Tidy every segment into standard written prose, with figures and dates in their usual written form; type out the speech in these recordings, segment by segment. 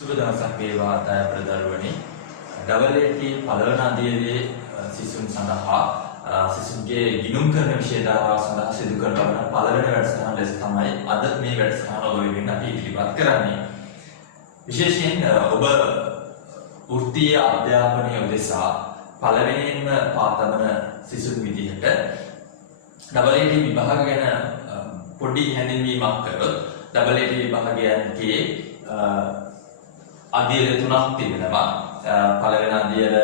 සුබදවසක් වේවා අතය ප්‍රදර්වණි ඩබල්.ඒටී පළවන අධ්‍යයනයේ සිසුන් සඳහා සිසුන්ගේ ගිණුම් කරන විෂය ධාරාව සඳහා සිදු කරන පළවෙනි වැඩසටහන ලෙස තමයි අද මේ වැඩසටහන ඔබ වෙනුවෙන් අපි ඉදිරිපත් කරන්නේ. විශේෂයෙන් ඔබ වෘත්තීය අධ්‍යාපනයේ උදෙසා පළවෙනියෙන්ම පාතමන සිසුන් විදිහට ඩබල්.ඒටී විභාග ගැන පොඩි හැඳින්වීමක් කරොත් ඩබල්.ඒටී විභාගයන්ගේ අධ්‍යයන තුනක් තිබෙනවා. පළවෙනි අධ්‍යයන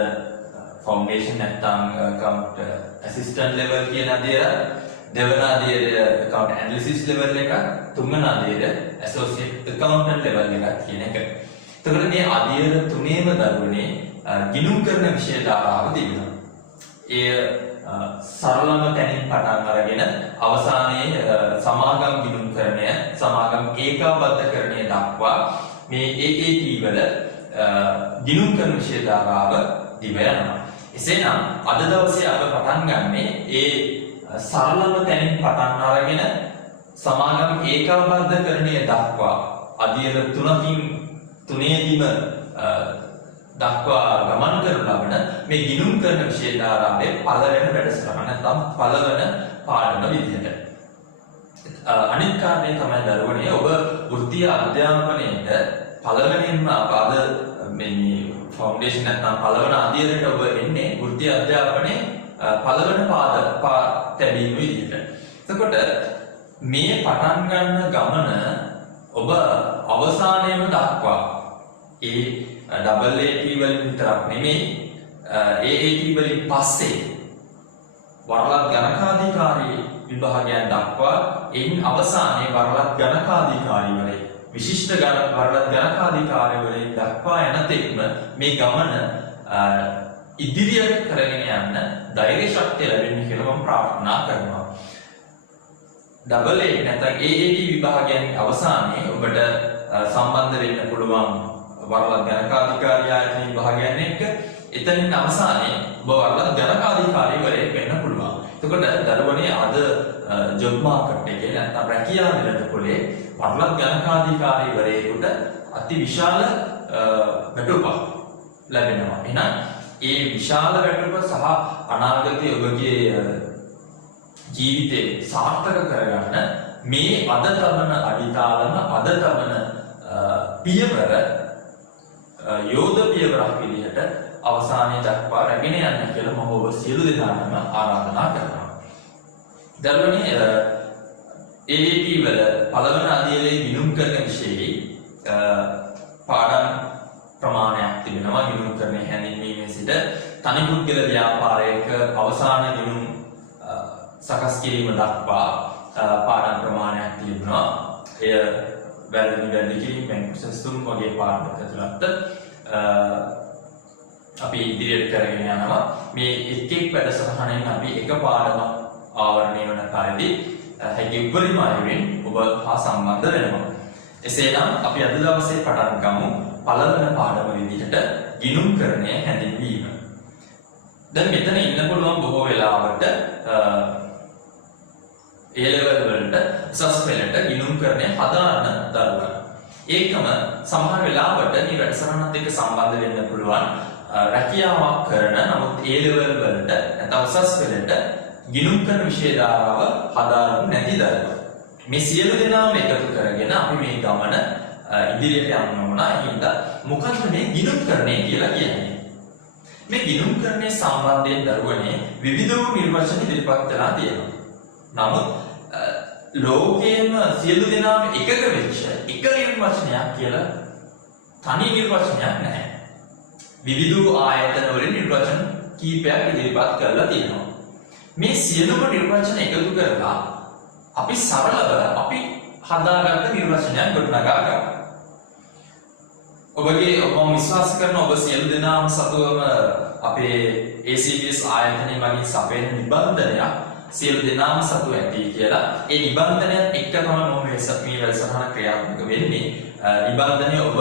ෆවුන්ඩේෂන් නැත්නම් account assistant level කියන අධ්‍යයන, දෙවන අධ්‍යයන account analysis level එක, තුන්වන අධ්‍යයන associate accountant level එක කියන එක. එතකොට මේ අධ්‍යයන තුනේම දරුවනේ ගිණුම් කරන විෂය ධාරාව තිබෙනවා. ඒ සරලම තැනින් පටන් අරගෙන අවසානයේ සමාගම් ගිණුම්කරණය, සමාගම් ඒකාබද්ධකරණය දක්වා මේ AAT වල ගිණුම් කරන විෂය ධාරාව දිව යනවා. එසේනම් අද දවසේ අප පටන් ගන්නේ ඒ සරලම තැනින් පටන් අරගෙන සමාගම් ඒකාබද්ධකරණය දක්වා අධ්‍යයන තුනේදීම දක්වා ගමන් කරන ලබන මේ ගිණුම් කරන විෂය ධාරාවේ පළවෙනි වැඩසටහන නැත්නම් පළවෙනි පාඩම විදිහට. අනිත් කාරණේ තමයි දරුවනේ ඔබ වෘත්තීය අධ්‍යාපනයේට පළවෙනින්ම අද මේ ෆවුන්ඩේෂන් නැත්නම් පළවෙනි අධ්‍යයනයට ඔබ එන්නේ වෘත්තීය අධ්‍යාපනයේ පළවෙනි තැබීම විදිහට. එතකොට මේ පටන් ගන්න ගමන ඔබ අවසානයේම දක්වා ඒ ඩබල්.ඒටී වලින් විතරක් නෙමෙයි AAT වලින් පස්සේ වරලත් ගණකාධිකාරී විභාගයන් දක්වා එයින් අවසානයේ වරලත් ගණකාධිකාරීවරේ විශිෂ්ට වරලත් ගණකාධිකාරීවරේ දක්වා යන තෙක්ම මේ ගමන ඉදිරියට කරගෙන යන්න ධෛර්ය ශක්තිය ලැබෙන්න කියලා මම ප්‍රාර්ථනා කරනවා. ඩබල්.ඒ නැත්නම් AAT විභාගයන් අවසානයේ ඔබට සම්බන්ධ වෙන්න පුළුවන් වරලත් ගණකාධිකාරී ආයතන විභාගයන් එක්ක. එතනින් අවසානයේ ඔබ වරලත් ගණකාධිකාරීවරයෙක් වෙන්න පුළුවන්. එතකොට දරුවනේ අද ජොබ් මාකට් එකේ නැත්නම් රැකියාව නිරතපොලේ වරලත් ගණකාධිකාරීවරයෙකුට අති විශාල වැටුපක් ලැබෙනවා. එහෙනම් ඒ විශාල වැටුප සහ අනාගතයේ ඔබගේ ජීවිතේ සාර්ථක කරගන්න මේ අද තබන අඩිතාලම අද තබන පියවර යෝධ පියවරක් විදිහට අවසානයේ දක්වා රැගෙන යන්න කියලා මම ඔබ සියලු දෙනාටම ආරාධනා කරනවා. දරුවනේ AAT වල පළවෙනි අධ්‍යයනයේ ගිණුම් කරන විෂයේ පාඩම් ප්‍රමාණයක් තිබෙනවා. ගිණුම් කරන හැඳින්වීමේ සිට තනි පුද්ගල ව්‍යාපාරයක අවසාන ගිණුම් සකස් කිරීම දක්වා පාඩම් ප්‍රමාණයක් තිබෙනවා. එය වැරදි කිරීම ප්‍රොසෙස් තුන් වගේ පාඩම් ඇතුළත් අපි ඉදිරියට කරගෙන යනවා. මේ එක් වැඩසටහනෙන් අපි එක පාඩමක් ආවරණය වන පරිදි හැකි උපරිම අයුරින් ඔබ හා සම්බන්ධ වෙනවා. එසේනම් අපි අද දවසේ පටන් ගමු පළවෙනි පාඩම විදිහට ගිණුම්කරණය හැඳින්වීම. දැන් මෙතන ඉන්න පුළුවන් බොහෝ වෙලාවට A level වලට උසස් පෙළට ගිණුම්කරණය හදාන්න දරුවා. ඒකම සමහර වෙලාවට මේ වැඩසටහනත් එක්ක සම්බන්ධ වෙන්න පුළුවන් රැකියාවක් කරන නමුත් A level වලට නැත්නම් උසස් පෙළට ගිණුම් කරන විෂය ධාරාව හදාගන්න නැති දරුවා. මේ සියලු දෙනාම එකතු කරගෙන අපි මේ ගමන ඉදිරියට යන්න ඕන. එහෙනම් මොකක්ද මේ ගිණුම්කරණය කියලා කියන්නේ? මේ ගිණුම්කරණය සම්බන්ධයෙන් දරුවනේ විවිධ වූ නිර්වචන ඉදිරිපත් කරලා තියෙනවා. නමුත් ලෝකයේම සියලු දෙනාම එකක වෙච්ච එක නිර්වචනයක් කියලා තනි නිර්වචනයක් නැහැ. විවිධ ආයතන වලින් නිර්වචන කීපයක් ඉදිරිපත් කරලා තියෙනවා. මේ සියලුම නිර්වචන එකතු කරලා අපි සරලව අපි හදාගත්ත නිර්වචනයක් ගොඩනගා ගන්නවා. ඔබ විශ්වාස කරන ඔබ සියලු දෙනාම සතුවම අපේ ACBS ආයතනයේ මගින් සපයන නිබන්ධනයක් සියලු දෙනාම සතු ඇති කියලා. ඒ නිබන්ධනයත් එක්ක තමයි මම මේ වැඩසටහන ක්‍රියාත්මක වෙන්නේ. නිබන්ධනය ඔබ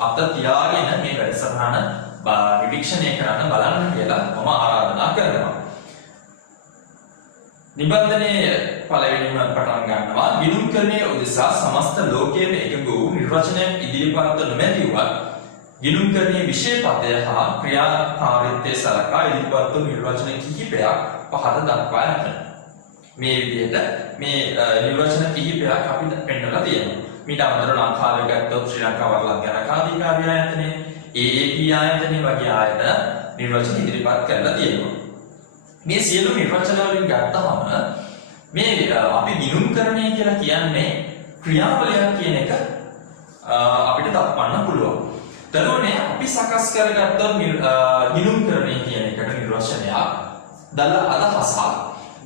අත තියාගෙන මේ වැඩසටහන නිරීක්ෂණය කරන්න බලන්න කියලා මම ආරාධනා කරනවා. නිබන්ධනයේ පළවෙනිම පටන් ගන්නවා ගිණුම්කරණයේ උදෙසා සමස්ත ලෝකයේම එකඟ වූ නිර්වචනයක් ඉදිරිපත් නොමැතිවත් ගිණුම්කරණයේ විශේෂපදය හා ක්‍රියාකාරීත්වය සලකා ඉදිරිපත් වූ නිර්වචන කිහිපයක් පහත දක්වා ඇත. මේ විදිහට මේ නිර්වචන කිහිපයක් අපිට පෙන්නලා තියෙනවා. මීට අමතරව ලංකාවේ ගත්තොත් ශ්‍රී ලංකා වරලක් ගණකාධිකාරිය ආයතනය, AAP ආයතනය වගේ ආයතන නිර්වචන ඉදිරිපත් කරලා තියෙනවා. මේ සියලු නිර්වචන වලින් ගත්තහම මේ අපි ගිණුම්කරණය කියලා කියන්නේ ක්‍රියාවලියක් කියන එක අපිට දක්වන්න පුළුවන්. දරුවනේ අපි සකස් කරගත්ත ගිණුම්කරණය කියන එකට නිර්වචනයක් දල අදහසක්.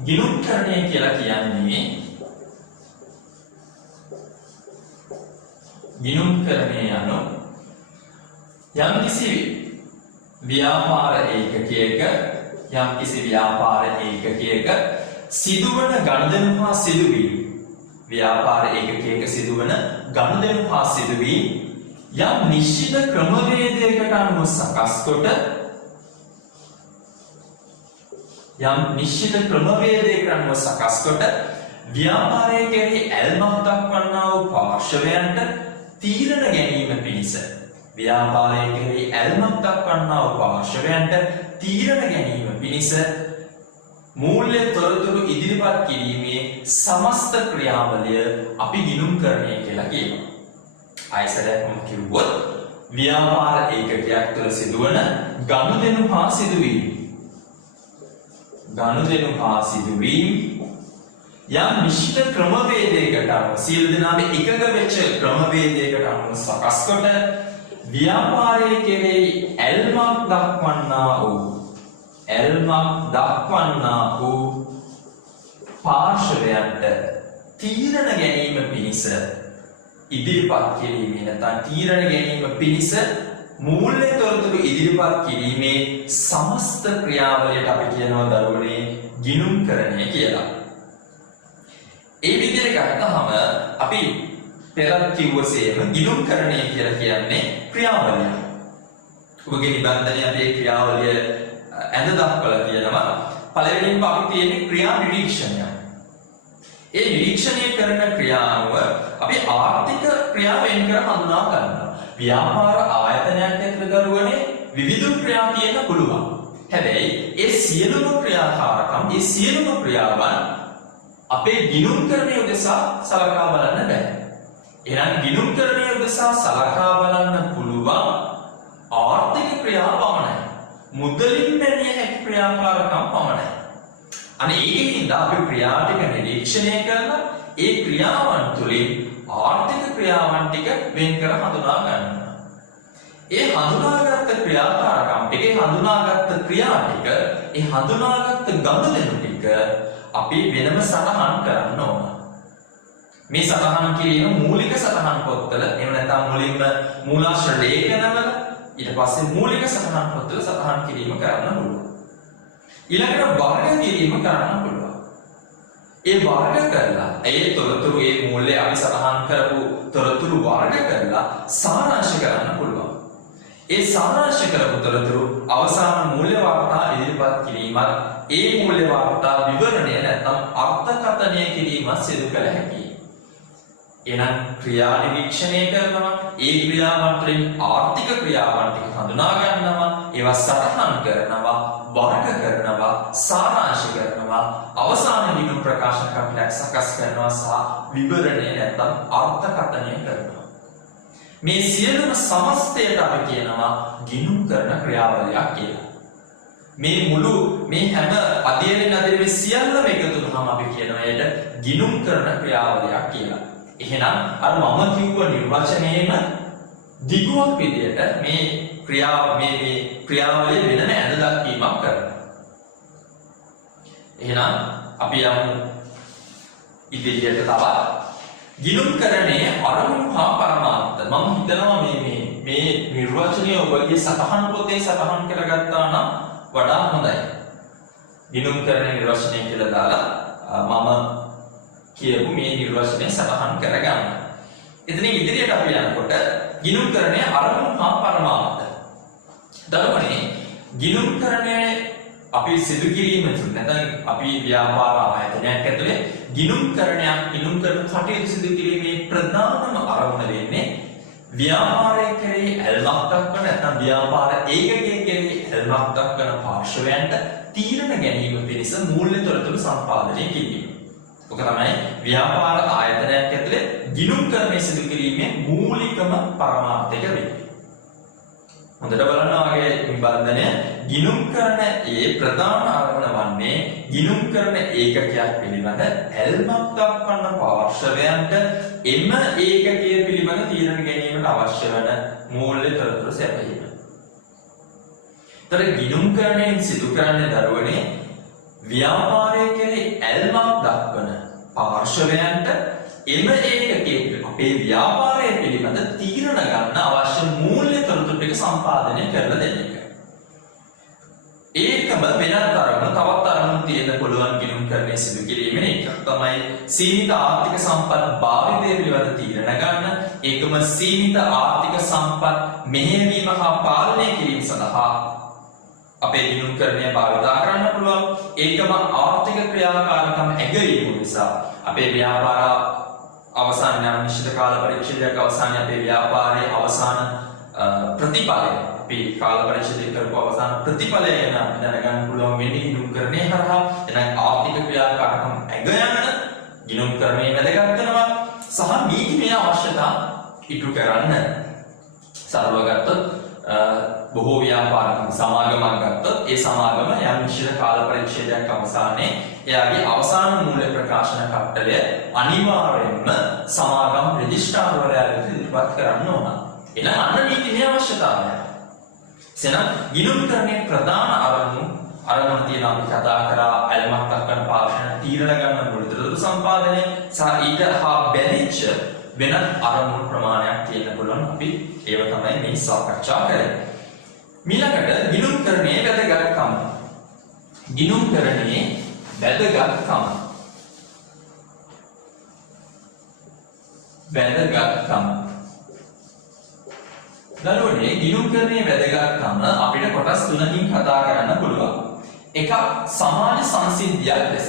ගිණුම්කරණය කියලා කියන්නේ ගිණුම්කරණය යනු යම්කිසි ව්‍යාපාර ඒකකයක සිදුවන ගනුදෙනු හා සිදුවීම ව්‍යාපාර ඒකකයක සිදුවන ගනුදෙනු හා සිදුවීම යම් නිශ්චිත ක්‍රමවේදයකට අනුව සකස් කොට ව්‍යාපාරයේ කෙරෙහි ඇල්මක් දක්වන්නා වූ පාර්ශවයන්ට තීරණ ගැනීම පිණිස මූල්‍ය තොරතුරු ඉදිරිපත් කිරීමේ සමස්ත ක්‍රියාවලිය අපි ගිණුම්කරණය කියලා කියනවා. ආයසරයක්ම කිව්වොත් ව්‍යාපාර ඒකකයක් තුළ සිදුවන ගනුදෙනු හා සිදුවීම් යම් නිශ්චිත ක්‍රමවේදයකට අනුව සියලු දෙනාම එකග වෙච්ච ක්‍රමවේදයකට අනුව සකස් කොට ව්‍යාපාරයේ කෙරෙහි ඇල්මක් දක්වන්නා වූ පාර්ශවයන්ට තීරණ ගැනීම පිණිස මූල්‍ය තොරතුරු ඉදිරිපත් කිරීමේ සමස්ත ක්‍රියාවලියට අපි කියනවා දරුවනේ ගිණුම්කරණය කියලා. ඒ විදිහට ගත්තහම අපි පෙර කිව්වසේම ගිණුම්කරණය කියලා කියන්නේ ක්‍රියාවලිය. ඔබගේ නිබන්ධනයේ අපි ඒ ක්‍රියාවලිය ඇඳ දක්වලා තියෙනවා. පළවෙනිම අපි තියෙන්නේ ක්‍රියා නිරීක්ෂණය. ඒ නිරීක්ෂණය කරන ක්‍රියාව අපි ආර්ථික ක්‍රියා වෙන් කර හඳුනා ගන්නවා. ව්‍යාපාර ආයතනයක් ඇතුළත දරුවනේ විවිධ ක්‍රියා තියෙන්න පුළුවන්. හැබැයි ඒ සියලුම ක්‍රියාවන් අපේ ගිණුම්කරණය උදෙසා සලකා බලන්න බෑ. එහෙනම් ගිණුම්කරණය උදෙසා සලකා බලන්න පුළුවන් ආර්ථික ක්‍රියා පමණයි. මුදලින් බැලිය හැකි ක්‍රියාකාරකම් පමණයි. අනේ ඒකින්ද අපි ක්‍රියා ටික නිරීක්ෂණය කරලා ඒ ක්‍රියාවන් තුළින් ආර්ථික ක්‍රියාවන් ටික වෙන් කර හඳුනා ගන්නවා. ඒ හඳුනාගත්ත ක්‍රියාකාරකම් ටික, හඳුනාගත්ත ක්‍රියා ටික, ඒ හඳුනාගත්ත ගනුදෙනු ටික අපි වෙනම සටහන් කරන්න ඕන. මේ සටහන් කිරීම මූලික සටහන් පොත්වල එහෙම නැත්නම් මුලින්ම මූලාශ්‍ර ලේඛනවල ඊට පස්සේ මූලික සටහන් පොත්වල සටහන් කිරීම කරන්න පුළුවන්. ඊළඟට වර්ග කිරීම කරන්න පුළුවන්. ඒ වර්ග කරලා ඒ තොරතුරු ඒ මූල්‍ය අපි සටහන් කරපු තොරතුරු වර්ග කරලා සාරාංශ කරන්න පුළුවන්. ඒ සාරාංශ කරපු තොරතුරු අවසාන මූල්‍ය වාර්තා ඉදිරිපත් කිරීමත් ඒ මූල්‍ය වාර්තා විවරණය නැත්නම් අර්ථකථනය කිරීමත් සිදු කළ හැකියි. එහෙනම් ක්‍රියා නිරීක්ෂණය කරනවා, ඒ ක්‍රියාවන් වලින් ආර්ථික ක්‍රියාවන් ටික හඳුනා ගන්නවා, ඒවා සටහන් කරනවා, වර්ග කරනවා, සාරාංශ කරනවා, අවසාන ගිණුම් ප්‍රකාශන කට්ටයක් සකස් කරනවා සහ විවරණය නැත්නම් අර්ථකථනය කරනවා. මේ සියලුම සමස්තයට අපි කියනවා ගිණුම් කරන ක්‍රියාවලියක් කියලා. මේ හැම අධ්‍යයන සියල්ලම එකතු වුණාම අපි කියනවා ඒකට ගිණුම් කරන ක්‍රියාවලියක් කියලා. එහෙනම් අර මම කිව්ව නිර්වචනයේම දිගුවක් විදියට මේ ක්‍රියාවලිය වෙනම ඇඳ දක්වීමක් කරනවා. එහෙනම් අපි යමු ඉදිරියට තව ගිණුම්කරණයේ අරමුණු හා පරමාර්ථ. මම හිතනවා මේ නිර්වචනය ඔබගේ සටහන් පොතේ සටහන් කරගත්තා නම් වඩා හොඳයි. ගිණුම්කරණයේ නිර්වචනය කියලා දාලා මම කියපු මේ නිර්වචනය සටහන් කරගන්න. එතනින් ඉදිරියට අපි යනකොට ගිණුම්කරණයේ අරමුණු හා පරමාර්ථ. දරුවනේ ගිණුම්කරණයේ අපි සිදු කිරීම තුළ නැත්නම් අපි ව්‍යාපාර ආයතනයක් ඇතුලේ ගිණුම්කරණ කටයුතු සිදු කිරීමේ ප්‍රධානම අරමුණ වෙන්නේ ව්‍යාපාරයේ කෙරෙහි ඇල්මක් දක්වන නැත්නම් ව්‍යාපාර ඒකකයේ කෙරෙහි ඇල්මක් දක්වන පාර්ශවයන්ට තීරණ ගැනීම පිණිස මූල්‍ය තොරතුරු සම්පාදනය කිරීම. ඔක තමයි ව්‍යාපාර ආයතනයක් ඇතුලේ ගිණුම්කරණය සිදු කිරීමේ මූලිකම පරමාර්ථය වෙන්නේ. හොඳට බලන්න වගේ නිබන්ධනය ගිණුම්කරණයේ ප්‍රධාන අරමුණ වන්නේ ගිණුම්කරණ ඒකකයක් පිළිබඳ ඇල්මක් දක්වන පාර්ශවයන්ට එම ඒකකය පිළිබඳ තීරණ ගැනීමට අවශ්‍ය වන මූල්‍ය තොරතුරු සැපයීම. තර ගිණුම්කරණයෙන් සිදු කරන්නේ දරුවනේ ව්‍යාපාරයේ කෙරෙහි ඇල්මක් දක්වන පාර්ශවයන්ට එම ඒකකයේ අපේ ව්‍යාපාරය පිළිබඳ තීරණ ගන්න අවශ්‍ය මූල්‍ය තොරතුරු ටික සම්පාදනය කරලා දෙන්න එක. ඒකම වෙනත් අරමුණු තවත් අරමුණු තියෙන්න පුළුවන් ගිණුම්කරණය සිදු කිරීමෙන් එකක් තමයි සීමිත ආර්ථික සම්පත් භාවිතය පිළිබඳ තීරණ ගන්න. ඒකම සීමිත ආර්ථික සම්පත් මෙහෙයවීම හා පාලනය කිරීම සඳහා අපේ ගිණුම්කරණය භාවිතා කරන්න පුළුවන්. ඒකම ආර්ථික ක්‍රියාකාරකම් ඇගයීම නිසා අපේ ව්‍යාපාර අවසාන නිශ්චිත කාල පරිච්ඡේදයක් අවසානයේ අපේ ව්‍යාපාරයේ අවසාන ප්‍රතිඵලය අපි කාල පරිච්ඡේදය කරපු අවසාන ප්‍රතිඵලය ගැන දැනගන්න පුළුවන් වෙන්නේ ගිණුම්කරණය හරහා. එහෙනම් ආර්ථික ක්‍රියාකාරකම් ඇගයන ගිණුම්කරණය වැදගත් වෙනවා සහ නීතිමය අවශ්‍යතා ඉටු කරන්න. සරලව ගත්තොත් බොහෝ ව්‍යාපාර සමාගමක් ගත්තොත් ඒ සමාගම යම් නිශ්චිත කාල පරිච්ඡේදයක් අවසානයේ එයාගේ අවසාන මූල්‍ය ප්‍රකාශන කට්ටලය අනිවාර්යයෙන්ම සමාගම් රෙජිස්ට්‍රාර්වරයාට ඉදිරිපත් කරන්න ඕන. එහෙනම් අන්න නීතිමය අවශ්‍යතාවය. එසේනම් ගිණුම්කරණයේ ප්‍රධාන අරමුණ තියෙන අපි කතා කරා ඇල්මක් දක්වන පාර්ශවයන් තීරණ ගන්න මූල්‍ය තොරතුරු සම්පාදනය සහ ඊට හා බැඳිච්ච වෙනත් අරමුණු ප්‍රමාණයක් තියෙන්න පුළුවන්. අපි ඒව තමයි මේ සාකච්ඡා කරන්නේ. ඊළඟට ගිණුම්කරණයේ වැදගත්කම. ගිණුම්කරණයේ වැදගත්කම. දරුවනේ ගිණුම්කරණයේ වැදගත්කම අපිට කොටස් තුනකින් කතා කරන්න පුළුවන්. එකක් සමාජ සංසිද්ධියක් ලෙස.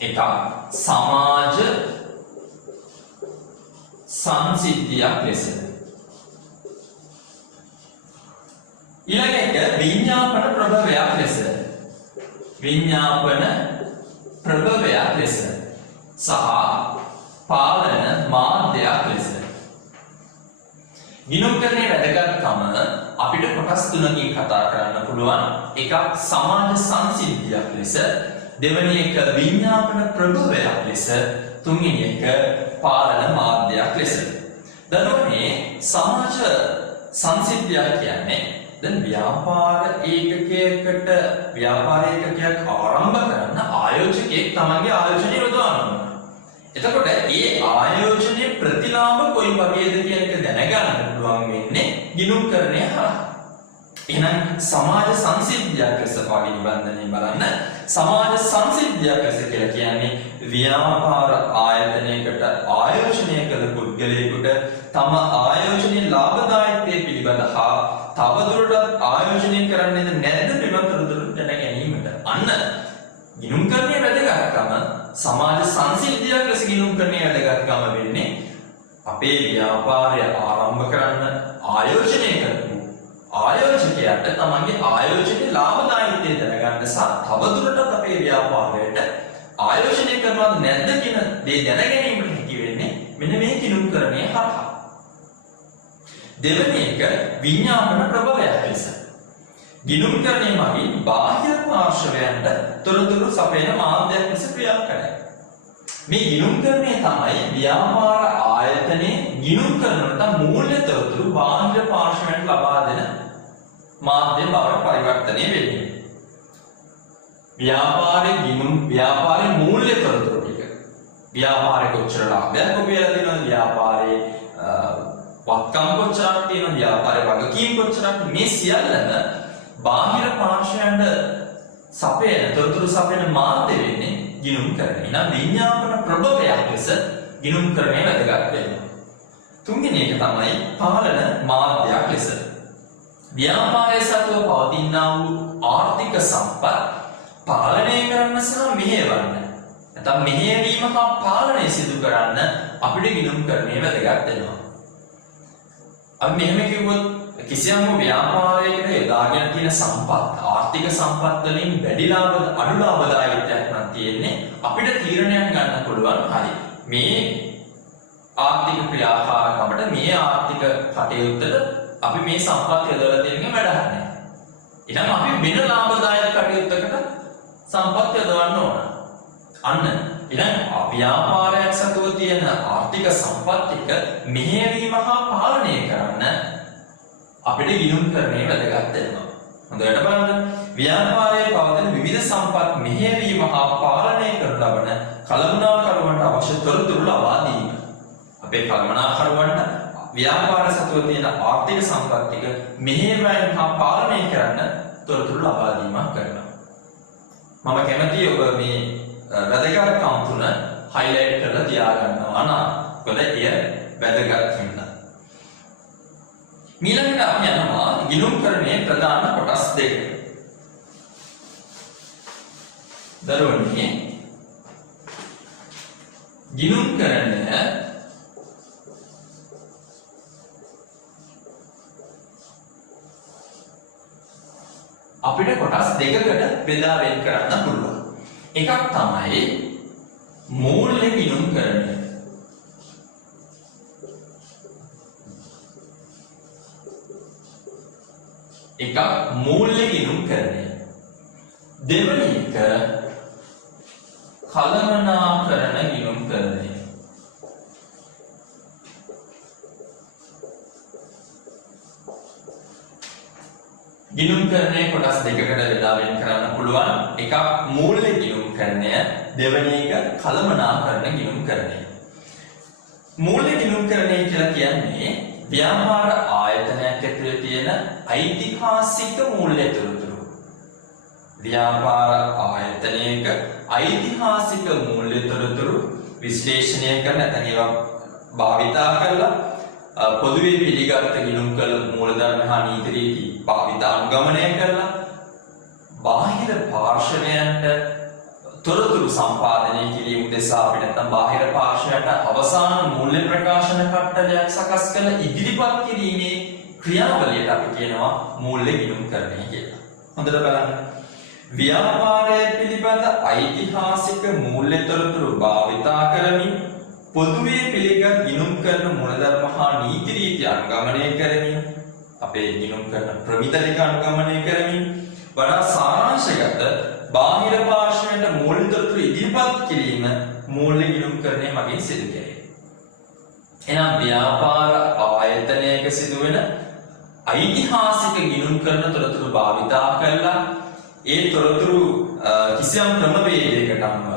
එකක් සමාජ සංසිද්ධියක් ලෙස. ඊළඟ එක විඤ්ඤාපන ප්‍රභවයක් ලෙස. විඤ්ඤාපන ප්‍රභවයක් ලෙස සහ පාලන මාධ්‍යයක් ලෙස. ගිණුම්කරණයේ වැදගත්කම අපිට කොටස් තුනකින් කතා කරන්න පුළුවන්. එකක් සමාජ සංසිද්ධියක් ලෙස, දෙවෙනි එක විඤ්ඤාපන ප්‍රභවයක් ලෙස, තුන්වෙනි එක පාලන මාධ්‍යයක් ලෙස. දරුවනේ සමාජ සංසිද්ධියක් කියන්නේ දැන් ව්‍යාපාර ඒකකයකට ව්‍යාපාර ඒකකයක් ආරම්භ කරන්න ආයෝජකයෙක් තමන්ගේ ආයෝජනය යොදවනවා. එතකොට ඒ ආයෝජනයේ ප්‍රතිලාභ කොයි වගේද කියන එක දැනගන්න පුළුවන් වෙන්නේ ගිණුම්කරණය හරහා. එහෙනම් සමාජ සංසිද්ධියක් ලෙස වගේ නිබන්ධනය බලන්න. සමාජ සංසිද්ධියක් ලෙස කියලා කියන්නේ ව්‍යාපාර ආයතනයකට ආයෝජනය කළ පුද්ගලයෙකුට තම ආයෝජනයේ ලාභදායීත්වය පිළිබඳ හා තවදුරටත් ආයෝජනය කරන්නේද නැද්ද පිළිබඳ තොරතුරු දැන ගැනීමට. අන්න ගිණුම්කරණයේ වැදගත්කම සමාජ සංසිද්ධියක් ලෙස ගිණුම්කරණයේ වැදගත්කම වෙන්නේ අපේ ව්‍යාපාරය ආරම්භ කරන්න ආයෝජනය කරපු ආයෝජකයාට තමන්ගේ ආයෝජනයේ ලාභදායීත්වය දැනගන්න සහ තවදුරටත් අපේ ව්‍යාපාරයට ආයෝජනය කරනවද නැද්ද කියන දේ දැන ගැනීමට හැකි වෙන්නේ මෙන්න මේ ගිණුම්කරණය හරහා. දෙවෙනි එක විඤ්ඤාපන ප්‍රභවයක් ලෙස. ගිණුම්කරණය මගින් බාහිර පාර්ශවයන්ට තොරතුරු සපයන මාධ්‍යයක් ලෙස ක්‍රියා කරයි. මේ ගිණුම්කරණය තමයි ව්‍යාපාර ආයතනයේ ගිණුම්කරණයට මූල්‍ය තොරතුරු බාහිර පාර්ශවයන්ට ලබා දෙන මාධ්‍ය බවට පරිවර්තනය වෙන්නේ. ව්‍යාපාරයේ මූල්‍ය තොරතුරු ටික. ව්‍යාපාරයේ කොච්චර ලාභයක් ඔබේලා දෙනවද? ව්‍යාපාරයේ වත්කම් කොච්චරක් තියෙනවද? ව්‍යාපාරයේ වගකීම් කොච්චරක්? මේ සියල්ලම බාහිර පාර්ශවයන්ට සපයන තොරතුරු සපයන මාධ්‍ය වෙන්නේ ගිණුම්කරණය. නම් විඤ්ඤාපන ප්‍රභවයක් ලෙස ගිණුම්කරණය වැදගත් වෙනවා. තුන්වෙනි එක තමයි පාලන මාධ්‍යයක් ලෙස. ව්‍යාපාරයේ සතුව පවතිනා වූ ආර්ථික සම්පත් පාලනය කරන්න සහ මෙහෙයවන්න. නැත්නම් මෙහෙයවීම හා පාලනය සිදු කරන්න අපිට ගිණුම්කරණය වැදගත් වෙනවා. අපි මෙහෙම කිව්වොත් කිසියම් ව්‍යාපාරයකට යොදාගෙන තියෙන සම්පත් ආර්ථික සම්පත් වලින් වැඩි ලාභ අඩු ලාභදායීත්වයක් නම් තියෙන්නේ අපිට තීරණයක් ගන්න පුළුවන් හරි මේ ආර්ථික ක්‍රියාකාරකමට මේ ආර්ථික කටයුත්තට අපි මේ සම්පත් යොදලා තියෙන වැඩක් නැහැ. ඊළඟ අපි වෙන ලාභදායක කටයුත්තකට සම්පත් යොදවන්න ඕන. අන්න ඊළඟ ව්‍යාපාරයක් සතුව තියෙන ආර්ථික සම්පත් එක මෙහෙයවීම හා පාලනය කරන්න අපිට ගිණුම්කරණය වැදගත් වෙනවා. හොඳට බලන්න. ව්‍යාපාරයේ පවතින විවිධ සම්පත් මෙහෙයවීම හා පාලනය කරන ලබන කළමනාකරුවන්ට අවශ්‍ය තොරතුරු ලබා දීම. අපේ කළමනාකරුවන්ට ව්‍යාපාර සතුව තියෙන ආර්ථික සම්පත් ටික මෙහෙයවීම හා පාලනය කරන්න තොරතුරු ලබා දීමක් කරනවා. මම කැමතියි ඔබ මේ වැදගත්කම් තුන highlight කරලා තියාගන්නවා නා. මොකද එය වැදගත් හින්දා. ඊළඟට අපි යනවා ගිණුම්කරණයේ ප්‍රධාන කොටස් දෙක. දරුවනේ ගිණුම්කරණය අපිට කොටස් දෙකකට බෙදා වෙන් කරන්න පුළුවන්. එකක් තමයි මූල්‍ය ගිණුම්කරණය. එකක් මූල්‍ය ගිණුම්කරණය. දෙවැනි එක කළමනාකරණ ගිණුම්කරණය. ගිණුම්කරණය කොටස් දෙකකට බෙදා වෙන් කරන්න පුළුවන්. එකක් මූල්‍ය ගිණුම්කරණය, දෙවෙනි එක කළමනාකරණ ගිණුම්කරණය. මූල්‍ය ගිණුම්කරණය කියලා කියන්නේ ව්‍යාපාර ආයතනයක් ඇතුළේ තියෙන ඓතිහාසික මූල්‍ය තොරතුරු. ව්‍යාපාර ආයතනයක ඓතිහාසික මූල්‍ය තොරතුරු විශ්ලේෂණය කරන නැත්නම් ඒවා භාවිතා කරලා පොදුවේ පිළිගත් ගිණුම් කළ මූලධර්ම හා නීති රීති භාවිත අනුගමනය කරලා බාහිර පාර්ශවයන්ට තොරතුරු සම්පාදනය කිරීම උදෙසා අපි නැත්නම් බාහිර පාර්ශවයට අවසාන මූල්‍ය ප්‍රකාශන කට්ටලයක් සකස් කළ ඉදිරිපත් කිරීමේ ක්‍රියාවලියට අපි කියනවා මූල්‍ය ගිණුම්කරණය කියලා. හොඳට බලන්න. ව්‍යාපාරය පිළිබඳ ඓතිහාසික මූල්‍ය තොරතුරු භාවිතා කරමින් පොදුවේ පිළිගත් ගිණුම් කරන මූලධර්ම හා නීති රීති අනුගමනය කරමින් අපේ ගිණුම් කරන ප්‍රමිතලික අනුගමනය කරමින් වඩා සාරාංශගත බාහිර පාර්ශවයට මූල්‍ය තොරතුරු ඉදිරිපත් කිරීම මූල්‍ය ගිණුම්කරණය මගින් සිදු කෙරේ. එනම් ව්‍යාපාර ආයතනයක සිදුවෙන ඓතිහාසික ගිණුම් කරන තොරතුරු භාවිතා කරලා ඒ තොරතුරු කිසියම් ක්‍රමවේදයකට අනුව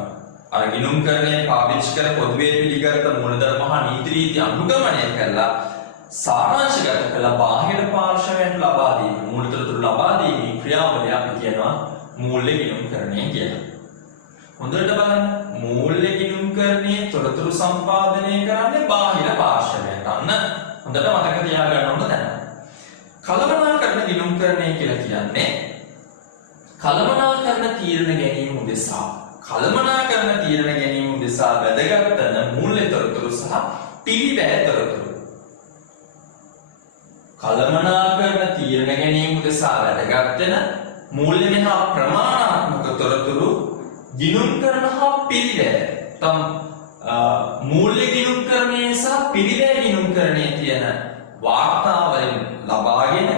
අර ගිණුම්කරණය පාවිච්චි කර පොදුවේ පිළිගත් මූලධර්ම හා නීති රීති අනුගමනය කරලා සාරාංශගත කළ බාහිර පාර්ශවයට ලබා දීම මූල්‍ය තොරතුරු ලබා දීමේ ක්‍රියාවලිය අපි කියනවා මූල්‍ය ගිණුම්කරණය කියලා. හොඳට බලන්න. මූල්‍ය ගිණුම්කරණයේ තොරතුරු සම්පාදනය කරන්නේ බාහිර පාර්ශවයට. අන්න හොඳට මතක තියාගන්න ඕන දැන. කළමනාකරණ ගිණුම්කරණය කියලා කියන්නේ කළමනාකරණ තීරණ ගැනීම උදෙසා වැදගත් වන මූල්‍ය තොරතුරු සහ පිළිවෙල තොරතුරු. කළමනාකරණ තීරණ ගැනීම උදෙසා වැදගත් වෙන මූල්‍ය හා ප්‍රමාණාත්මක තොරතුරු ගිණුම්කරණ හා පිළිවෙල. මූල්‍ය ගිණුම්කරණය සහ පිළිවෙල ගිණුම්කරණයේ තියෙන වාර්තාවලින් ලබාගෙන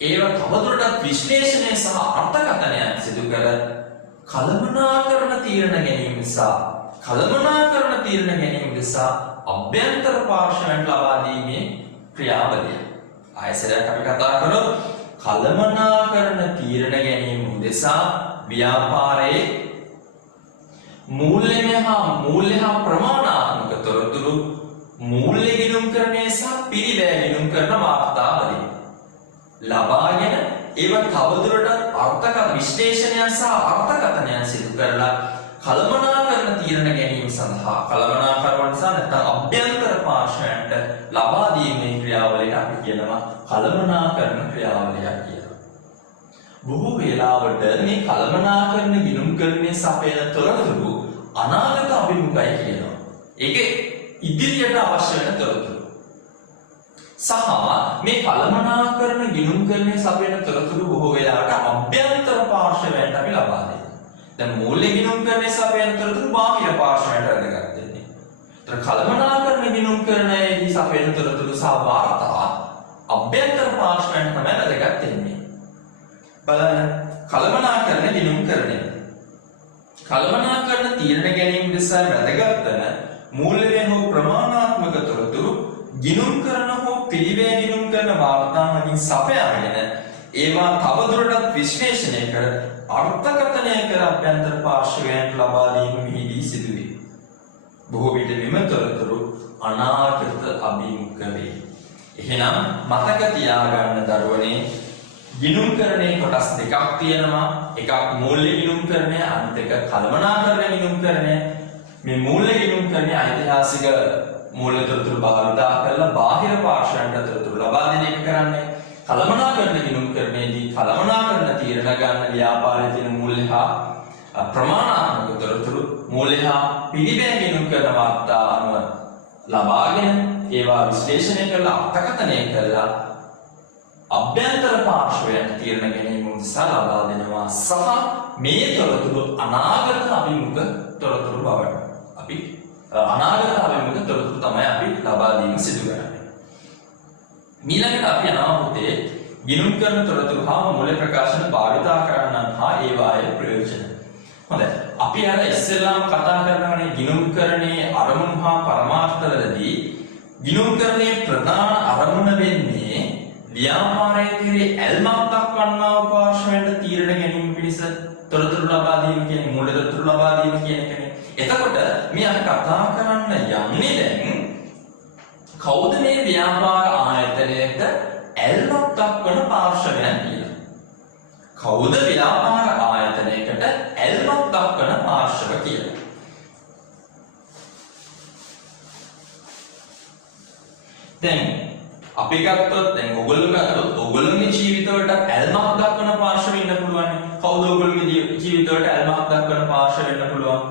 ඒවා තවදුරටත් විශ්ලේෂණය සහ අර්ථකථනයක් සිදු කර කළමනාකරණ තීරණ ගැනීම නිසා අභ්‍යන්තර පාර්ශවයන්ට ලබා දීමේ ක්‍රියාවලිය. ආයසරයක් අපි කතා කරොත් කළමනාකරණ තීරණ ගැනීම උදෙසා ව්‍යාපාරයේ මූල්‍ය හා ප්‍රමාණාත්මක තොරතුරු මූල්‍ය ගිණුම්කරණය සහ පිළිවෙල ගිණුම්කරණ වාර්තාවලිය ලබාගෙන ඒවා තවදුරටත් අර්ථකථන විශ්ලේෂණය සහ අර්ථකථනයන් සිදු කරලා කළමනාකරණ තීරණ ගැනීම සඳහා කළමනාකරුවන් සහ නැත්නම් අභ්‍යන්තර පාර්ශවයන්ට ලබා දීමේ ක්‍රියාවලියට අපි කියනවා කළමනාකරණ ක්‍රියාවලියක් කියලා. බොහෝ වේලාවට මේ කළමනාකරණ ගිණුම්කරණයේ සපයන තොරතුරු අනාගත අභිමුඛයි කියනවා. ඒකේ ඉදිරියට අවශ්‍ය වෙන තොරතුරු. සහ මේ කළමනාකරන ගිණුම්කරණයේ සපයන තොරතුරු බොහෝ වෙලාවට අභ්‍යන්තර පාර්ශවයන්ට අපි ලබා දෙනවා. දැන් මූල්‍ය ගිණුම්කරණයේ සපයන තොරතුරු බාහිර පාර්ශවයන්ට වැදගත් වෙන්නේ. ඒතර කළමනාකරන ගිණුම්කරණයේදී සපයන තොරතුරු සහ වාර්තා අභ්‍යන්තර පාර්ශවයන්ට තමයි වැදගත් වෙන්නේ. බලන්න කළමනාකරන ගිණුම්කරණය. කළමනාකරන තීරණ ගැනීම නිසා වැදගත් වන මූල්‍ය හෝ ප්‍රමාණාත්මක තොරතුරු ගිණුම් කරන හෝ පිළිවෙල ගිණුම් කරන වාර්තාවකින් සපයාගෙන ඒවා තවදුරටත් විශ්ලේෂණය කර අර්ථකථනය කර අභ්‍යන්තර පාර්ශවයන්ට ලබා දීම මෙහිදී සිදුවේ. බොහෝ විට මෙම තොරතුරු අනාගත අභිමුඛ වේ. එහෙනම් මතක තියාගන්න දරුවනේ ගිණුම්කරණයේ කොටස් දෙකක් තියෙනවා. එකක් මූල්‍ය ගිණුම්කරණය, අනිත් එක කළමනාකරන ගිණුම්කරණය. මේ මූල්‍ය ගිණුම්කරණය ඓතිහාසික මූල්‍ය තොරතුරු භාවිතා කරලා බාහිර පාර්ශවයන්ට තොරතුරු ලබා දෙන එක කරන්නේ. කළමනාකරන ගිණුම්කරණයේදී කළමනාකරන තීරණ ගන්න ව්‍යාපාරයේ තියෙන මූල්‍ය හා ප්‍රමාණාත්මක තොරතුරු මූල්‍ය හා පිළිවෙල ගිණුම් කරන වාර්තා අනුව ලබාගෙන ඒවා විශ්ලේෂණය කරලා අර්ථකථනය කරලා අභ්‍යන්තර පාර්ශවයන්ට තීරණ ගැනීම උදෙසා ලබා දෙනවා. සහ මේ තොරතුරු අනාගත අභිමුඛ තොරතුරු බවට අපි අනාගත අභිමුඛ තොරතුරු තමයි අපි ලබා දීම සිදු කරන්නේ. ඊළඟට අපි යනවා පුතේ ගිණුම් කරන තොරතුරු හා මූල්‍ය ප්‍රකාශන භාවිතා කරන්නන් හා ඒවායේ ප්‍රයෝජන. හොඳයි. අපි අර ඉස්සෙල්ලාම කතා කරනවානේ ගිණුම්කරණයේ අරමුණු හා පරමාර්ථවලදී ගිණුම්කරණයේ ප්‍රධාන අරමුණ වෙන්නේ ව්‍යාපාරයේ කෙරේ ඇල්මක් දක්වන්නා වූ පාර්ශවයන්ට තීරණ ගැනීම පිණිස තොරතුරු ලබා දීම කියන්නේ මූල්‍ය තොරතුරු ලබා දීම කියන එකනේ. එතකොට මේ අපි කතා කරන්න යන්නේ දැන් කවුද මේ ව්‍යාපාර ආයතනයට ඇල්මක් දක්වන පාර්ශවයන් කියලා. කවුද ව්‍යාපාර ආයතනයකට ඇල්මක් දක්වන පාර්ශව කියලා. දැන් අපි ගත්තොත් දැන් ඔයගොල්ලෝ ගත්තොත් ඔයගොල්ලෝගේ ජීවිතවලට ඇල්මක් දක්වන පාර්ශව ඉන්න පුළුවන්. කවුද ඔයගොල්ලෝගේ ජීවිතවලට ඇල්මක් දක්වන පාර්ශව ඉන්න පුළුවන්?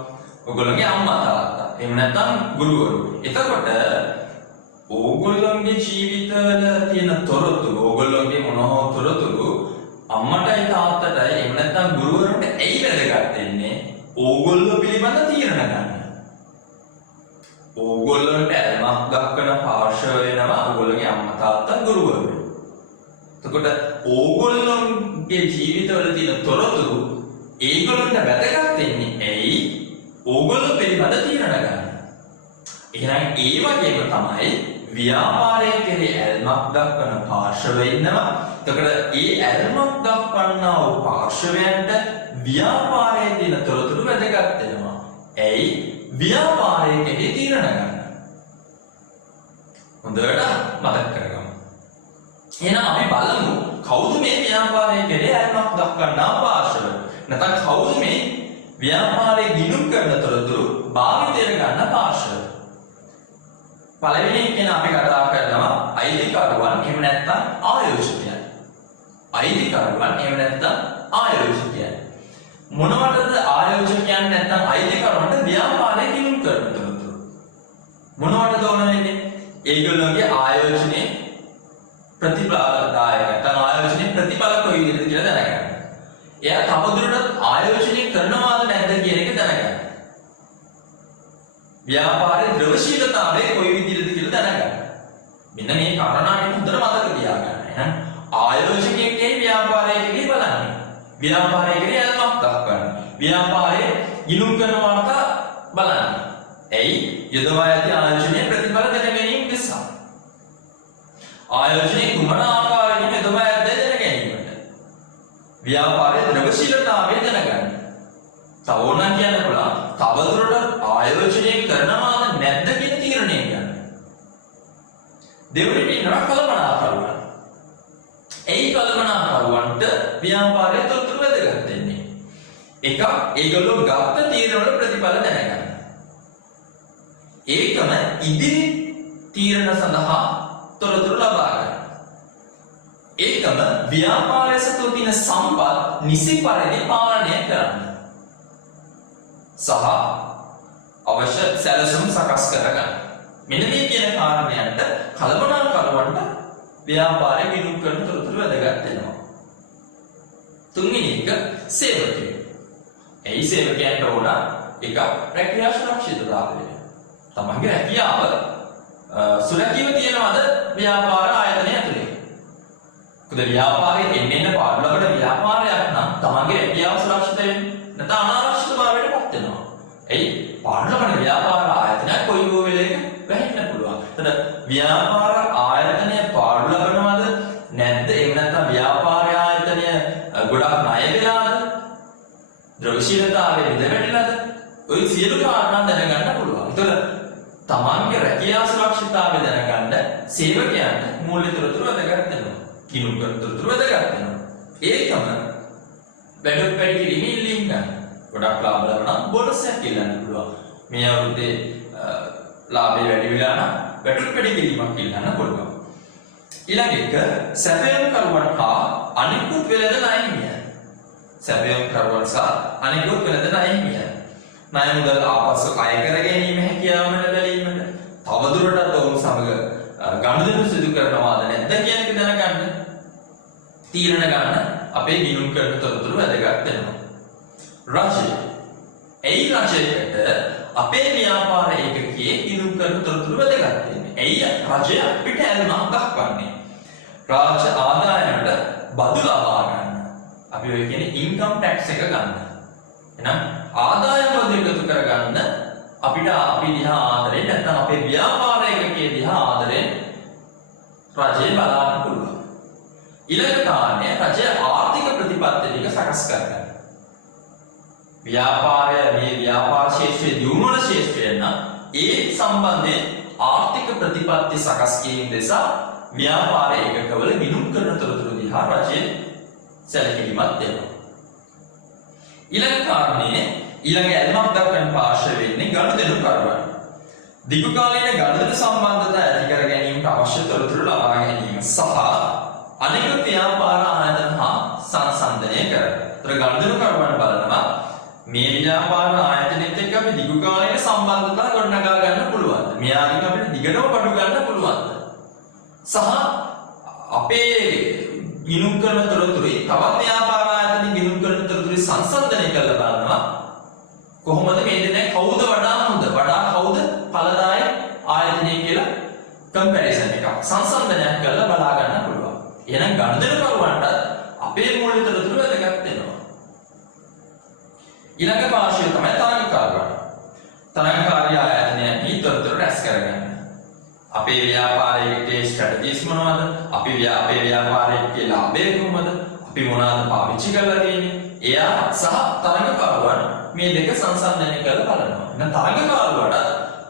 ඔයගොල්ලෝගේ අම්මා තාත්තා. එහෙම නැත්නම් ගුරුවරු. එතකොට ඕගොල්ලෝගේ ජීවිතවල තියෙන තොරතුරු ඕගොල්ලෝගේ මොනවා තොරතුරු අම්මටයි තාත්තටයි එහෙම නැත්නම් ගුරුවරුන්ට ඇයි වැදගත් වෙන්නේ? ඕගොල්ලෝ පිළිබඳ තීරණ ගන්න. ඕගොල්ලන්ට ඇල්මක් දක්වන පාර්ශව වෙනවා ඕගොල්ලෝගේ අම්මා තාත්තා ගුරුවරු. එතකොට ඕගොල්ලෝගේ ජීවිතවල තියෙන තොරතුරු ඒගොල්ලන්ට වැදගත් වෙන්නේ ඇයි? ඕගොල්ලෝ පිළිබඳ තීරණ ගන්න. එහෙනම් ඒ වගේම තමයි ව්‍යාපාරයේ කෙරේ ඇල්මක් දක්වන පාර්ශව ඉන්නවා. එතකොට ඒ ඇල්මක් දක්වන්නා වූ පාර්ශවයන්ට ව්‍යාපාරයේ තියෙන තොරතුරු වැදගත් වෙනවා. ඇයි? ව්‍යාපාරයේ කෙරේ තීරණ ගන්න. හොඳට මතක කරගමු. එහෙනම් අපි බලමු කවුද මේ ව්‍යාපාරයේ කෙරේ ඇල්මක් දක්වන්නා පාර්ශව? නැත්නම් කවුද මේ ව්‍යාපාරයේ ගිණුම් කරන තොරතුරු භාවිතයට ගන්න පාර්ශව? පළවෙනි කෙනා අපි කතා කරනවා අයිතිකරුවන් එහෙම නැත්නම් ආයෝජකයන්. අයිතිකරුවන් එහෙම නැත්නම් ආයෝජකයන්. මොනවටද ආයෝජකයන් නැත්නම් අයිතිකරුවන්ට ව්‍යාපාරයේ ගිණුම් කරන තොරතුරු? මොනවටද ඕන වෙන්නේ? ඒගොල්ලෝගේ ආයෝජනයේ ප්‍රතිඵලදායක නැත්නම් ආයෝජනයේ ප්‍රතිඵල කොයි විදිහද කියලා දැනගන්න. එයා තවදුරටත් ආයෝජනය කරනවාද නැද්ද කියන එක දැනගන්න. ව්‍යාපාරයේ ද්‍රවශීලතාවය කොයි විදිහටද කියලා දැනගන්න. මෙන්න මේ කාරණා ටික හොඳට මතක තියාගන්න. එහෙනම් ආයෝජකයෙක්ගේ ව්‍යාපාරයේ කෙරේ බලන්නේ. ව්‍යාපාරයේ කෙරේ ඇල්මක් දක්වන්න. ව්‍යාපාරයේ ගිණුම් කරන වාර්තා බලන්න. එයි යොදවා ඇති ආයෝජනයේ ප්‍රතිඵල දැන ගැනීම නිසා. ආයෝජනයේ කුමන ආකාරයකින් යොදවා ඇද්ද දැන ගැනීමට. ව්‍යාපාරයේ ද්‍රවශීලතාවය දැනගන්න. තව ඕනනම් කියන්න පුළුවන් තවදුරටත් ආයෝජනය කරනවාද නැද්ද කියන තීරණය ගන්න. දෙවෙනි ඉන්නවා කල්පනාකරුවන්. ඒ කල්පනාකරුවන්ට ව්‍යාපාරයේ තොරතුරු වැදගත් වෙන්නේ. එකක් ඒගොල්ලෝ ගත්ත තීරණවල ප්‍රතිඵල දැනගන්න. ඒකම ඉදිරි තීරණ සඳහා තොරතුරු ලබා ගන්න. ඒකම ව්‍යාපාරයේ සතු තියෙන සම්පත් නිසි පරිදි පාලනය කරන්න. සහ අවශ්‍ය සැලසුම් සකස් කරගන්න. මෙන්න මේ කියන කාරණයන්ට කල්පනාකරුවන්ට ව්‍යාපාරයේ ගිණුම් කරන තොරතුරු වැදගත් වෙනවා. තුන්වෙනි එක සේවකයෝ. ඒ සේවකයන්ට ඕන එක රැකියා සුරක්ෂිතතාවය. තමන්ගේ රැකියාව සුරැකීම තියනවාද ව්‍යාපාර ආයතනය ඇතුලේ. මොකද ව්‍යාපාරයේ එන්න පාඩු ලබන ව්‍යාපාරයක් නම් තමන්ගේ රැකියාව සුරක්ෂිත වෙන්නේ නැත්නම් අනාරක්ෂිතභාවයට පත් වෙනවා. එයි පාඩු ලබන ව්‍යාපාර ආයතනයක් කොයි හෝ වෙලෙක වැහෙන්න පුළුවන්. එතන ව්‍යාපාර ආයතනය පාඩු ලබනවද නැද්ද? එහෙම නැත්නම් ව්‍යාපාර ආයතනය ගොඩක් ණය වෙලාද? ද්‍රව්‍යශීලතාවයේ දෙවැටලාද? ඔය සියලු කාරණා දැනගන්න පුළුවන්. ඒතර තමන්ගේ රැකියා සුරක්ෂිතතාවය දැනගන්න සේවකයන්ට මූල්‍ය තොරතුරු වැදගත් වෙනවා. ගිණුම් කරන තොරතුරු වැදගත් වෙනවා. ඒකම වැඩ කිරීමේ ඉල්ලීම් ගන්න. ගොඩක් ලාභ ලබන බෝනස් එකක් ඉල්ලන්න පුළුවන්. මේ අවුරුද්දේ ලාභය වැඩි වෙලා නම් වැඩ කිරීමක් ඉල්ලන්න පුළුවන්. ඊළඟ එක සැපයුම් කරුවන් හා අනිකුත් වෙළඳ ණය හිමියන්. සැපයුම් කරුවන් සහ අනිකුත් වෙළඳ ණය හිමියන්. ණය මුදල් ආපසු අය කර ගැනීම හැකියාවට බැලීමට තවදුරටත් ඔවුන් සමග ගනුදෙනු සිදු කරනවාද නැද්ද කියන එක දැනගන්න තීරණ ගන්න අපේ ගිණුම් කරන තොරතුරු වැදගත් වෙනවා. රජය. ඒ රජයකට අපේ ව්‍යාපාර ඒකකයේ ගිණුම් කරන තොරතුරු වැදගත් වෙන්නේ. එයි රජය අපිට ඇල්මක් දක්වන්නේ. රාජ්‍ය ආදායමට බදු ලබා ගන්න. අපි ඔය කියන්නේ ඉන්කම් ටැක්ස් එක ගන්න. එහෙනම් ආදායම වලට එකතු කරගන්න අපිට අපි දිහා ආදරෙන් නැත්නම් අපේ ව්‍යාපාර ඒකකයේ දිහා ආදරෙන් රජය බලන්න පුළුවන්. ඊළඟ කාරණය රජය ආර්ථික ප්‍රතිපත්ති ටික සකස් කරගන්න. ව්‍යාපාරය මේ ව්‍යාපාර ශේෂ්ත්‍රයේ දියුණු වන ශේෂ්ත්‍රය නම් ඒ සම්බන්ධයෙන් ආර්ථික ප්‍රතිපත්ති සකස් කිරීම නිසා ව්‍යාපාර ඒකකවල ගිණුම් කරන තොරතුරු දිහා රජය සැලකිලිමත් වෙනවා. ඊළඟ කාරණේ ඊළඟ ඇල්මක් දක්වන පාර්ශ්ව වෙන්නේ ගනුදෙනු කරුවන්. දීර්ඝකාලීන ගනුදෙනු සම්බන්ධතා ඇති කර ගැනීමට අවශ්‍ය තොරතුරු ලබා ගැනීම සහ අනෙකුත් ව්‍යාපාර ආයතන හා සංසන්දනය කරන. ඒතර ගනුදෙනු කරුවන් බලනවා මේ ව්‍යාපාර ආයතනෙත් එක්ක අපි දීර්ඝකාලීන සම්බන්ධතා ගොඩනගා ගන්න පුළුවන්. මෙයාගෙන් අපිට දිගටම බඩු ගන්න පුළුවන්. සහ අපේ ගිණුම් කරන තොරතුරුයි තවත් ව්‍යාපාර ආයතනෙ ගිණුම් කරන තොරතුරුයි සංසන්දනය කරලා බලනවා කොහොමද මේ දෙන්නේ කවුද වඩා හොඳ වඩා කවුද ඵලදායක ආයතනය කියලා කම්පැරිසන් එකක් සංසන්දනයක් කරලා බලා ගන්න පුළුවන්. එහෙනම් ගනුදෙනු කරුවන්ට අපේ මූල්‍ය තොරතුරු වැදගත් වෙනවා. ඊළඟ පාර්ශ්වය තමයි තරගකාරකම්. තරගකාරී ආයතනයන්හි තොරතුරු රැස් කරගන්න. අපේ ව්‍යාපාරයේ ස්ට්‍රැටජිස් මොනවද? අපේ ව්‍යාපාරයේ ලාභය කොහොමද? අපි මොනවාද පාවිච්චි කරලා තියෙන්නේ? එයා සහ තරගකාරකම් මේ දෙක සංසන්දනය කරලා බලනවා. එහෙනම් තරගකාරකම්ට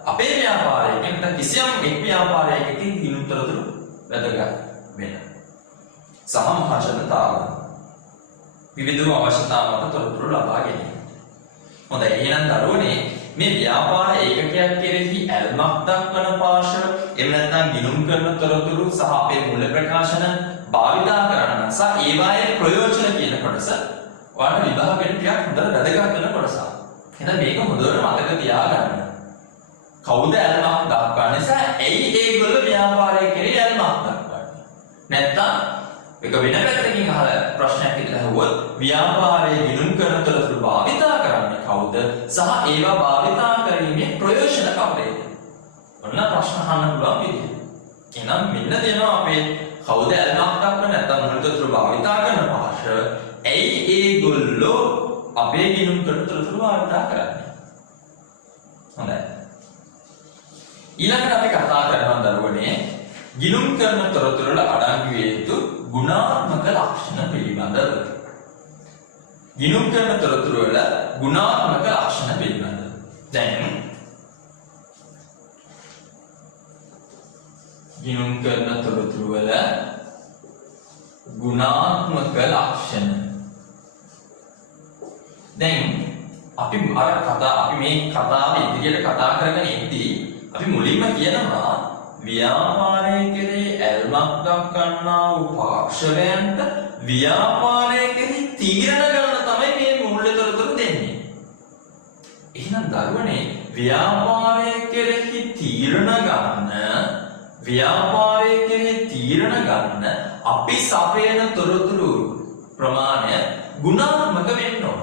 අපේ ව්‍යාපාරයේ නැත්නම් කිසියම් එක් ව්‍යාපාරයකකින් ගිණුම් තොරතුරු වැදගත් වෙනවා. සහ මහජනතාව විවිධ අවශ්‍යතා මත තොරතුරු ලබා ගැනීම. හොඳයි එහෙනම් දරුවනේ මේ ව්‍යාපාර ඒකකයක් කෙරෙහි ඇල්මක් දක්වන පාර්ශ්ව එහෙම නැත්නම් ගිණුම් කරන තොරතුරු සහ අපේ මූල්‍ය ප්‍රකාශන භාවිතා කරන්න සහ ඒවායේ ප්‍රයෝජන කියන කොටස ඔයාලා විභාගයෙන් ටිකක් හොඳට වැදගත් වෙන කොටසක්. එහෙනම් මේක හොඳට මතක තියාගන්න. කවුද ඇල්මක් දක්වන්නේ සහ ඇයි ඒගොල්ලෝ ව්‍යාපාරයේ කෙරෙහි ඇල්මක් දක්වන්නේ? නැත්නම් එක වෙන පැත්තකින් අහලා ප්‍රශ්නයක් විදිහට අහුවොත් ව්‍යාපාරයේ ගිණුම් කරන තොරතුරු භාවිතා කරන්නේ කවුද සහ ඒවා භාවිතා කිරීමේ ප්‍රයෝජන කවරේද? ඔන්න ප්‍රශ්න අහන්න පුළුවන් විදිහ. එහෙනම් මෙන්න දෙනවා අපේ කවුද ඇල්මක් දක්වන්නේ නැත්නම් මූල්‍ය තොරතුරු භාවිතා කරන පාර්ශ්ව ඇයි ඒගොල්ලෝ අපේ ගිණුම් කරන තොරතුරු භාවිතා කරන්නේ? හොඳයි. ඊළඟට අපි කතා කරනවා දරුවනේ ගිණුම් කරන තොරතුරු වල අඩංගු විය යුතු ගුණාත්මක ලක්ෂණ පිළිබඳව. ගිණුම් කරන තොරතුරු වල ගුණාත්මක ලක්ෂණ පිළිබඳව. දැන් ගිණුම් කරන තොරතුරු වල ගුණාත්මක ලක්ෂණ. දැන් අපි මේ කතාව ඉදිරියට කතා කරගෙන ඉද්දී අපි මුලින්ම කියනවා ව්‍යාපාරයේ කෙරෙහි ඇල්මක් දක්වන්නා වූ පාර්ශවයන්ට ව්‍යාපාරයේ කෙරෙහි තීරණ ගන්න තමයි මේ මූල්‍ය තොරතුරු දෙන්නේ. එහෙනම් දරුවනේ ව්‍යාපාරයේ කෙරෙහි තීරණ ගන්න ව්‍යාපාරයේ කෙරෙහි තීරණ ගන්න අපි සපයන තොරතුරු ප්‍රමාණය ගුණාත්මක වෙන්න ඕන.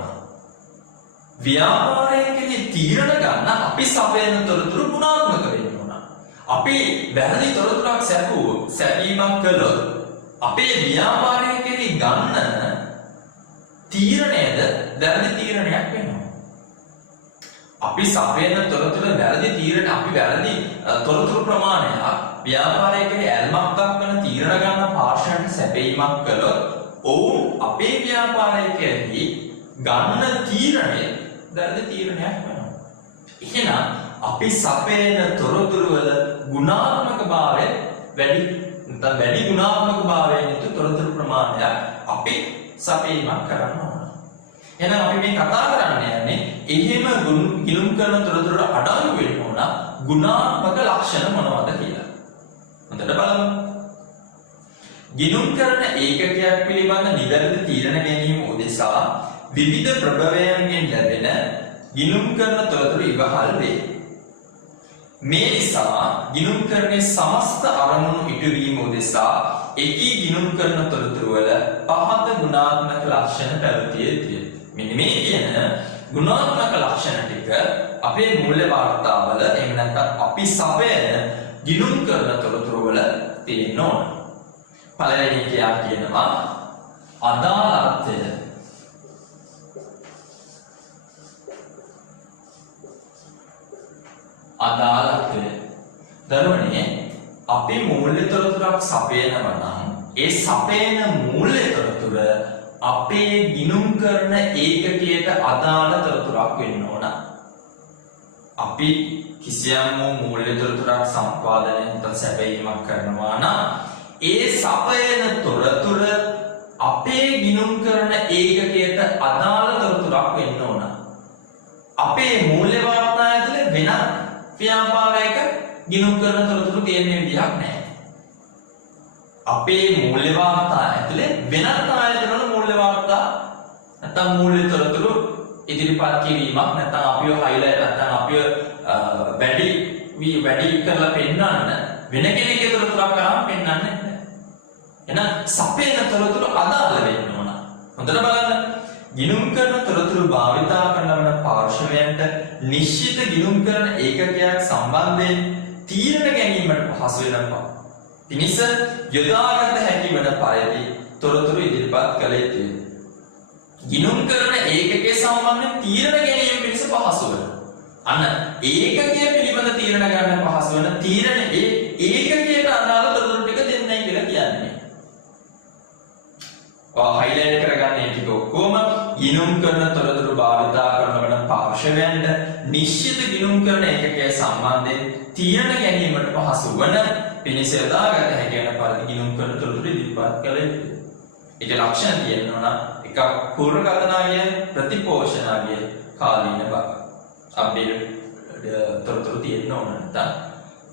ව්‍යාපාරයේ කෙරෙහි තීරණ ගන්න අපි සපයන තොරතුරු ගුණාත්මක වෙන්න ඕන. අපි වැරදි තොරතුරක් සැපීමක් කළොත් අපේ ව්‍යාපාරයේ කෙරෙහි ගන්න තීරණයද වැරදි තීරණයක් වෙනවා. අපි සපයන තොරතුරු වැරදි තීරණ අපි වැරදි තොරතුරු ප්‍රමාණයක් ව්‍යාපාරයේ කෙරෙහි ඇල්මක් දක්වන තීරණ ගන්න පාර්ශ්වයට සැපීමක් කළොත් ඔවුන් අපේ ව්‍යාපාරයේ කෙරෙහි ගන්න තීරණය වැරදි තීරණයක් වෙනවා. එහෙනම් අපි සපයන තොරතුරු වල ගුණාත්මකභාවය වැඩි ගුණාත්මකභාවයෙන් යුතු තොරතුරු ප්‍රමාණයක් අපි සපයීමක් කරන්න ඕන. එහෙනම් අපි මේ කතා කරන්න යන්නේ එහෙම ගිණුම් කරන තොරතුරු අඩංගු වෙන්න ඕන ගුණාත්මක ලක්ෂණ මොනවද කියලා. හොඳට බලමු. ගිණුම් කරන ඒකකයක් පිළිබඳ නිවැරදි තීරණ ගැනීම උදෙසා විවිධ ප්‍රභවයන්ගෙන් ලැබෙන ගිණුම් කරන තොරතුරු ඉවහල් වේ. මේ නිසා ගිණුම් කරන්නේ සමස්ත අරමුණු ඉටුවීම උදෙසා එකී ගිණුම් කරන තොරතුරු වල පහත ගුණාත්මක ලක්ෂණ පැවතිය යුතුය. මෙන්න මේ කියන ගුණාත්මක ලක්ෂණ ටික අපේ මූල්‍ය වාර්තාවල එහෙම නැත්නම් අපි සපයන ගිණුම් කරන තොරතුරු වල තියෙන්න ඕන. පළවෙනි එකයා කියනවා අදාළත්වය. අදාළත්වය. දරුවනේ අපි මූල්‍ය තොරතුරක් සපයනවා නම් ඒ සපයන මූල්‍ය තොරතුර අපේ ගිණුම් කරන ඒකකයට අදාළ තොරතුරක් වෙන්න ඕන. අපි කිසියම් මූල්‍ය තොරතුරක් සම්පාදනය නැත්නම් සැපයීමක් කරනවා නම් ඒ සපයන තොරතුර අපේ ගිණුම් කරන ඒකකයට අදාළ තොරතුරක් වෙන්න ඕන. අපේ මූල්‍ය වාර්තා ඇතුලේ වෙනත් ව්‍යාපාරයක ගිණුම් කරන තොරතුරු තියෙන විදිහක් නැහැ. අපේ මූල්‍ය වාර්තා ඇතුලේ වෙනත් ආයතනවල මූල්‍ය වාර්තා නැත්නම් මූල්‍ය තොරතුරු ඉදිරිපත් කිරීමක් නැත්නම් අපිව highlight නැත්නම් අපිව වැඩි කරලා පෙන්වන්න වෙන කෙනෙක්ගේ තොරතුරක් කරාම පෙන්වන්නේ නැහැ. එහෙනම් සපේන තොරතුරු අදාළ වෙන්න ඕන. හොඳට බලන්න. ගිණුම් කරන තොරතුරු භාවිතා කරන පාර්ශවයන්ට නිශ්චිත ගිණුම් කරන ඒකකයක් සම්බන්ධයෙන් තීරණ ගැනීමට පහසු වෙනවා. පිනිස යොදාගත හැකි වන පරිදි තොරතුරු ඉදිරිපත් කළ යුතුය. ගිණුම් කරන ඒකකයේ සම්බන්ධයෙන් තීරණ ගැනීම පිණිස පහසු වෙනවා. අන්න ඒකකයේ පිළිබඳ තීරණ ගන්න පහසු වෙන තීරණ ඒකකයට අදාළ තොරතුරු ටික දෙන්නයි කියලා කියන්නේ. highlight කරගන්න ටික ඔක්කොම ගිණුම් කරන තොරතුරු භාවිතා කරන පාර්ශවයන්ට නිශ්චිත ගිණුම් කරන ඒකකයේ සම්බන්ධයෙන් තීරණ ගැනීමට පහසු වන පිණිස යොදාගත හැකි වන පරිදි ගිණුම් කරන තොරතුරු ඉදිරිපත් කළ යුතුය. ඒක ලක්ෂණ තියෙනවා නම් එකක් පූර්වගතනාගිය ප්‍රතිපෝෂණාගිය කාලීන බව. අපේ තොරතුරු තියෙන්න ඕන නැත්නම්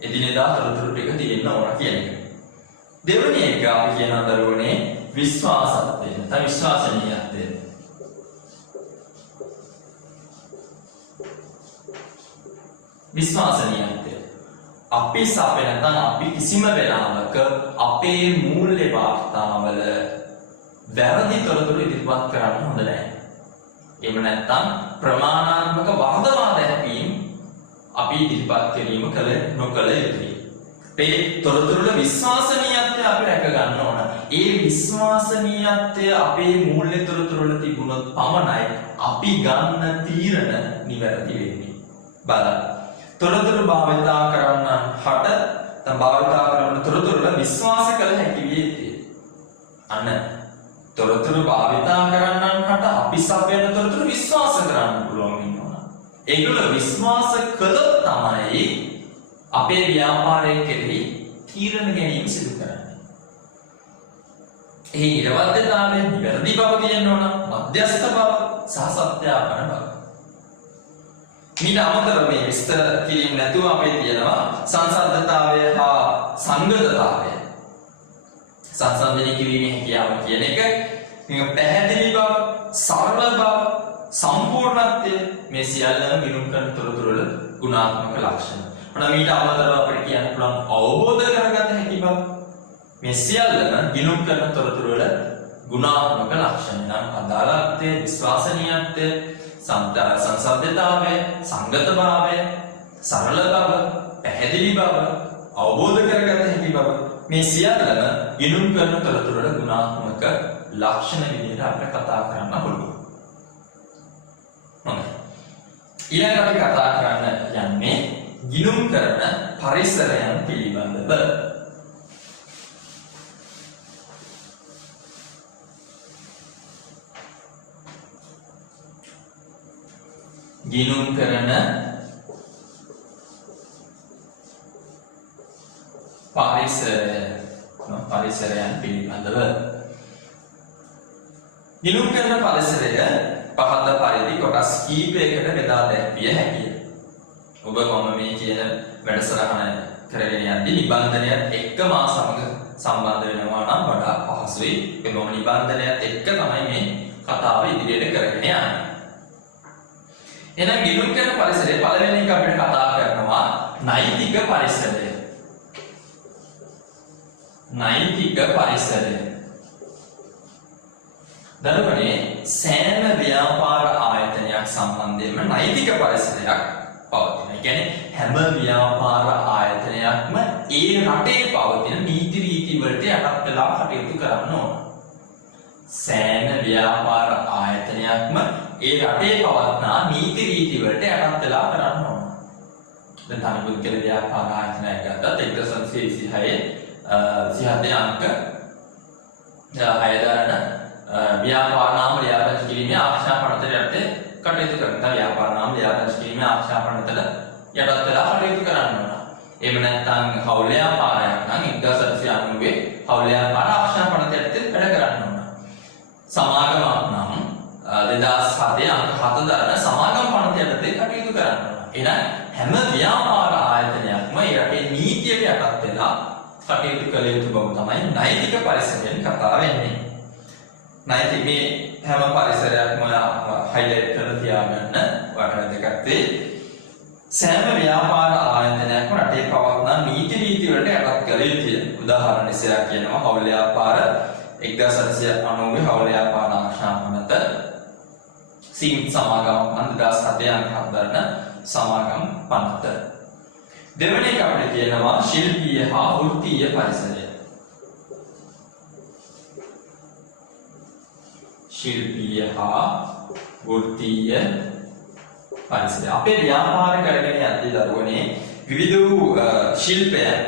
එදිනෙදා තොරතුරු ටික තියෙන්න ඕන කියන එක. දෙවෙනි එක අපි කියන දරුවනේ විශ්වාසත්වය නැත්නම් විශ්වාසනීයත්වය. විශ්වාසනීයත්වය. අපි සපේ නැත්නම් අපි කිසිම වෙලාවක අපේ මූල්‍ය වාර්තාවල වැරදි තොරතුරු ඉදිරිපත් කරන්න හොඳ නැහැ. එහෙම නැත්නම් ප්‍රමාණාත්මක වරදවා දැක්වීම අපි ඉදිරිපත් කිරීම නොකළ යුතුයි. මේ තොරතුරු වල විශ්වාසනීයත්වය අපි රැක ගන්න ඕන. ඒ විශ්වාසනීයත්වය අපේ මූල්‍ය තොරතුරු වල තිබුණොත් පමණයි අපි ගන්න තීරණ නිවැරදි වෙන්නේ. බලන්න. තොරතුරු භාවිතා කරන්න හට භාවිතා කරන තොරතුරු වල විශ්වාස කළ හැකි විය යුතුයි. අන්න තොරතුරු භාවිතා කරන්නන් හට අපි සපයන තොරතුරු විශ්වාස කරන්න පුළුවන් වෙනවා. ඒගොල්ලෝ විශ්වාස කළොත් තමයි අපේ ව්‍යාපාරයේ කෙරෙහි තීරණ ගැනීම සිදු කරන්නේ. ඒ නිර්වද්‍යතාවය නිවැරදි බව තියෙන්න ඕන, මධ්‍යස්ථ බව සහ සත්‍යාපන බව. ඊට අමතරව මේ විස්තර කිරීම නැතුව අපේ තියෙනවා සංසද්දතාවය හා සංගතතාවය. සංසන්දනය කිරීමේ හැකියාව කියන එක මේක පැහැදිලි බව, සරල බව, සම්පූර්ණත්වය මේ සියල්ලම ගිණුම් කරන තොරතුරු වල ගුණාත්මක ලක්ෂණ. මොන මීට අමතරව අපිට කියන්න පුළුවන් අවබෝධ කරගත හැකි බව. මේ සියල්ලම ගිණුම් කරන තොරතුරු වල ගුණාත්මක ලක්ෂණ. නම් අදාළත්වය, විශ්වාසනීයත්වය, සංසද්දතාවය, සංගතභාවය, සරල බව, පැහැදිලි බව, අවබෝධ කරගත හැකි බව මේ සියල්ලම ගිණුම් කරන තොරතුරු වල ගුණාත්මක ලක්ෂණ විදිහට අපිට කතා කරන්න පුළුවන්. හොඳයි. ඊළඟට අපි කතා කරන්න යන්නේ ගිණුම් කරන පරිසරයන් පිළිබඳව. ගිණුම් කරන පරිසරයන් පිළිබඳව. ගිණුම් කරන පරිසරය පහත පරිදි කොටස් කීපයකට බෙදා දැක්විය හැකිය. ඔබ මම මේ කියන වැඩසටහන කරගෙන යද්දී නිබන්ධනයත් එක්ක මා සමග සම්බන්ධ වෙනවා නම් වඩා පහසුයි. ඒ මොම නිබන්ධනයත් එක්ක තමයි මේ කතාව ඉදිරියට කරගෙන යන්නේ. එහෙනම් ගිණුම් කරන පරිසරය පළවෙනි එක අපිට කතා කරනවා නෛතික පරිසරය. නෛතික පරිසරය. දරුවනේ සෑම ව්‍යාපාර ආයතනයක් සම්බන්ධයෙන්ම නෛතික පරිසරයක් පවතින. ඒ කියන්නේ හැම ව්‍යාපාර ආයතනයක්ම ඒ රටේ පවතින නීති රීති වලට යටත් වෙලා කටයුතු කරන්න ඕන. සෑම ව්‍යාපාර ආයතනයක්ම ඒ රටේ පවත්නා නීති රීති වලට යටත් වෙලා කරන්න ඕන. දැන් තනිපුද්ගල ව්‍යාපාර ආයතනයක් ගත්තත් 1926 අංක 6 දරන ව්‍යාපාර නාම ලියාපදිංචි කිරීමේ ආරක්ෂා පනතට යටතේ කටයුතු කරනවා. ව්‍යාපාර නාම ලියාපදිංචි කිරීමේ ආරක්ෂා පනතට යටත් වෙලා කටයුතු කරන්න ඕන. එහෙම නැත්නම් හවුල් ව්‍යාපාරයක් නම් 1990 හවුල් ව්‍යාපාර ආරක්ෂා පනත යටතේ වැඩ කරන්න ඕන. සමාගමක් නම් 2007 අංක 7 දරන සමාගම් පනත යටතේ කටයුතු කරන්න ඕන. එහෙනම් හැම ව්‍යාපාර ආයතනයක්ම ඒ රටේ නීතියට යටත් වෙලා කටයුතු කළ යුතු බව තමයි නෛතික පරිසරයෙන් කතා වෙන්නේ. නෛතික මේ හැම පරිසරයක්ම හයිලයිට් කරලා තියාගන්න වටවැදගත් වේ. සෑම ව්‍යාපාර ආයතනයක්ම රටේ පවත්නා නීති රීති වලට යටත් කළ යුතුය. උදාහරණ ඉස්සරහ කියනවා හවුල් ව්‍යාපාර 1990 හවුල් ව්‍යාපාර ආරක්ෂා පනත සීමිත සමාගම් 2007 අංක 7 දරන සමාගම් පනත. දෙවෙනි එක අපිට කියනවා ශිල්පීය හා වෘත්තීය පරිසරය. ශිල්පීය හා වෘත්තීය පරිසරය. අපේ ව්‍යාපාර කරගෙන යද්දී දරුවනේ විවිධ ශිල්පයන්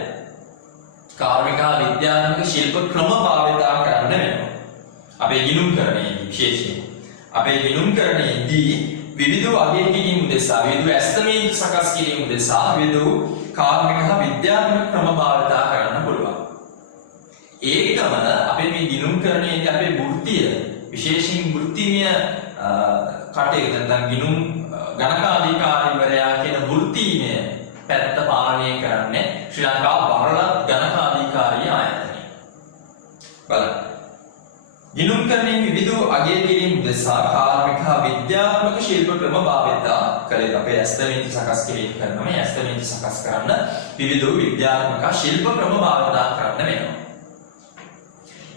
කාර්මික විද්‍යාත්මක ශිල්ප ක්‍රම භාවිතා කරන්න වෙනවා. අපේ ගිණුම්කරණයේදී විශේෂයෙන් අපේ ගිණුම්කරණයේදී විවිධ අගය කිරීම උදෙසා විවිධ ඇස්තමේන්තු සකස් කිරීම උදෙසා විවිධ කාර්මික හා විද්‍යාත්මක ක්‍රම භාවිතා කරන්න පුළුවන්. ඒකම අපේ මේ ගිණුම්කරණයේදී අපේ වෘත්තීය විශේෂයෙන් වෘත්තීය කටයුතු නැත්නම් ගිණුම් ගණකාධිකාරීවරයා කියන වෘත්තීය පැත්ත පාලනය කරන්නේ ශ්‍රී ලංකා වරලත් ගණකාධිකාරී ආයතනය. බලන්න. ගිණුම්කරණයේ විවිධ අගය කිරීම උදෙසා කාර්මික හා විද්‍යාත්මක ශිල්ප ක්‍රම භාවිතා කළේ. අපේ ඇස්තමේන්තු සකස් කිරීම කරනවා. මේ ඇස්තමේන්තු සකස් කරන්න විවිධ විද්‍යාත්මක ශිල්ප ක්‍රම භාවිතා කරන්න වෙනවා.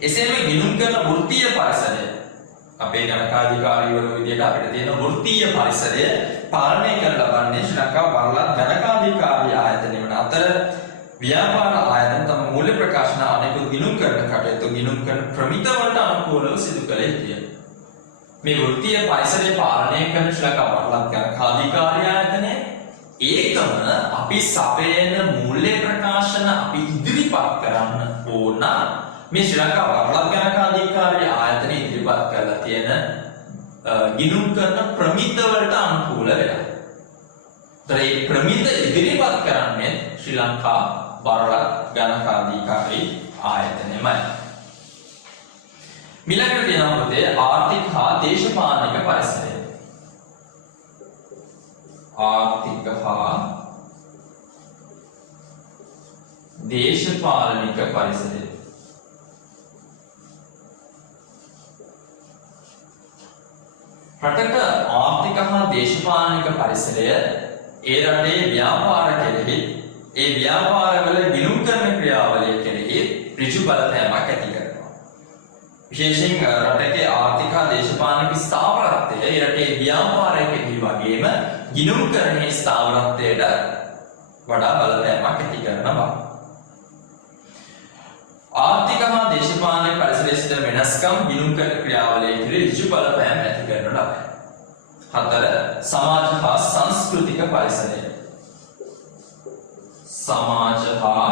එසේම ගිණුම්කරණ වෘත්තීය පරිසරය අපේ ගණකාධිකාරීවරු විදියට අපිට තියෙන වෘත්තීය පරිසරය පාලනය කර ලබන්නේ ශ්‍රී ලංකා වරලත් ගණකාධිකාරී ආයතනය වන අතර ව්‍යාපාර ආයතන තම මූල්‍ය ප්‍රකාශන අනෙකුත් ගිණුම්කරණ කටයුතු ගිණුම්කරණ ප්‍රමිතවලට අනුකූලව සිදු කළ යුතුය. මේ වෘත්තීය පරිසරය පාලනය කරන ශ්‍රී ලංකා වරලත් ගණකාධිකාරී ආයතනය ඒකම අපි සපයන මූල්‍ය ප්‍රකාශන අපි ඉදිරිපත් කරන්න ඕන මේ ශ්‍රී ලංකා වරලත් ගණකාධිකාරී ආයතනය ඉදිරිපත් කරලා තියෙන ගිණුම්කරණ ප්‍රමිත වලට අනුකූල වෙලා. ඒ ප්‍රමිත ඉදිරිපත් කරන්නේ ශ්‍රී ලංකා වරලත් ගණකාධිකාරී ආයතනයමයි. මිලකට තියෙනවා පුතේ ආර්ථික හා දේශපාලනික පරිසරය. ආර්ථික හා දේශපාලනික පරිසරය. රටක ආර්ථික හා දේශපාලනික පරිසරය ඒ රටේ ව්‍යාපාර කෙරෙහි ඒ ව්‍යාපාරවල ගිණුම් කරන ක්‍රියාවලිය කෙරෙහි ඍජු බලපෑමක් ඇති කරනවා. විශේෂයෙන් රටේ ආර්ථික දේශපාලනික ස්ථාවරත්වය ඒ රටේ ව්‍යාපාරය කෙරෙහි වගේම ගිණුම් කරන්නේ ස්ථාවරත්වයට වඩා බලපෑමක් ඇති කරනවා. ආර්ථික හා දේශපාලන පරිසරයේ වෙනස්කම් ගිණුම් කරන ක්‍රියාවලිය කෙරෙහි ඍජු බලපෑම ඇති කරනවා. 4. සමාජ හා සංස්කෘතික පරිසරය. සමාජ හා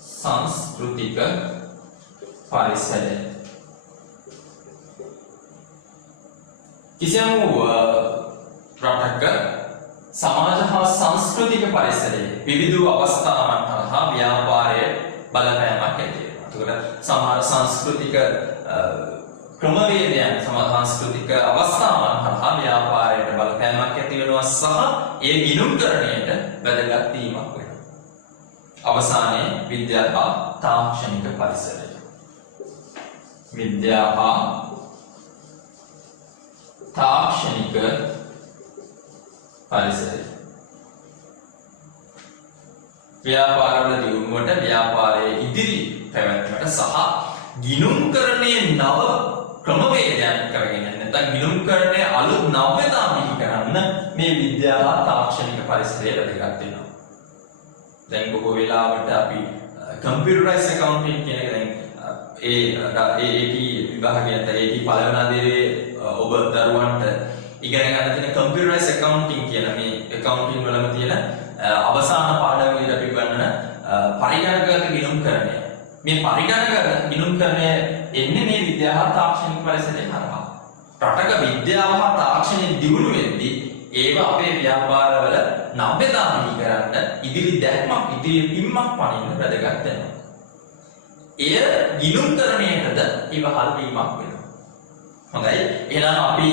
සංස්කෘතික පරිසරය. කිසියම් රටක සමාජ හා සංස්කෘතික පරිසරයේ විවිධ අවස්ථාවන් හා ව්‍යාපාරයේ බලපෑමක් ඇති වෙනවා. ඒකට සමහර සංස්කෘතික ක්‍රමවේදයන් සංස්කෘතික අවස්ථාවන් හා ව්‍යාපාරයට බලපෑමක් ඇති වෙනවා සහ ඒ ගිණුම්කරණයට වැදගත් වීමක් වෙනවා. අවසානයේ විද්‍යා හා තාක්ෂණික පරිසරය. විද්‍යා හා තාක්ෂණික පරිසරය. ව්‍යාපාරවල දියුණුවට ව්‍යාපාරයේ ඉදිරි පැවැත්මට සහ ගිණුම්කරණයේ නව ක්‍රමවේදයන් කරගෙන නැත්නම් ගිණුම්කරණයේ අලුත් නව්‍යතා බිහි කරන්න මේ විද්‍යා හා තාක්ෂණික පරිසරය වැදගත් වෙනවා. දැන් බොහෝ වෙලාවට අපි කම්පියුටරයිස් accounting කියන එක දැන් AAT විභාගයට AAT පළවෙනි අදියරේ ඔබ දරුවන්ට ඉගෙන ගන්න තියෙන කම්පියුටරයිස් accounting කියන මේ accounting වලම තියෙන අවසාන පාඩමේ අපි ගන්න පරිගණකගත ගිණුම්කරණය. මේ පරිගණක ගිණුම්කරණය එන්නේ මේ විද්‍යා හා තාක්ෂණික පරිසරයෙන් හරහා. රටක විද්‍යාව හා තාක්ෂණය දියුණු වෙද්දී ඒව අපේ ව්‍යාපාරවල නව්‍යතා බිහි කරන්න ඉදිරි දැක්මක් ඉදිරි පිම්මක් පනින්න වැදගත් වෙනවා. එය ගිණුම්කරණයටද ඉවහල් වීමක් වෙනවා. හොඳයි. එහෙනම් අපි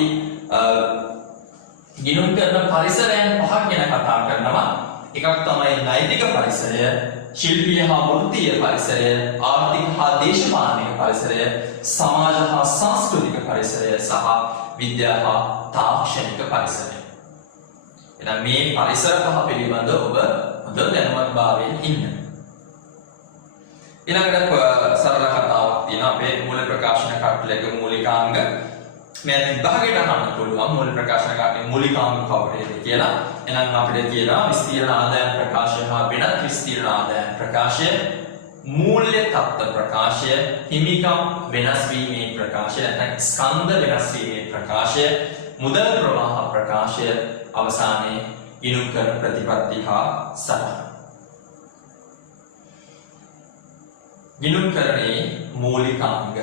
ගිණුම් කරන පරිසරයන් පහක් ගැන කතා කරනවා. එකක් තමයි නෛතික පරිසරය, ශිල්පීය හා වෘත්තීය පරිසරය, ආර්ථික හා දේශපාලනික පරිසරය, සමාජ හා සංස්කෘතික පරිසරය සහ විද්‍යා හා තාක්ෂණික පරිසරය. එහෙනම් මේ පරිසර පහ පිළිබඳව ඔබ හොඳ දැනුවත්භාවයෙන් ඉන්න. ඊළඟට සරල කතාවක් තියෙනවා. අපේ මූල ප්‍රකාශන කට්ටලයක මූලිකාංග මේ විභාගයට අහන්න පුළුවන් මූල ප්‍රකාශන කට්ටලේ මූලිකාංග කවරේද කියලා. එහෙනම් අපිට තියෙනවා විස්තීර්ණ ආදායම් ප්‍රකාශය හා වෙනත් විස්තීර්ණ ආදායම් ප්‍රකාශය, මූල්‍ය තත්ත්ව ප්‍රකාශය, හිමිකම් වෙනස් වීමේ ප්‍රකාශය නැත්නම් ස්කන්ධ වෙනස් වීමේ ප්‍රකාශය, මුදල් ප්‍රවාහ ප්‍රකාශය, අවසානයේ ගිණුම් කරන ප්‍රතිපත්ති හා සටහන. ගිණුම්කරණයේ මූලිකාංග.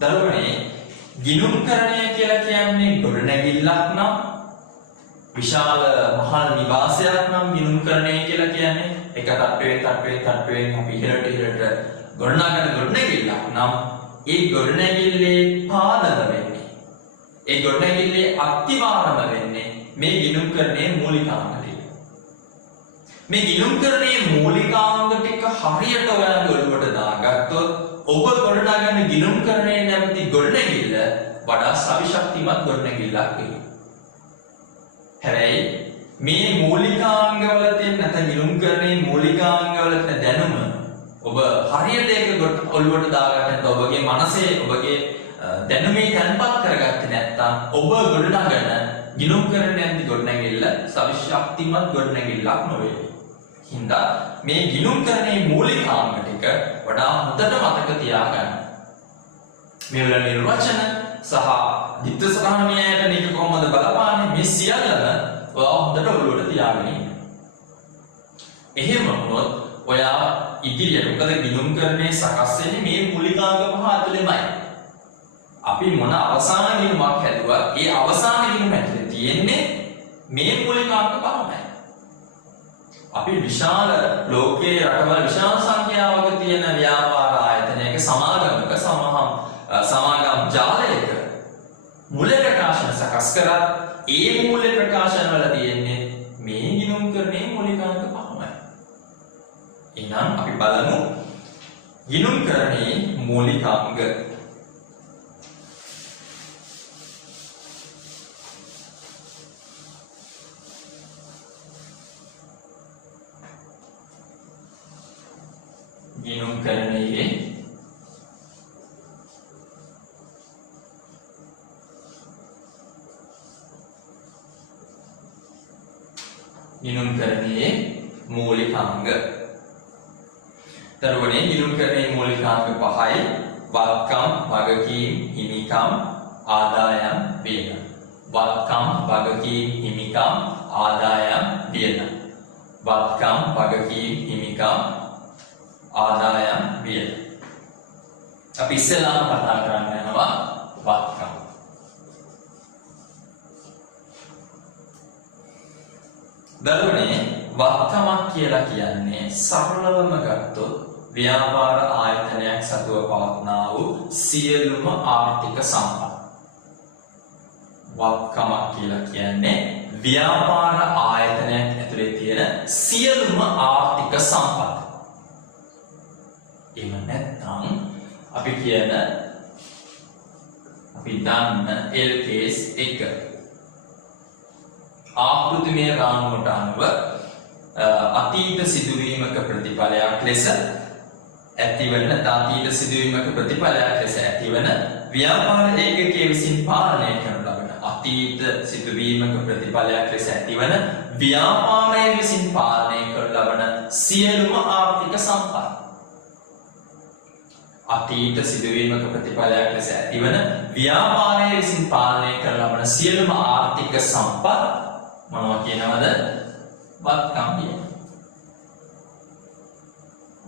දරුවනේ ගිණුම්කරණය කියලා කියන්නේ ගොඩනැගිල්ලක් නම් විශාල මහල් නිවාසයක් නම් ගිණුම්කරණය කියලා කියන්නේ එක තට්ටුවෙන් අපි ඉහළට ගොඩනගන ගොඩනැගිල්ලක් නම් ඒ ගොඩනැගිල්ලේ පාදක වෙන්නේ, ඒ ගොඩනැගිල්ලේ අත්තිවාරම වෙන්නේ මේ ගිණුම්කරණයේ මූලිකාංග ටික. මේ ගිණුම්කරණයේ මූලිකාංග ටික හරියට ඔයාලගේ ඔළුවට දාගත්තොත් ඔබ ගොඩනගන ගිණුම්කරණයේ නැමැති ගොඩනැගිල්ල වඩා සවිශක්තිමත් ගොඩනැගිල්ලක් වෙයි. හැබැයි මේ මූලිකාංගවල තියෙන නැත්නම් ගිණුම්කරණයේ මූලිකාංගවල තියෙන දැනුම ඔබ හරියට ඒක ඔළුවට දාගන්න නැත්නම් ඔබගේ මනසේ ඔබගේ දැනුමේ තැන්පත් කරගත්තේ නැත්නම් ඔබ ගොඩනගන ගිණුම්කරණයේ ගොඩනැගිල්ල සවිශක්තිමත් ගොඩනැගිල්ලක් නොවේ. හින්දා මේ ගිණුම්කරණයේ මූලිකාංග ටික වඩා හොඳට මතක තියාගන්න. මේවල නිර්වචන සහ ධිට්ඨ සහනමයට මේක කොහොමද බලපාන්නේ මේ සියල්ලම ඔයා හොඳට ඔළුවට තියාගෙන ඉන්න. එහෙම වුණොත් ඔයා ඉදිරියට මොකද ගිණුම්කරණයේ සකස් වෙන්නේ මේ මූලිකාංග පහ ඇතුළෙමයි. අපි මොන අවසාන ගිණුමක් හැදුවා ඒ අවසාන ගිණුම ඇතුළේ තියෙන්නේ මේ මූලිකාංග පහමයි. අපි විශාල ලෝකයේ රටවල් විශාල සංඛ්‍යාවක තියෙන ව්‍යාපාර ආයතනයක සමාගමක සමාගම් ජාලයක මූල්‍ය ප්‍රකාශන සකස් කරත් ඒ මූල්‍ය ප්‍රකාශන වල තියෙන්නේ මේ ගිණුම්කරණයේ මූලිකාංග පහමයි. එහෙනම් අපි බලමු ගිණුම්කරණයේ මූලිකාංග. ගිණුම්කරණයේ මූලිකාංග. දරුවනේ ගිණුම්කරණයේ මූලිකාංග 5යි. වත්කම්, වගකීම්, හිමිකම්, ආදායම්, වියදම්. වත්කම්, වගකීම්, හිමිකම්, ආදායම්, වියදම්. වත්කම්, වගකීම්, හිමිකම්, ආදායම්, වියදම්. අපි ඉස්සෙල්ලාම කතා කරන්න යනවා වත්කම්. දරුවනේ වත්කමක් කියලා කියන්නේ සරලවම ගත්තොත් ව්‍යාපාර ආයතනයක් සතුව පවත්නා වූ සියලුම ආර්ථික සම්පත්. වත්කමක් කියලා කියන්නේ ව්‍යාපාර ආයතනයක් ඇතුලේ තියෙන සියලුම ආර්ථික සම්පත්. එහෙම නැත්නම් අපි කියන අපි දන්න L case 1 ආකෘතිමය රාමුවට අනුව අතීත සිදුවීමක ප්‍රතිඵලයක් ලෙස ඇතිවන අතීත සිදුවීමක ප්‍රතිඵලයක් ලෙස ඇතිවන ව්‍යාපාර ඒකකයේ විසින් පාලනය කරනු ලබන අතීත සිදුවීමක ප්‍රතිඵලයක් ලෙස ඇතිවන ව්‍යාපාරය විසින් පාලනය කරනු ලබන සියලුම ආර්ථික සම්පත්. අතීත සිදුවීමක ප්‍රතිඵලයක් ලෙස ඇතිවන ව්‍යාපාරය විසින් පාලනය කරනු ලබන සියලුම ආර්ථික සම්පත් මොනවා කියනවද? වත්කම් කියන.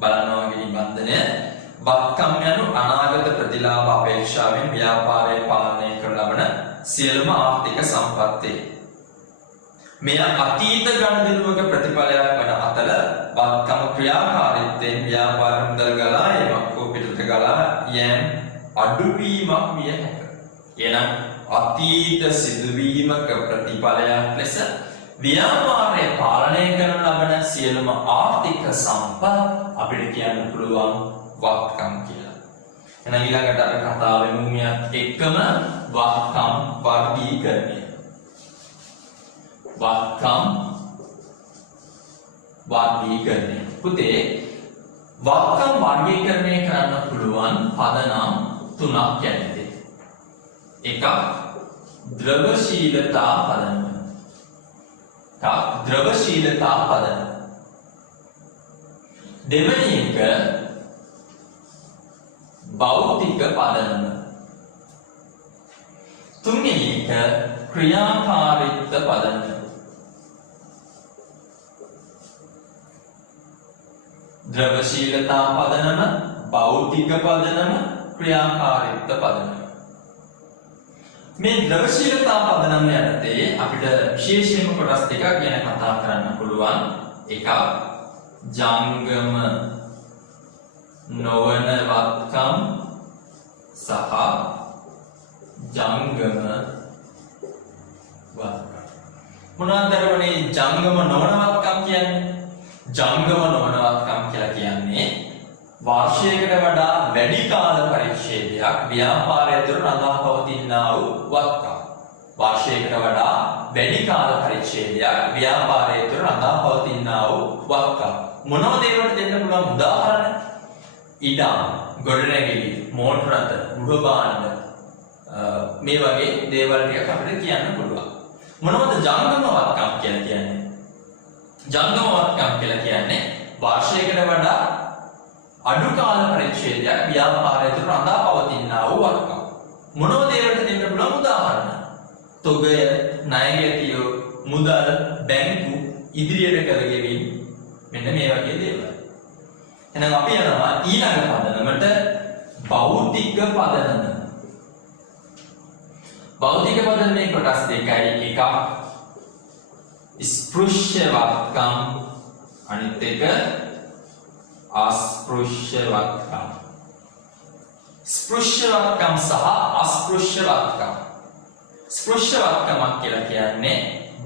බලනවා වගේ නිබන්ධනය වත්කම් යනු අනාගත ප්‍රතිලාභ අපේක්ෂාවෙන් ව්‍යාපාරය පාලනය කරන ලබන සියලුම ආර්ථික සම්පත්තිය. මෙය අතීත ගනුදෙනුවක ප්‍රතිඵලයක් වන අතර වත්කම ක්‍රියාකාරීත්වයෙන් ව්‍යාපාර මුදල් ගලා ඒමක් හෝ පිටත ගලා යෑම අඩුවීමක් විය හැක. එනම් අතීත සිදුවීමක ප්‍රතිඵලයක් ලෙස ව්‍යාපාරය පාලනය කරන ලබන සියලුම ආර්ථික සම්පත් අපිට කියන්න පුළුවන් වත්කම් කියලා. එහෙනම් ඊළඟට අපි කතා වෙමු මෙයත් එක්කම වත්කම් වර්ගීකරණය. වත්කම් වර්ගීකරණය. පුතේ වත්කම් වර්ගීකරණය කරන්න පුළුවන් පදනම් 3ක් යන්නේ. එකක් ද්‍රවශීලතා පදනම. ද්‍රවශීලතා පදනම. දෙවෙනි එක භෞතික පදනම. තුන්වෙනි එක ක්‍රියාකාරීත්ව පදනම. ද්‍රවශීලතා පදනම, භෞතික පදනම, ක්‍රියාකාරීත්ව පදනම. මේ ද්‍රවශීලතා පදනම යටතේ අපිට විශේෂයෙන්ම කොටස් දෙකක් ගැන කතා කරන්න පුළුවන්. එකක් ජංගම නොවන වත්කම් සහ ජංගම වත්කම්. මොනවාද දරුවනේ ජංගම නොවන වත්කම් කියන්නේ? ජංගම නොවන වත්කම් කියලා කියන්නේ වර්ෂයකට වඩා වැඩි කාල පරිච්ඡේදයක් ව්‍යාපාරය තුළ රඳා පවතිනා වූ වත්කම්. වර්ෂයකට වඩා වැඩි කාල පරිච්ඡේදයක් ව්‍යාපාරය තුළ රඳා පවතිනා වූ වත්කම්. මොනවද ඒවට දෙන්න පුළුවන් උදාහරණ? ඉඩම්, ගොඩනැගිලි, මෝටර රථ, ගෘහ භාණ්ඩ මේ වගේ දේවල් ටික අපිට කියන්න පුළුවන්. මොනවද ජංගම වත්කම් කියලා කියන්නේ? ජංගම වත්කම් කියලා කියන්නේ වර්ෂයකට වඩා අඩු කාල පරිච්ඡේදයක් ව්‍යාපාරය තුළ රඳා පවතිනා වූ වත්කම්. මොනවද ඒවට දෙන්න පුළුවන් උදාහරණ? තොගය, ණය ගැටියෝ, මුදල්, බැංකු, ඉදිරියට කළ ගෙවීම් මෙන්න මේ වගේ දේවල්. එහෙනම් අපි යනවා ඊළඟ පදනමට භෞතික පදනම. භෞතික පදනමේ කොටස් දෙකයි. එකක් ස්පෘශ්‍ය වත්කම්, අනිත් එක අස්පෘශ්‍ය වත්කම්. ස්පෘශ්‍ය වත්කම් සහ අස්පෘශ්‍ය වත්කම්. ස්පෘශ්‍ය වත්කමක් කියලා කියන්නේ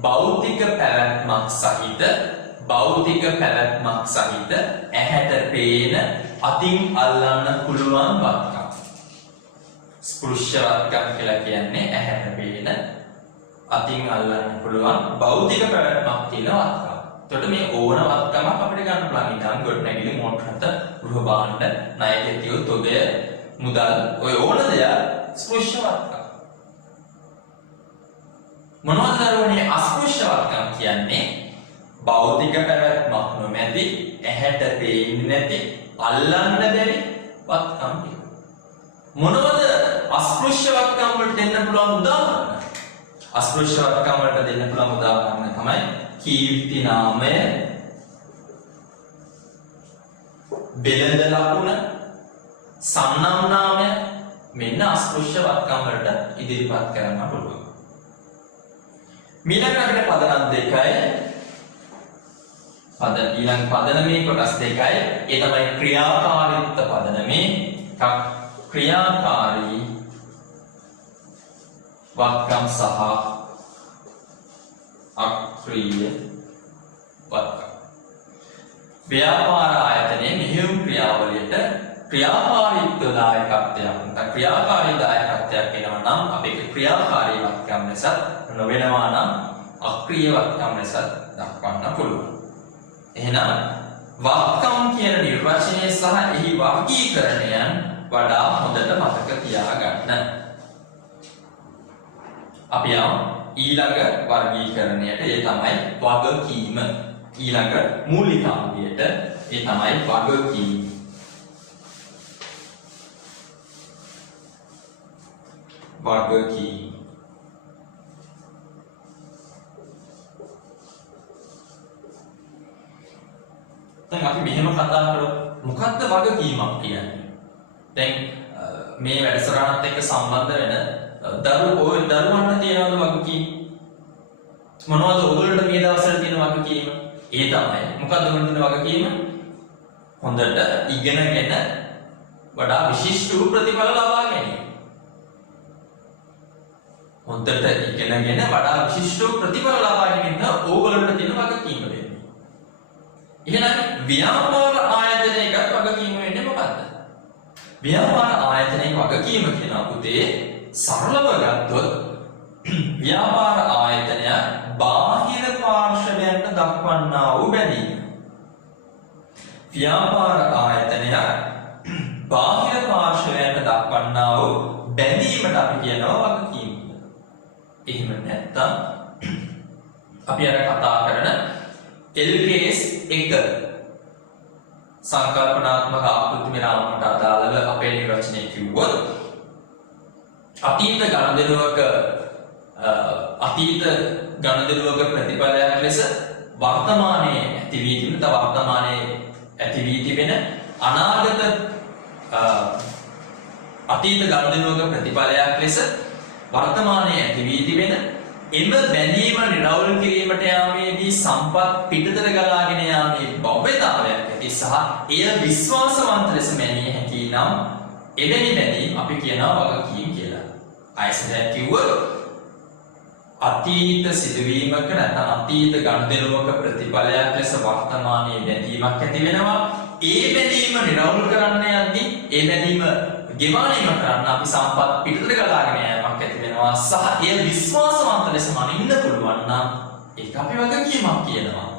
භෞතික පැවැත්මක් සහිත ඇහැට පේන අතින් අල්ලන්න පුළුවන් වත්කම්. ස්පෘශ්‍ය වත්කම් කියලා කියන්නේ ඇහැට පේන අතින් අල්ලන්න පුළුවන් භෞතික පැවැත්මක් තියෙන වත්කම්. එතකොට මේ ඕන වත්කමක් අපිට ගන්න පුළුවන්. ඉතින් ගොඩනැගිලි, මෝටර රථ, ගෘහ භාණ්ඩ, ණය ගැටියෝ, තොගය, මුදල් ඔය ඕන දෙයක් ස්පෘශ්‍ය වත්කම්. මොනවද දරුවනේ අස්පෘශ්‍ය වත්කම් කියන්නේ? භෞතික පැවැත්මක් නොමැති, ඇහැට පේන්නේ නැති, අල්ලන්න බැරි වත්කම් ටික. මොනවද අස්පෘශ්‍ය වත්කම් වලට දෙන්න පුළුවන් උදාහරණ? අස්පෘශ්‍ය වත්කම් වලට දෙන්න පුළුවන් උදාහරණ තමයි කීර්ති නාමය, බෙලඳ ලකුණ, සම්නම් නාමය. මෙන්න අස්පෘශ්‍ය වත්කම් වලට ඉදිරිපත් කරන්න පුළුවන්. ඊළඟට අපිට පදනම් දෙකයි ඊළඟ පදනමේ කොටස් දෙකයි. ඒ තමයි ක්‍රියාකාරීත්ව පදනමේ ක්‍රියාකාරී වත්කම් සහ අක්‍රීය වත්කම්. ව්‍යාපාර ආයතනයේ මෙහෙයුම් ක්‍රියාවලියට ක්‍රියාකාරීත්ව දායකත්වයක් නැත්නම් ක්‍රියාකාරී දායකත්වයක් වෙනවා නම් අපේ ක්‍රියාකාරී වත්කම් ලෙස නොවෙනවා නම් අක්‍රීය වත්කම් ලෙස දක්වන්න පුළුවන්. එහෙනම් වත්කම් කියන නිර්වචනය සහ එහි වර්ගීකරණයන් වඩා හොඳට මතක තියාගන්න. අපි යමු ඊළඟ වර්ගීකරණයට. ඒ තමයි වගකීම. ඊළඟ මූලිකාංගයට ඒ තමයි වගකීම. වගකීම. දැන් අපි මෙහෙම කතා කරමු. මොකක්ද වගකීමක් කියන්නේ? දැන් මේ වැඩසටහනත් එක්ක සම්බන්ධ වෙන දරුවන්ට තියෙනවද වගකීම්? මොනවද ඔයගොල්ලන්ට මේ දවස්වල තියෙන වගකීම? ඒ තමයි මොකක්ද ඔයගොල්ලන්ට තියෙන වගකීම? හොඳට ඉගෙනගෙන වඩා විශිෂ්ට වූ ප්‍රතිඵල ලබා ගැනීම. හොඳට ඉගෙනගෙන වඩා විශිෂ්ට වූ ප්‍රතිඵල ලබා ගැනීම ඕගොල්ලන්ට තියෙන වගකීම වෙන්නේ. එහෙනම් ව්‍යාපාර ආයතනයකට වගකීම වෙන්නේ මොකද්ද? ව්‍යාපාර ආයතනයේ වගකීම කියන පුතේ සරලව ගත්තොත් ව්‍යාපාර ආයතනය බාහිර පාර්ශවයන්ට දක්වන්නා වූ බැඳීම. ව්‍යාපාර ආයතනය බාහිර පාර්ශවයන්ට දක්වන්නා වූ බැඳීමට අපි කියනවා වගකීම. එහෙම නැත්නම් අපි අර කතා කරන LKS 1 සංකල්පනාත්මක ආකෘති රාමුවට අදාළව අපේ නිර්වචනය කිව්වොත් අතීත ගණදෙනුවක ප්‍රතිඵලයක් ලෙස වර්තමානයේ ඇති වී තිබෙන අනාගත අතීත ගණදෙනුවක ප්‍රතිඵලයක් ලෙස වර්තමානයේ ඇති වී තිබෙන එම බැඳීම නිරවුල් කිරීමට යාමේදී සම්පත් පිටතට ගලාගෙන යාමේ භව්‍යතාවයක් ඇති සහ එය විශ්වාසවන්ත ලෙස මැනිය හැකි නම් එවැනි බැඳීම් අපි කියනවා වගකීම් කියලා. අයිසරයක් කිව්වොත් අතීත සිදුවීමක නැත්නම් අතීත ගනුදෙනුවක ප්‍රතිඵලයක් ලෙස වර්තමානයේ බැඳීමක් ඇති වෙනවා. ඒ බැඳීම නිරවුල් කරන්න යද්දී ඒ බැඳීම ගෙවාණීම කරන්න අපි සම්පත් පිටතට ගලාගෙන යෑමක් ඇති වෙනවා සහ එය විශ්වාසවන්ත ලෙස මනින්න පුළුවන් නම් ඒක අපි වගකීමක් කියනවා.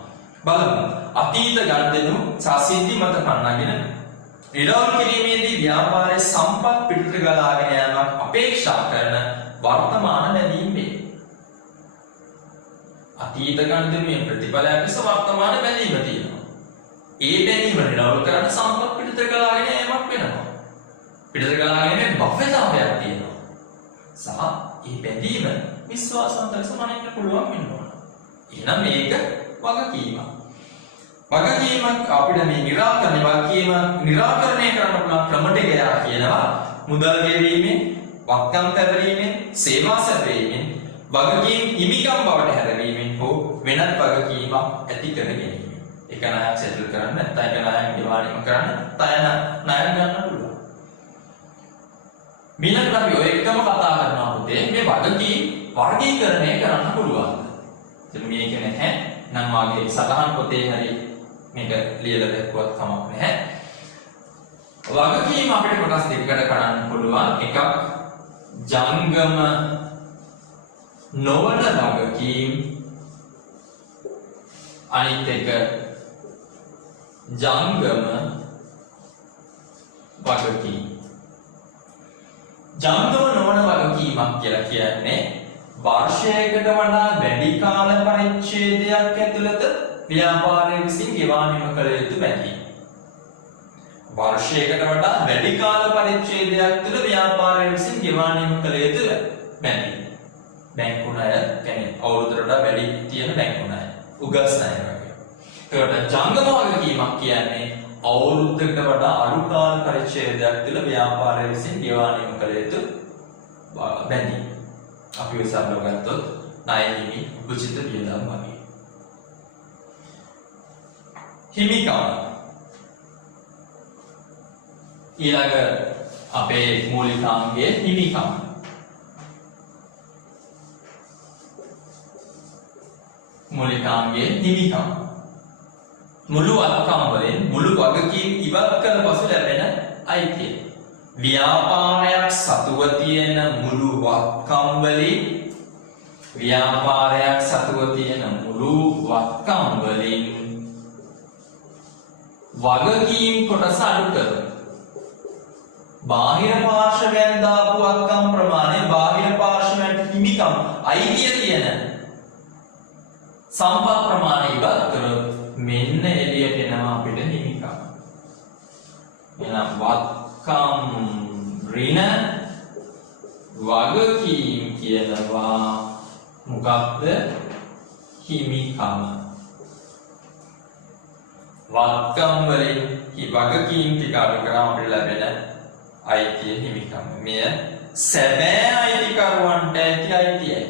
බලමු අතීත ගනුදෙනු සාසිද්ධි මත පන්නගෙන නිරවුල් කිරීමේදී ව්‍යාපාරයේ සම්පත් පිටතට ගලාගෙන යෑමක් අපේක්ෂා කරන වර්තමාන බැඳීම් වේ. අතීත ගනුදෙනුවේ ප්‍රතිඵලයක් ලෙස වර්තමාන බැඳීම තියෙනවා. ඒ බැඳීම නිරවුල් කරන සම්පත් පිටතට ගලාගෙන යෑමක් වෙනවා. පිටතට ගලාගෙන භව්‍යතාවයක් තියෙනවා. සහ මේ බැඳීම විශ්වාසවන්ත ලෙස මනින්න පුළුවන් වෙනවා. එහෙනම් මේක වගකීමක්. වගකීමක් අපිට මේ නිරාකරණය කරන්න පුළුවන් ක්‍රම ටික කියනවා මුදල් ගෙවීමෙන්, වත්කම් පැවරීමෙන්, සේවා සැපයීමෙන්, වගකීම් හිමිකම් බවට හැරවීමෙන් හෝ වෙනත් වගකීමක් ඇති කර ගැනීම. එක ණයක් සෙටල් කරන්න නැත්නම් එක ණයක් ගෙවාණීම කරන්න ණය ගන්න පුළුවන්. ඊළඟට අපි ඔය එකම කතා කරනවා පුතේ මේ වගකීම් වර්ගීකරණය කරන්න පුළුවන්. ඉතින් මේක නැහැ නම් වාගේ සටහන් පොතේ හරි මේක ලියලා දැක්වුවත් කමක් නැහැ. වගකීම් අපිට කොටස් දෙකකට කඩන්න පුළුවන්. එකක් ජංගම නොවන වගකීම්, අනිත් එක ජංගම වගකීම්. ජංගම නොවන වගකීමක් කියලා කියන්නේ වර්ෂයකට වඩා වැඩි කාල පරිච්ඡේදයක් ඇතුළත ව්‍යාපාරය විසින් ගෙවා නිම කළ යුතු බැඳීම්. වර්ෂයකට වඩා වැඩි කාල පරිච්ඡේදයක් තුළ ව්‍යාපාරය විසින් ගෙවා නිම කළ යුතු බැඳීම්. බැංකු ණය කියන්නේ අවුරුද්දකට වඩා වැඩි තියෙන බැංකු ණය. උගස් ණය වගේ. ඒකට ජංගම වගකීමක් කියන්නේ අවුරුද්දකට වඩා අඩු කාල පරිච්ඡේදයක් තුළ ව්‍යාපාරය විසින් ගෙවා නිම කළ යුතු බැඳීම්. අපි උසාවිව ගත්තොත් ණය හිමි උපචිත වියදම් වගේ. හිමිකම් ඊළඟ අපේ මූලිකාංගයේ හිමිකම්. මූලිකාංගයේ හිමිකම් මුළු අත්කම් වලින් මුළු වගකීම් ඉවත් කළ පසු ලැබෙන අයිතිය. ව්‍යාපාරයක් සතුව තියෙන මුළු වත්කම් වලින් ව්‍යාපාරයක් සතුව තියෙන මුළු වත්කම් වලින් වගකීම් කොටස අඩු කරන බාහිර පාර්ශවයන් දාපු වත්කම් ප්‍රමාණය බාහිර පාර්ශවයන්ට හිමිකම් අයිතිය තියෙන සම්පත් ප්‍රමාණය ඉවත් කරොත් මෙන්න එළියට එනවා අපිට හිමිකම්. එහෙනම් වත්කම් ඍණ වගකීම් කියනවා මොකක්ද? හිමිකම. වත්කම් වලින් වගකීම් ටික අඩු කරාම අපිට ලැබෙන අයිතිය හිමිකම. මෙය සැබෑ අයිතිකරුවන්ට ඇති අයිතියයි.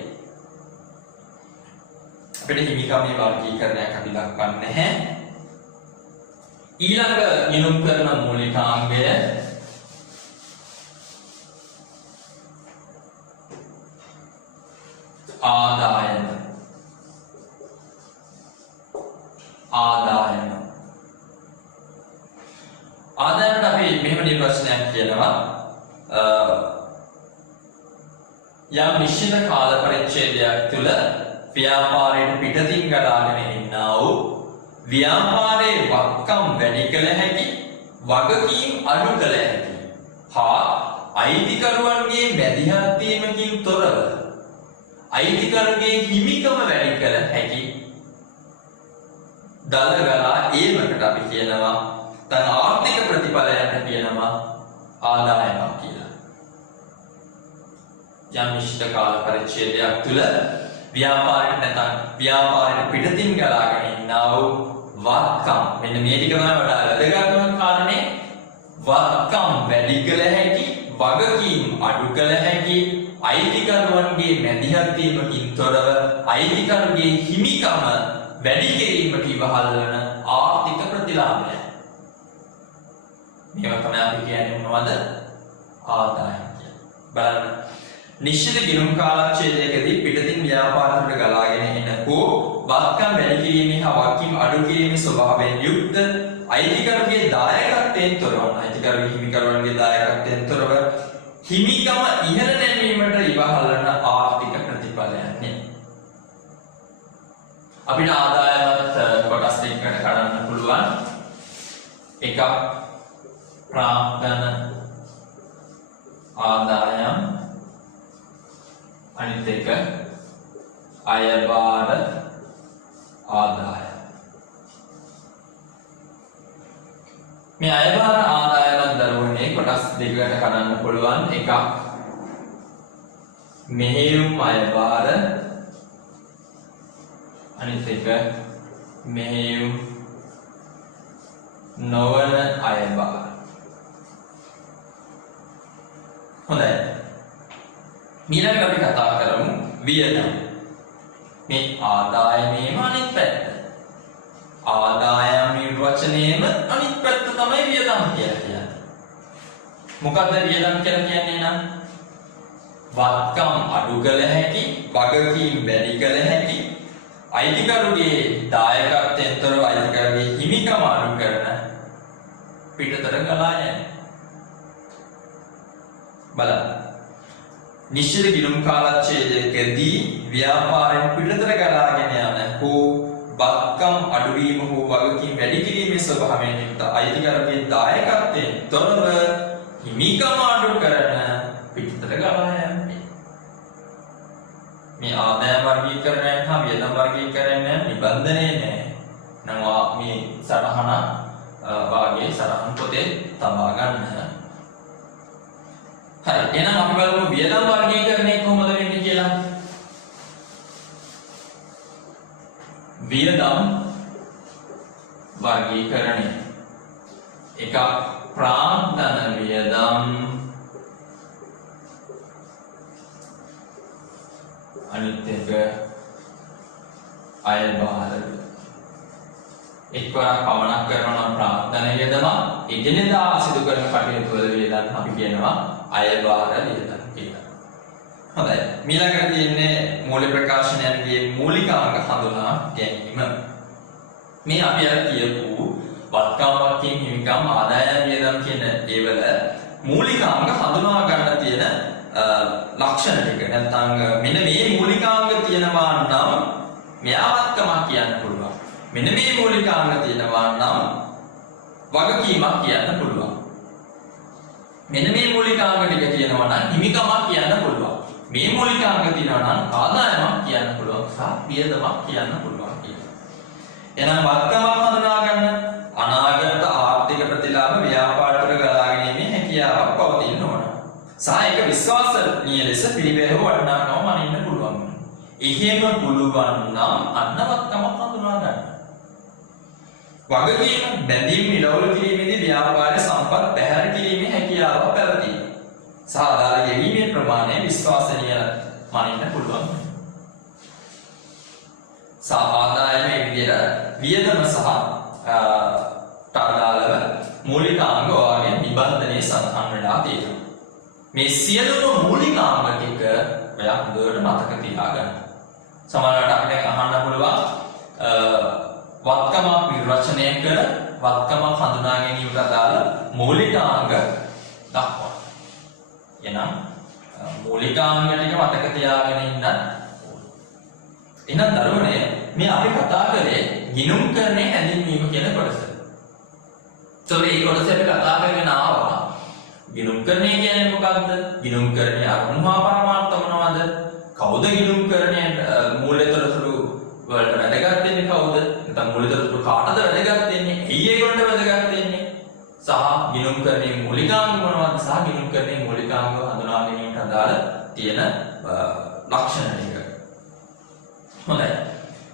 අපිට හිමිකමේ වර්ගීකරණයක් අපි දක්වන්නේ නැහැ. ඊළඟ ගිණුම් කරන මූලිකාංගය ආදායම. ආදායමට අපි මෙහෙම නිර්වචනයක් කියනවා. යම් නිශ්චිත කාල පරිච්ඡේදයක් තුළ ව්‍යාපාරයට පිටතින් ගලාගෙන එන්නා වූ ව්‍යාපාරයේ වත්කම් වැඩි කළ හැකි වගකීම් අඩු කළ හැකි හා අයිතිකරුවන්ගේ මැදිහත් වීමකින් තොරව අයිතිකරුගේ හිමිකම වැඩි කළ හැකි දල ගලා ඒමකට අපි කියනවා තන ආර්ථික ප්‍රතිඵලයන්ට කියනවා ආදායමක් කියලා. යම් නිශ්චිත කාල පරිච්ඡේදයක් තුළ ව්‍යාපාරයට නැත්නම් ව්‍යාපාරයට පිටතින් ගලාගෙන ඉන්නා වූ වත්කම් මෙන්න මේ ටික තමයි වඩා වැදගත්ම කාරණේ. වත්කම් වැඩි කළ හැකි වගකීම් අඩු කළ හැකි අයිතිකරුවන්ගේ මැදිහත් වීමකින් තොරව අයිතිකරුගේ හිමිකම වැඩි කිරීමට ඉවහල් වන ආර්ථික ප්‍රතිලාභය. මේවා තමයි අපි කියන්නේ මොනවද? ආදායම් කියන්නේ. බලන්න. නිශ්චිත ගිණුම් කාලච්ඡේදයකදී පිටතින් ව්‍යාපාරවලට ගලාගෙන එන හෝ වත්කම් වැඩි කිරීමේ හා වගකීම් අඩු කිරීමේ ස්වභාවයෙන් යුක්ත අයිතිකරුගේ දායකත්වයෙන් තොරව අයිතිකරුගේ හිමිකරුවන්ගේ දායකත්වයෙන් තොරව හිමිකම ඉහළ නැමීමට ඉවහල් වන ආර්ථික ප්‍රතිඵලයන්නේ. අපිට ආදායමත් කොටස් දෙකකට කඩන්න පුළුවන්. එකක් ප්‍රාග්ධන ආදායම්, අනිත් එක අයබාර ආදායම්. මේ අයබාර ආදායමත් දරුවනේ කොටස් දෙකකට කඩන්න පුළුවන්. එකක් මෙහෙයුම් අයබාර, අනිත් එක මෙහෙයුම් නොවන අයබාර. හොඳයි. ඊළඟට අපි කතා කරමු වියදම්. මේ ආදායමේම අනිත් පැත්ත. ආදායම් නිර්වචනයේම අනිත් පැත්ත තමයි වියදම් කියලා කියන්නේ. මොකද්ද වියදම් කියලා කියන්නේ නම්? වත්කම් අඩු කළ හැකි, වගකීම් වැඩි කළ හැකි, අයිතිකරුගේ දායකත්වයෙන් තොරව අයිතිකරුගේ හිමිකම අඩු කරන පිටතට ගලා යන්නේ. බලන්න. නිශ්චිත ගිණුම් කාලච්ඡේදයකදී ව්‍යාපාරයෙන් පිටතට ගලාගෙන යන හෝ වත්කම් අඩුවීම හෝ වගකීම් වැඩි කිරීමේ ස්වභාවයෙන් යුක්ත අයිතිකරුගේ දායකත්වයෙන් තොරව හිමිකම අඩු කරන පිටතට ගලා යන්නේ. මේ ආදායම් වර්ගීකරණයන් හා වියදම් වර්ගීකරණයන් නිබන්ධනයේ නැහැ. නම මේ සටහන වාගේ සටහන් පොතේ තබා ගන්න. හරි. එහෙනම් අපි බලමු වියදම් වර්ගීකරණය කොහොමද වෙන්නේ කියලා. වියදම් වර්ගීකරණය. එක ප්‍රාග්ධන වියදම්, අනිත් එක අයබාර. එක්වරක් පමණක් කරන ප්‍රාග්ධන වියදම එදිනෙදා සිදු කරන කටයුතු වල වියදම් අපි කියනවා අයබාර වියදම් කියලා. හොඳයි. ඊළඟට තියෙන්නේ මූලික ප්‍රකාශනයන්ගේ මූලිකාංග හඳුනා ගැනීම. මේ අපි අර කියපු වත්කම් වර්ගයෙන් හිමිකම් ආදායම් වියදම් කියන ඒවල මූලිකාංග හඳුනා ගන්න තියෙන ලක්ෂණ ටික. නැත්නම් මෙන්න මේ මූලිකාංග තියෙනවා නම් මෙයා වත්කමක් කියන්න පුළුවන්. මෙන්න මේ මූලිකාංග තියෙනවා නම් වගකීමක් කියන්න පුළුවන්. මෙන්න මේ මූලිකාංග ටික තියෙනවා නම් හිමිකමක් කියන්න පුළුවන්. මේ මූලිකාංග තියෙනවා නම් ආදායමක් කියන්න පුළුවන් සහ වියදමක් කියන්න පුළුවන් කියලා. එහෙනම් වත්කමක් හඳුනා ගන්න අනාගත ආර්ථික ප්‍රතිලාභ ව්‍යාපාර තුළ ගලා ගැනීමේ හැකියාවක් පවතින්න ඕන. සහ ඒක විශ්වාසනීය ලෙස පිළිවෙලව වටිනාකම මනින්න පුළුවන්. එහෙම පුළුවන් නම් අන්න වත්කමක් හඳුනා ගන්න. වගකීම බැඳීම් නිරවුල් කිරීමේදී ව්‍යාපාරයේ සම්පත් පැහැර කිරීමේ හැකියාව පැවතී. සහ ආදාය ගෙවීමේ ප්‍රමාණය විශ්වාසනීය මනින්න පුළුවන්. සහ ආදායමේ විදියට වියදම සහ ටාදාලව මූලිකාංග වාගේ නිබන්ධනයේ සඳහන් වෙලා තියෙනවා. මේ සියලුම මූලිකාංග ටික ඔයා හොඳට මතක තියාගන්න. සමහරවිට අපිට අහන්න පුළුවන් වත්කමක් නිර්වචනය කර වත්කමක් හඳුනා ගැනීමට අදාළ මූලිකාංග දක්වන්න. එහෙනම් මූලිකාංග ටික මතක තියාගෙන ඉන්න. එහෙනම් දරුවනේ මේ අපි කතා කරේ ගිණුම්කරණයේ හැඳින්වීම කියන කොටස. ඒ කොටස අපි කතා කරගෙන ආවා. ගිණුම්කරණය කියන්නේ මොකක්ද? ගිණුම්කරණයේ අරමුණු හා පරමාර්ථ මොනවද? කවුද ගිණුම්කරණයේ මූලතරතුරු වලට වැදගත් වෙන්නේ කවුද? නැත්නම් මූලතරතුරු කාටද වැදගත් වෙන්නේ? ඇයි ඒගොල්ලන්ට වැදගත් වෙන්නේ? සහ ගිණුම්කරණයේ මූලිකාංග මොනවද? සහ ගිණුම්කරණයේ මූලිකාංග හඳුනා ගැනීමට අදාළ තියෙන ලක්ෂණ ටික. හොඳයි.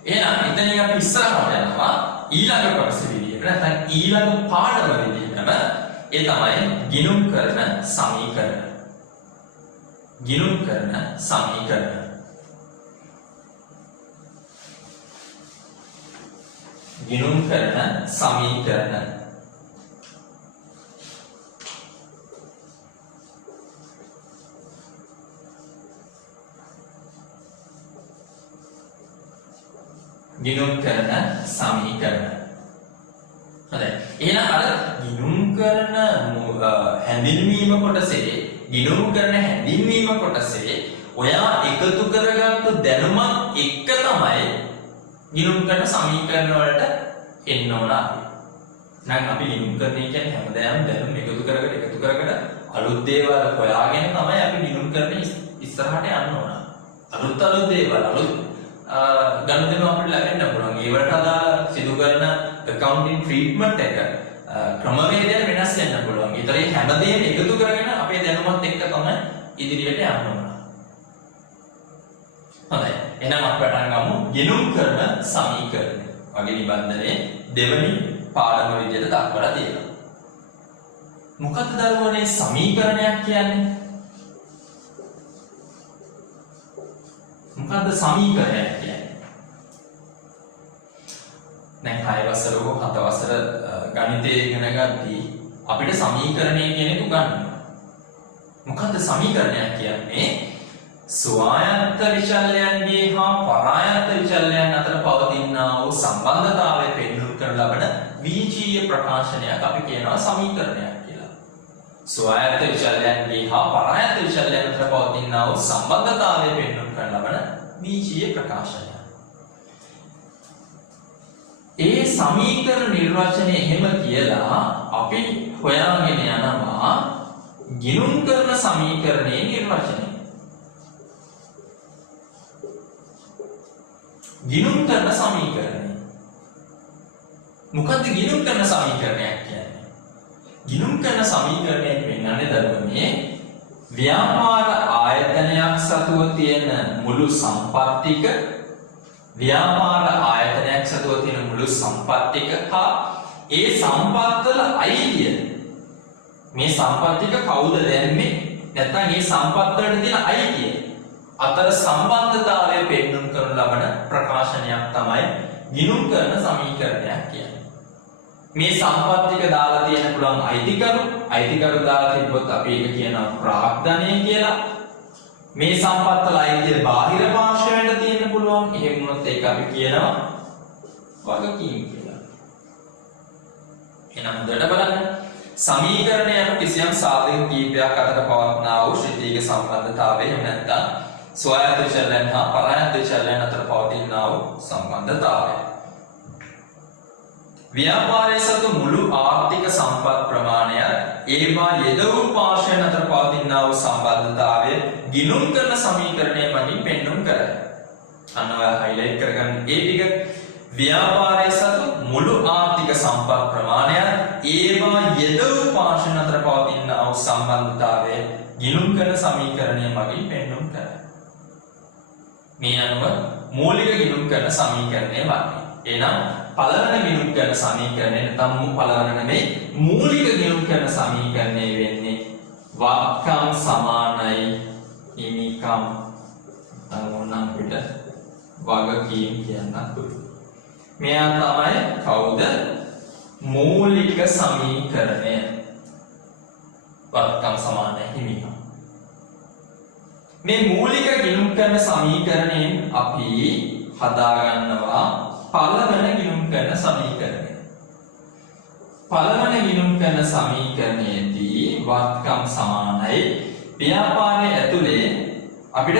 එහෙනම් එතනින් අපි ඉස්සරහට යනවා ඊළඟ කොටස විදියට. නැත්නම් ඊළඟ පාඩම විදියටම ඒ තමයි ගිණුම්කරණ සමීකරණ. ගිණුම්කරණ සමීකරණ. ගිණුම්කරණ සමීකරණ. ගිණුම්කරණ සමීකරණ. හොඳයි. එහෙනම් අර ගිණුම්කරණ හැඳින්වීම කොටසේ ගිණුම්කරණ හැඳින්වීම කොටසේ ඔයා එකතු කරගත්තු දැනුමත් එක්ක තමයි ගිණුම්කරණ සමීකරණ වලට එන්න ඕන අපි. නම් අපි ගිණුම්කරණය කියන්නේ හැමදාම දැනුම එකතු කරගෙන අලුත් දේවල් හොයාගෙන තමයි අපි ගිණුම්කරණය ඉස්සරහට යන්න ඕන. අලුත් දේවල් අලුත් ගණිතම අපිට ලැබෙන්න පුළුවන්. ඒ වලට අදාළ සිදු කරන accounting treatment එක ක්‍රමවේදය වෙනස් වෙන්න පුළුවන්. ඒතරේ හැමදේම එකතු කරගෙන අපේ දැනුමත් එක්ක තමයි ඉදිරියට යන්න ඕන. හොඳයි. එහෙනම් අපි පටන් ගමු ගිණුම්කරණ සමීකරණ. වගේ නිබන්ධනයේ දෙවනි පාඩම විදියට දක්වලා තියෙනවා. මොකක්ද දරුවනේ සමීකරණයක් කියන්නේ? මොකද්ද සමීකරණයක් කියන්නේ? දැන් 6 වසරක 7 වසර ගණිතය ඉගෙන ගද්දී අපිට සමීකරණය කියන එක උගන්වනවා. මොකද්ද සමීකරණයක් කියන්නේ? ස්වායත්ත විචල්‍යයන්ගේ හා පරායත්ත විචල්‍යයන් අතර පවතිනා වූ සම්බන්ධතාවය පෙන්වුම් කරන ලබන බීජීය ප්‍රකාශනයක් අපි කියනවා සමීකරණයක් කියලා. ස්වායත්ත විචල්‍යයන්ගේ හා පරායත්ත විචල්‍යයන් අතර පවතිනා වූ සම්බන්ධතාවය පෙන්වුම් කරන ලබන බීජීය ප්‍රකාශනයක්. ඒ සමීකරණ නිර්වචනය එහෙම කියලා අපි හොයාගෙන යනවා ගිණුම්කරණ සමීකරණයේ නිර්වචනය. ගිණුම්කරණ සමීකරණය. මොකද්ද ගිණුම් කරන සමීකරණයක් කියන්නේ? ගිණුම් කරන සමීකරණය පෙන්වන්නේ දරුවනේ ව්‍යාපාර ආයතනයක් සතුව තියෙන මුළු සම්පත්තික ව්‍යාපාර ආයතනයක් සතුව තියෙන මුළු සම්පත්තික හා ඒ සම්පත්වල අයිතිය මේ සම්පත්තික කවුද දැම්මේ නැත්නම් මේ සම්පත්වලට තියෙන අයිතිය අතර සම්බන්ධතාවය පෙන්වන්න කරන ලබන ප්‍රකාශනයක් තමයි ගිණුම් කරන සමීකරණයක් කියන්නේ. මේ සම්පත්තික දාලා තියෙන පුළුවන් අයිතිකරු දාලා තිබ්බොත් අපි ඒක කියනවා ප්‍රාග්ධනය කියලා. මේ සම්පත්වල අයිතිය බාහිර පාර්ශවයට තියෙන්න පුළුවන්. එහෙම වුණොත් ඒක අපි කියනවා වගකීම් කියලා. එහෙනම් හොඳට බලන්න. සමීකරණය යන කිසියම් සාධක කීපයක් අතර පවත්නා වූ ශ්‍රිතීක සම්බන්ධතාවය එහෙම නැත්නම් ස්වයං විචලන හා පරායන විචලන අතර පවතිනා වූ සම්බන්ධතාවය. ව්‍යාපාරයේ සතු මුළු ආර්ථික සම්පත් ප්‍රමාණය ඒවා යෙදවූ පාර්ශ්වයන් අතර පවතිනා වූ සම්බන්ධතාවය ගිණුම් කරන සමීකරණය මගින් පෙන්වුම් කරයි. අන්න ඔය හයිලයිට් කරගන්න ඒ ටික ව්‍යාපාරයේ සතු මුළු ආර්ථික සම්පත් ප්‍රමාණය ඒවා යෙදවූ පාර්ශ්වයන් අතර පවතිනා වූ සම්බන්ධතාවය ගිණුම් කරන සමීකරණය මගින් පෙන්වුම් කරයි. මේ අනුව මූලික ගිණුම් කරන සමීකරණය වන්නේ. එහෙනම් පළවෙනි ගිණුම් කරන සමීකරණය නැත්නම් පළවෙනි නෙමෙයි මූලික ගිණුම් කරන සමීකරණය වෙන්නේ වත්කම් සමානයි හිමිකම් අනුනම් පිට වගකීම් කියන්නත් පුළුවන්. මෙයා තමයි කවුද? මූලික සමීකරණය. වත්කම් සමානයි හිමිකම්. මේ මූලික ගිණුම් කරන සමීකරණයෙන් අපි හදාගන්නවා පළවෙනි ගිණුම් කරන සමීකරණය. පළවෙනි ගිණුම් කරන සමීකරණයේදී වත්කම් සමානයි ව්‍යාපාරයේ ඇතුලේ අපිට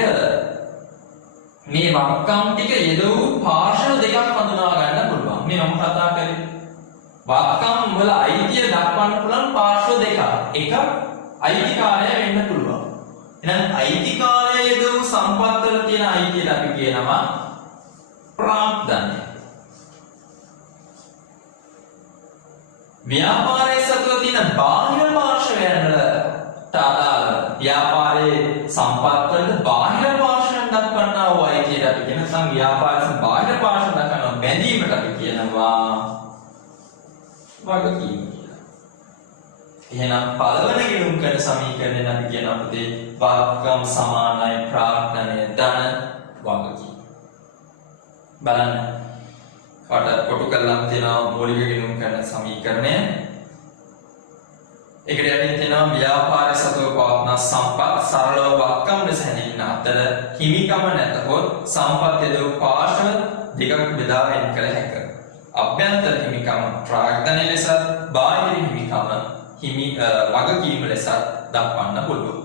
මේ වත්කම් ටික යෙදවූ පාර්ශ්ව දෙකක් හඳුනා ගන්න පුළුවන්. මේ මම කතා කරේ වත්කම් වල අයිතිය දක්වන්න පුළුවන් පාර්ශ්ව දෙකක්. එකක් අයිතිකාරය වෙන්න පුළුවන්. එහෙනම් අයිතිකාරය යෙදවූ සම්පත් වල තියෙන අයිතියට අපි කියනවා ප්‍රාග්ධනය. ව්‍යාපාරයේ සතුව තියෙන බාහිර පාර්ශවයන් වලට අදාළ ව්‍යාපාරයේ සම්පත් වලට බාහිර පාර්ශවයන් දක්වන්නා වූ අයිතියට අපි කියන නැත්නම් ව්‍යාපාරයේ බාහිර පාර්ශව දක්වන බැඳීමට අපි කියනවා වගකීම් කියලා. එහෙනම් පළවෙනි ගිණුම් කරන සමීකරණයෙන් අපි කියනවා පුතේ වත්කම් සමානයි ප්‍රාග්ධනය ධන වගකීම්. බලන්න කොටු කරලා තියෙනවා මූලික ගිණුම් කරන සමීකරණය. ඒකට යටින් තියෙනවා ව්‍යාපාරයේ සතුව පවත්නා සම්පත් සරලව වත්කම් ලෙස හැඳින්වෙන අතර හිමිකම නැතහොත් සම්පත් යෙදවූ පාර්ශ්ව දෙකක් බෙදා වෙන් කළ හැකිය. අභ්‍යන්තර හිමිකම ප්‍රාග්ධනය ලෙසත් බාහිර හිමිකම වගකීම ලෙසත් දක්වන්න පුළුවන්.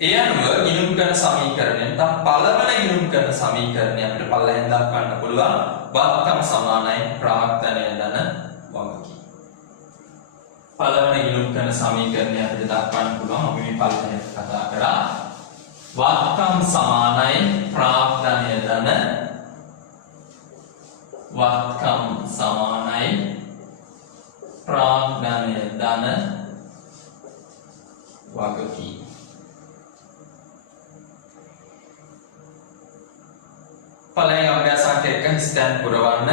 ඒ අනුව ගිණුම් කරන සමීකරණයෙන් තම පළවෙනි ගිණුම් කරන සමීකරණය අපිට පළවෙන් දක්වන්න පුළුවන් වත්කම් සමානයි ප්‍රාග්ධනය ධන වගකීම්. පළවෙනි ගිණුම් කරන සමීකරණය අපිට දක්වන්න පුළුවන් අපි මේ පළවෙනි කතා කරා වත්කම් සමානයි ප්‍රාග්ධනය ධන වත්කම් සමානයි ප්‍රාග්ධනය ධන වගකීම්. පළවෙනි අභ්‍යාසයක් එක්ක හිස්තැන් පුරවන්න.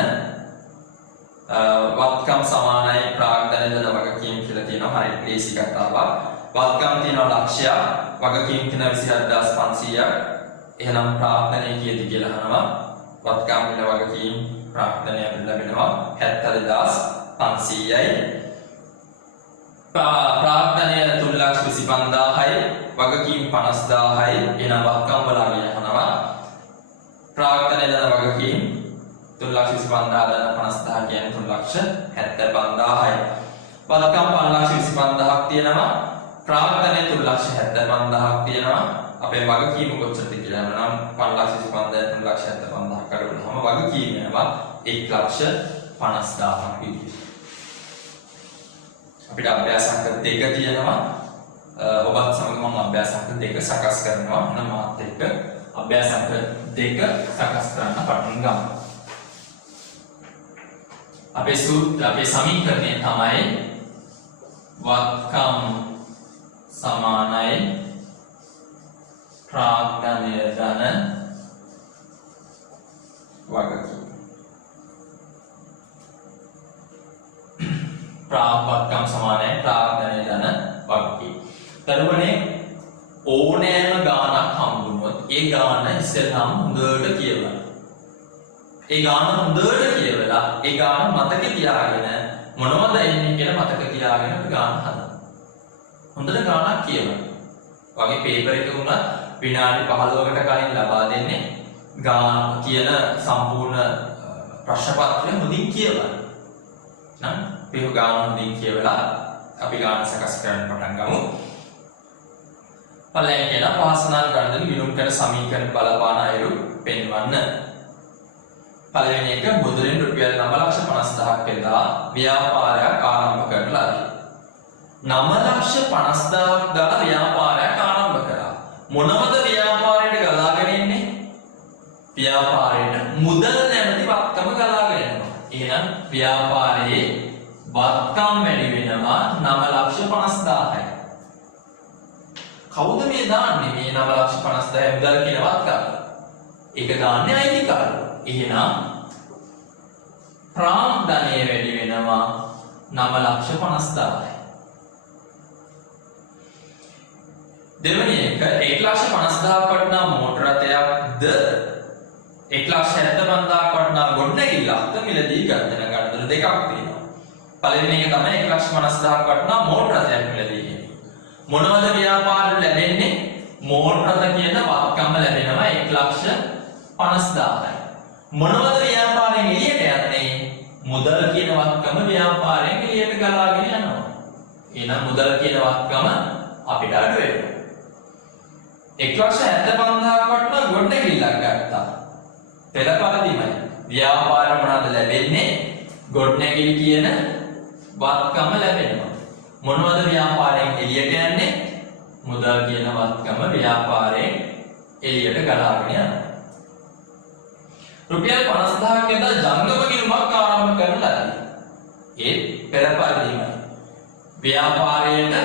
වත්කම් සමානයි ප්‍රාග්ධනය ධන වගකීම් කියලා තියෙනවා. හරි ලේසි කතාවක්. වත්කම් තියෙනවා ලක්ෂයක්, වගකීම් තියෙනවා 27500ක්. එහෙනම් ප්‍රාග්ධනය කීයද කියලා අහනවා. වත්කම් වෙන වගකීම් ප්‍රාග්ධනය ලැබෙනවා 70500යි. ප්‍රාග්ධනය 325000යි, වගකීම් 50000යි. එහෙනම් වත්කම් වල අහනවා. ප්‍රාග්ධනය ධන වගකීම් 325000 ධන 50000 කියන්නේ 375000යි. වත්කම් 525000ක් තියෙනවා. ප්‍රාග්ධනය 375000ක් තියෙනවා. අපේ වගකීම කොච්චරද කියලා නම් 525000 375000 කඩවුනහම වගකීම යනවා 150000ක් විදියට. අපිට අභ්‍යාසංක දෙක තියෙනවා. ඔබත් සමග මම අභ්‍යාසංක දෙක සකස් කරනවා. එහෙනම් මාත් එක්ක අභ්‍යාසංක දෙක සකස් කරන්න පටන් ගමු. අපේ සමීකරණය තමයි වත්කම් සමානයි ප්‍රාග්ධනය ධන වගකීම. වත්කම් සමානයි ප්‍රාග්ධනය ධන වගකීම. දරුවනේ ඕනෑම ගානක් හම්බුනොත් ඒ ගාන ඉස්සෙල්ලාම හොඳට කියවන්න. ඒ ගාන හොඳට කියවලා ඒ ගාන මතකේ තියාගෙන මොනවද එන්නේ කියලා මතක තියාගෙන ගාන හදන්න. හොඳට ගානක් කියවන්න. වගේ පේපර් එක උනත් විනාඩි 15කට කලින් ලබා දෙන්නේ ගාන කියන සම්පූර්ණ ප්‍රශ්න පත්‍රය හොඳින් කියවන්න. නම් මේ ගාන හොඳින් කියවලා අපි ගාන සකස් කරන්න පටන් ගමු. පළවෙනි කියන වාසනාන් ගණන විලුම් කර සමීකරණ බලපාන අයුරු පෙන්වන්න. පළවෙනි එක මුදලින් රුපියල් 9,50,000ක් යොදා ව්‍යාපාරයක් ආරම්භ කරන ලදී. 9,50,000ක් දාලා ව්‍යාපාරයක් ආරම්භ කළා. මොනවද ව්‍යාපාරයට ගලාගෙන ඉන්නේ? ව්‍යාපාරයට මුදල් නැමැති වත්කම ගලාගෙන යනවා. එහෙනම් ව්‍යාපාරයේ වත්කම් වැඩි වෙනවා 9,50,000යි. කවුද මේ දාන්නේ මේ 9,50,000 මුදල් කියන වත්කම? ඒක දාන්නේ අයිතිකාරයෝ. එහෙනම් ප්‍රාග්ධනය වැඩි වෙනවා 9,50,000යි. දෙවෙනි එක 1,50,000ක් වටිනා මෝටර රථයක්ද 1,75,000ක් වටිනා ගොඩනැගිල්ලක්ද මිලදී ගන්න ගණන් දෙකක් තියෙනවා. පළවෙනි එක තමයි 1,50,000ක් වටිනා මෝටර රථයක් මිලදී කියන්නේ. මොනවද ව්‍යාපාරෙ ලැබෙන්නේ? මෝටර රථ කියන වත්කම ලැබෙනවා 1,50,000යි. මොනවද ව්‍යාපාරයෙන් එළියට යන්නේ? මුදල් කියන වත්කම ව්‍යාපාරයෙන් එළියට ගලාගෙන යනවා. එහෙනම් මුදල් කියන වත්කම අපිට අඩු වෙනවා. 1,75,000ක් වටිනා ගොඩනැගිල්ලක් ගත්තා. පෙරපරිදිමයි. ව්‍යාපාර මොනවද ලැබෙන්නේ? ගොඩනැගිලි කියන වත්කම ලැබෙනවා. මොනවද ව්‍යාපාරයෙන් එළියට යන්නේ? මුදල් කියන වත්කම ව්‍යාපාරයෙන් එළියට ගලාගෙන යනවා. රුපියල් 50,000ක් යොදා ජංගම ගිණුමක් ආරම්භ කරන ලදී. ඒ පෙරපරිදිමයි. ව්‍යාපාරයට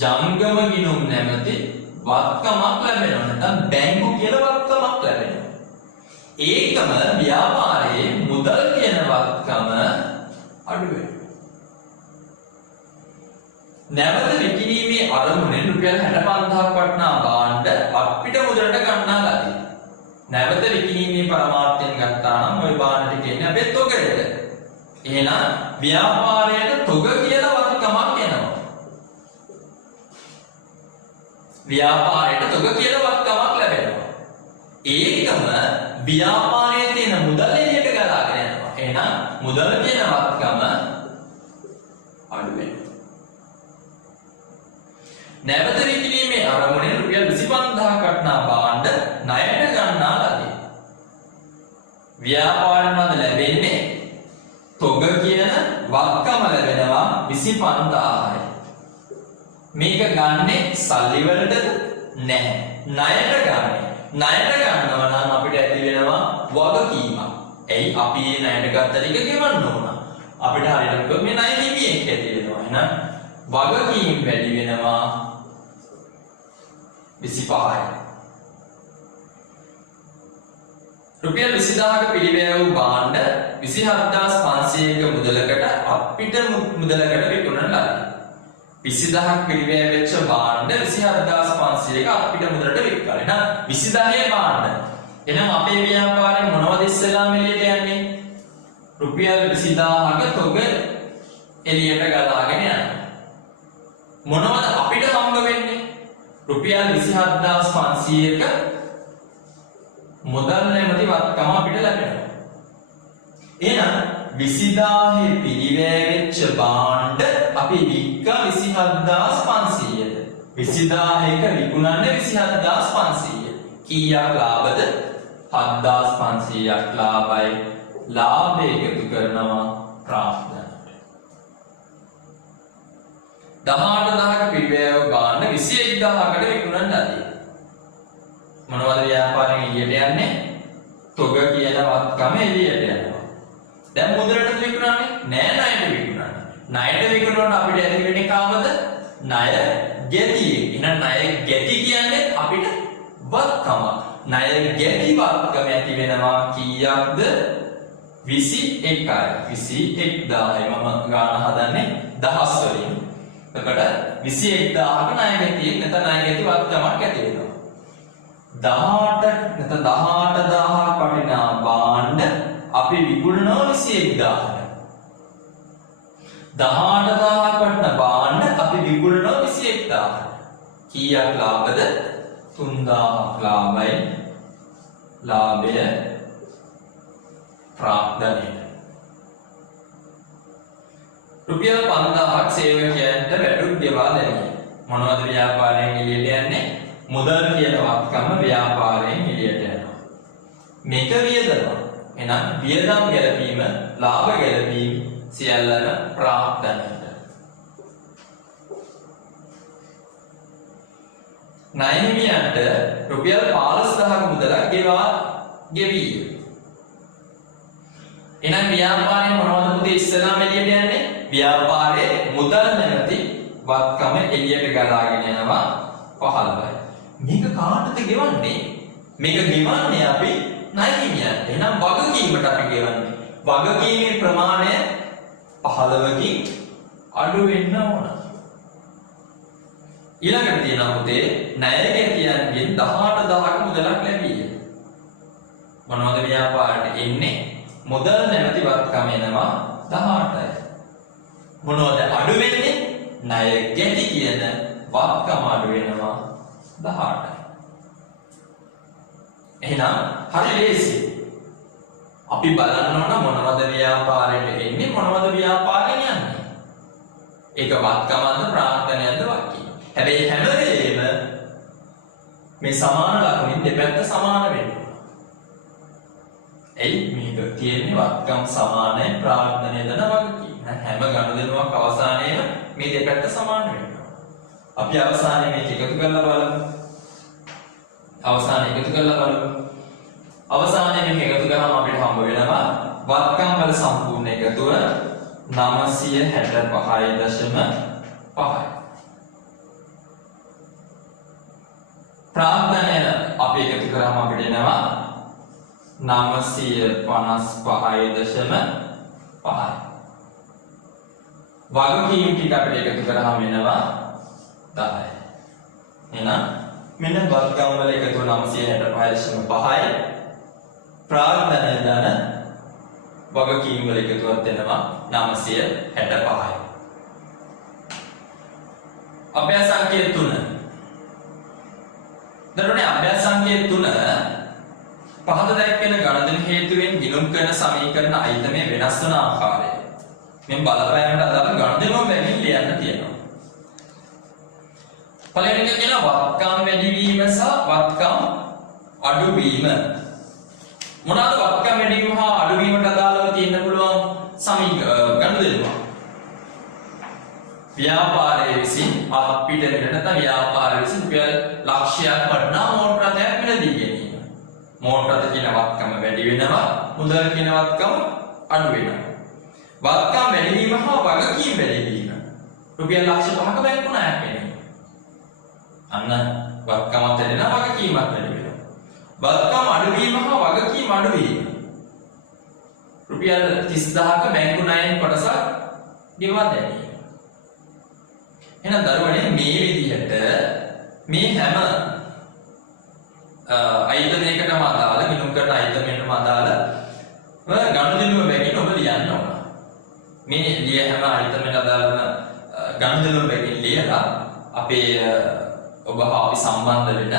ජංගම ගිණුම් නැමැති වත්කමක් ලැබෙනවා. නැත්නම් බැංකු කියලා වත්කමක් ලැබෙනවා. ඒකම ව්‍යාපාරයේ මුදල් කියන වත්කම අඩු වෙනවා. නැවත විකිණීමේ අරමුණෙන් රුපියල් 65,000ක් වටිනා භාණ්ඩ අපිට මුදලට ගන්නා ලදී. නැවත විකිණීමේ පරමාර්ථයෙන් ගත්තා නම් ওই භාණ්ඩ ටික එන්නේ අපේ තොගයට. එහෙනම් ව්‍යාපාරයට තොග කියලා වත්කමක් එනවා. ව්‍යාපාරයට තොග කියලා වත්කමක් ලැබෙනවා. ඒකම ව්‍යාපාරයේ තියෙන මුදල් එළියට ගලාගෙන යනවා. එහෙනම් මුදල් කියන වත්කම අඩු වෙනවා. නැවත විකිණීමේ අරමුණෙන් රුපියල් 25,000ක් වටිනා භාණ්ඩ ණයට ගන්නා ලදී. ව්‍යාපාරයෙන් ලැබෙන්නේ තොග කියන වත්කම ලැබෙනවා 25,000යි. මේක ගන්නෙ සල්ලි වලටද? නැහැ. ණයට ගන්නෙ. ණයට ගන්නවා නම් අපිට ඇති වෙනවා වගකීමක්. එයි අපි මේ ණයට ගත්ත ටික ගෙවන්න ඕන. අපිට හරියට මේ ණය හිමියෙක් ඇති වෙනවා. එහෙනම් වගකීම් වැඩි වෙනවා 25යි. රුපියල් 20,000ක පිළිවෙල වූ භාණ්ඩ 27,500ක මුදලකට අපිට මුදලකට විකුණන ලදී. 20,000ක් පිළිවෙල වෙච්ච භාණ්ඩ 27,500ක අපිට මුදලට විකුණනවා. එහෙනම් 20,000 භාණ්ඩ. එහෙනම් අපේ ව්‍යාපාරේ මොනවද ඉස්සෙල්ලාම එළියට යන්නේ? රුපියල් 20,000ක තොග එළියට ගලාගෙන යනවා. මොනවද අපිට හම්බ වෙන්නේ? රුපියල් 27,500ක මුදල් නැමැති වත්කම අපිට ලැබෙනවා. එහෙනම් 20,000 පිළිවෙල වෙච්ච භාණ්ඩ අපි වික්කා 27,500ද. 20,000ක විකුණන්නේ 27,500. කීයක් ලාභද? 7,500ක් ලාභයි. ලාභය එකතු කරනවා ප්‍රාග්ධනයට. 18,000ක පිළිවෙල භාණ්ඩ 21,000කට විකුණන ලදී. මොනවද ව්‍යාපාරයෙන් එළියට යන්නේ? තොග කියන වත්කම එළියට යනවා. දැන් මුදලට විකුණන්නේ නෑ ණයට විකුණන්නේ. ණයට විකුණනකොට අපිට ඇති වෙන්නේ කාමද? ණය ගැති. එහෙනම් ණය ගැති කියන්නේ අපිට වත්කම. ණය ගැති වත්කම ඇති වෙනවා කීයක්ද? 21යි. 21000යි. මම ගාන හදන්නේ දහස් වලින්. එතකොට 21000ක ණය ගැති නැත්නම් ණය ගැති වත්කමක් ඇති වෙනවා. 18 නැත්නම් 18000ක් වටිනා භාණ්ඩ අපි විකුණනවා 21000ට. 18000ක් වටිනා භාණ්ඩ අපි විකුණනවා 21000ට. කීයක් ලාභද? 3000ක් ලාභයි. ලාභය ප්‍රාප්තණය. රුපියල් 5000ක් සේවකයන්ට වැටුප් ගෙවා දැමීම. මොනවද ව්‍යාපාරයෙන් එළියට යන්නේ? මුදල් කියන වත්කම ව්‍යාපාරයෙන් එළියට යනවා. මේක වියදම. එහෙනම් වියදම් ගැලපීම, ලාභ ගැලපීම සියල්ලම ප්‍රාප්තණයට. ණයහිමියන්ට රුපියල් 15000ක මුදලක් ගෙවීය. එහෙනම් ව්‍යාපාරයෙන් මොනවද පුතේ ඉස්සෙල්ලාම එළියට යන්නේ? ව්‍යාපාරයේ මුදල් නැමැති වත්කම එළියට ගලාගෙන යනවා 15යි. මේක කාටද ගෙවන්නේ? මේක ගෙවන්නේ අපි ණයහිමියන්ට. එහෙනම් වගකීමට අපි ගෙවන්නේ. වගකීමේ ප්‍රමාණය 15කින් අඩු වෙන්න ඕන. ඊළඟට තියෙනවා පුතේ ණය ගැතියන්ගෙන් 18000ක මුදලක් ලැබීය. මොනවද ව්‍යාපාරයට එන්නේ? මුදල් නැමැති වත්කම එනවා 18යි. මොනවද අඩු වෙන්නේ? ණය ගැති කියන වත්කම අඩු වෙනවා 18යි. එහෙනම් හරි ලේසි. අපි බලන්න ඕන මොනවද ව්‍යාපාරයට එන්නේ මොනවද ව්‍යාපාරයෙන් යන්නේ. ඒක වත්කමද ප්‍රාර්ථනයක්ද වක්කීම. හැබැයි හැම වෙලේම මේ සමාන ලකුණින් දෙපැත්ත සමාන වෙන්න ඕන. එයි මේක තියෙන්නේ වත්කම් සමානයි ප්‍රාර්ථනයද වගකීම. හැම ගනුදෙනුවක් අවසානයේම මේ දෙපැත්ත සමාන වෙන්න ඕන. අපි අවසානයේ මේක එකතු කරලා බලමු. අවසානයේ එකතු කරලා බලමු. අවසානයේ මේක එකතු කරාම අපිට හම්බ වෙනවා වත්කම් වල සම්පූර්ණ එකතුව 965.5. ප්‍රාර්ථනය අපි එකතු කරාම අපිට එනවා 955.5. වගකීම් ටික අපිට එකතු කරාම එනවා 10යි. එහෙනම් මෙන්න වත්කම් වල එකතුව 965.5යි. ප්‍රාර්ථනය දන වගකීම් වල එකතුවක් දෙනවා 965යි. අභ්‍යාස අංකය 3. දරුවනේ අභ්‍යාස අංකය 3 පහත දැක්වෙන ගණන හේතුවෙන් ගිණුම් කරන සමීකරණ අයිතමේ වෙනස් වන ආකාරය. මෙන් බලපෑමට අදාළ ගණනම බැගින් ලියන්න තියෙනවා. පළවෙනි එක කියන වත්කම් වැඩි වීම සහ වත්කම් අඩු වීම. මොනවාද වත්කම් වැඩි වීම හා අඩු වීමට අදාළව තියෙන්න පුළුවන් ගණන? ව්‍යාපාරයේ විසින් අපිට නැත්නම් ව්‍යාපාරයේ විසින් රුපියල් ලක්ෂයක් වටිනා මෝටර රථයක් මිලදී ගැනීම. මෝටර රථ කියන වත්කම වැඩි වෙනවා, මුදල් කියන වත්කම අඩු වෙනවා. වත්කම් වැඩි වීම හා වගකීම් වැඩි වීම. රුපියල් ලක්ෂ 5ක බැංකු ණයක් වෙනවා. අන්න වත්කමත් වැඩි වෙනවා, වගකීමත් වැඩි වෙනවා. වත්කම් අඩු වීම හා වගකීම් අඩු වීම. රුපියල් 30000ක බැංකු ණයෙන් කොටසක් ගෙවා දැමීම. එහෙනම් දරුවනේ මේ විදිහට මේ හැම අයිතමයකටම අදාළ ගිණුම් කරන අයිතමයකටම අදාළ ගණුදෙනුව බැගින් ඔබ ලියන්න ඕන. මේ ලිය හැම අයිතමයකට අදාළම ගණුදෙනුව බැගින් ලියලා අපේ ඔබ හා අපි සම්බන්ධ වෙන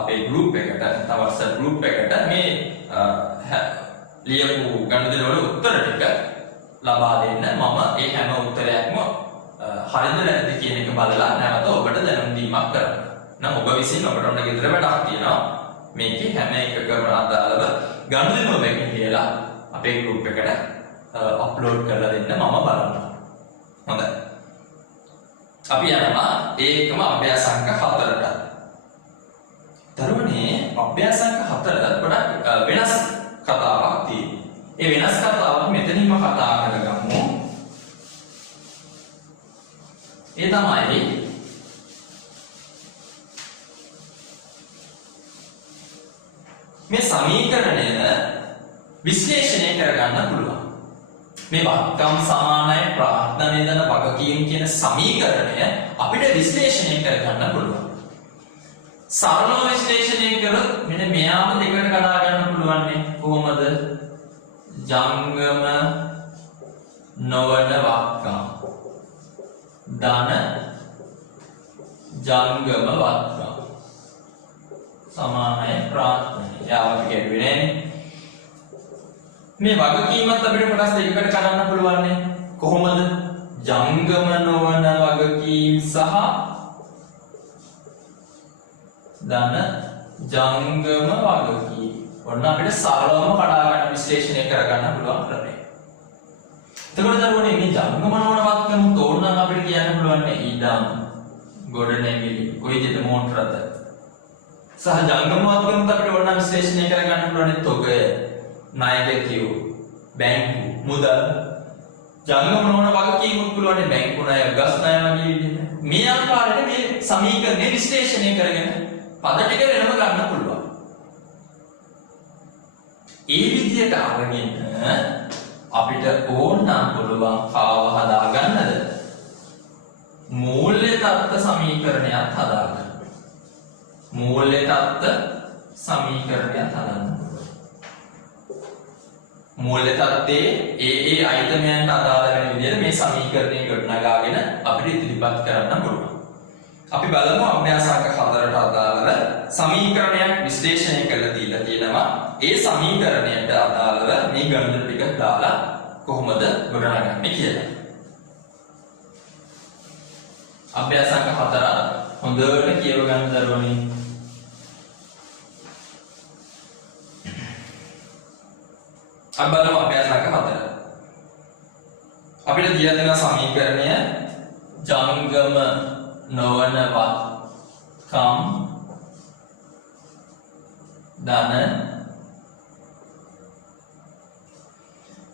අපේ ගෲප් එකට WhatsApp ගෲප් එකට මේ ලියපු ගණුදෙනුව වල උත්තර ටික ලබා දෙන්න. මම ඒ හැම උත්තරයක්ම හරිද නැද්ද කියන එක බලලා නැවත ඔබට දැනුම් දීමක් කරනවා. නම් ඔබ විසින් ඔබට උන්න ගෙදර වැඩක් තියෙනවා. මේකේ හැම එකකම අදාළව ගණුදෙනුව බැගින් ලියලා අපේ ගෲප් එකට අප්ලෝඩ් කරලා දෙන්න මම බලනවා. හොඳයි. අපි යනවා ඒකම අභ්‍යාසංක 4ට. දරුවනේ අභ්‍යාසංක 4 ගොඩක් වෙනස් කතාවක් තියෙනවා. ඒ වෙනස් කතාවක් මෙතනින්ම කතා කරගමු. ඒ තමයි මේ සමීකරණය විශ්ලේෂණය කරගන්න පුළුවන්. මේ වක්කම් සමානයි ප්‍රාර්ථන වේදන වගකීම් කියන සමීකරණය අපිට විශ්ලේෂණය කරගන්න පුළුවන්. සරලව විශ්ලේෂණය කරොත් මෙන්න මෙයාම දෙකට කඩා ගන්න පුළුවන් නේ. කොහොමද? ජංගම නොවන වක්කම් ධන ජංගම වක්කම් සමානයි ප්‍රාර්ථනය. යාවට කෙරුවේ නෑනේ. මේ වගකීමත් අපිට කොටස් දෙකකට කඩන්න පුළුවන් නේ. කොහොමද? ජංගම නොවන වගකීම් සහ ධන ජංගම වගකීම්. ඔන්න අපිට සරලවම කඩා ගන්න විශ්ලේෂණය කරගන්න පුළුවන් ක්‍රමය. එතකොට දරුවනේ මේ ජංගම නොවන වක්කම් තෝරනම් අපිට කියන්න පුළුවන් නේ ඊඩම් ගොඩනැගිලි කොයි විදිහට මෝටරද සහ ජංගම වක්කම් අපිට ඕන විශ්ලේෂණය කරගන්න පුළුවන් තොගය ණයගැතියෝ බැංකු මුදල් ජංගම නොවන වගකීමුත් පුළුවන් බැංකු ණය ගස් ණය වගේ විදිහට. මේ ආකාරයට මේ සමීකරණය විශ්ලේෂණය කරගෙන පද ටික වෙනම ගන්න පුළුවන්. ඒ විදිහට අරගෙන අපිට ඕනනම් පුළුවන් කාව හදා ගන්නද? මූල්‍ය තත්ත්ව සමීකරණයක් හදාගන්න. මූල්‍ය තත්ත්ව සමීකරණයක් හදන්න. මූල්‍ය තත්ත්වයේ ඒ අයිතමයන්ට අදාළ වෙන විදිහට මේ සමීකරණය ගොඩනගාගෙන අපිට ඉදිරිපත් කරන්න පුළුවන්. අපි බලමු අභ්‍යාස අංක 4ට අදාළව සමීකරණයක් විශ්ලේෂණය කරලා දීලා තියෙනවා. ඒ සමීකරණයට අදාළව මේ ගණන ටික දාලා කොහොමද ගොඩනගන්නේ කියලා. අභ්‍යාස අංක 4 හොඳට කියව ගන්න දරුවනේ. අපි බලමු අභ්‍යාස අංක 4. අපිට දීලා තියෙන සමීකරණය ජංගම නොවන වක්කම් ධන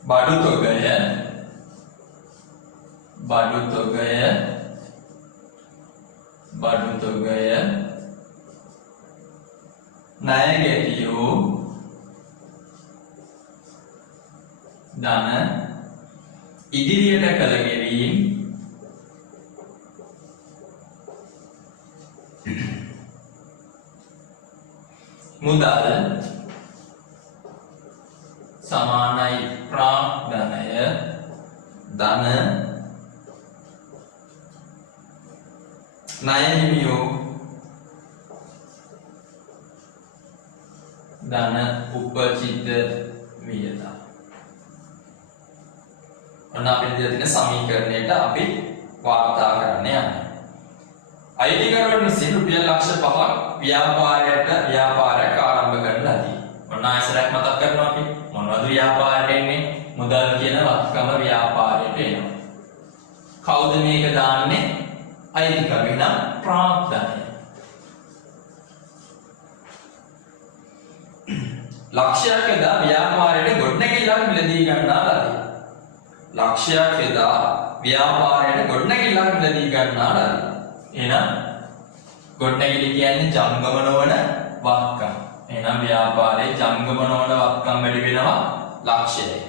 බඩු තොගය ණයගැතියෝ ධන ඉදිරියට කළ ගෙවීම් මුදල් සමානයි ප්‍රාග්ධනය ධන ණය හිමියෝ ධන උපචිත වියදම්. ඔන්න අපිට දෙන සමීකරණයට අපි වාර්තා කරන්න යන්නේ. අයිතිකරුවන් විසින් රුපියල් ලක්ෂ 5ක් ව්‍යාපාරයක් ආරම්භ කරන ලදී. ඔන්න ආයසරයක් මතක් කරනවා අපි. මොනවද ව්‍යාපාරයට එන්නේ? මුදල් කියන වත්කම ව්‍යාපාරයට එනවා. කවුද මේක දාන්නේ? අයිතිකරුවන් නම් ප්‍රාග්ධනය. ලක්ෂයක් යදා ව්‍යාපාරයට ගොඩනැගිල්ලක් මිලදී ගන්නා ලදී. ලක්ෂයක් යදා ව්‍යාපාරයට ගොඩනැගිල්ලක් මිලදී ගන්නා ලදී. එහෙනම් ගොඩනැගිලි කියන්නේ ජංගම නොවන වත්කම්. එහෙනම් ව්‍යාපාරයේ ජංගම නොවන වත්කම් වැඩි වෙනවා ලක්ෂයයි.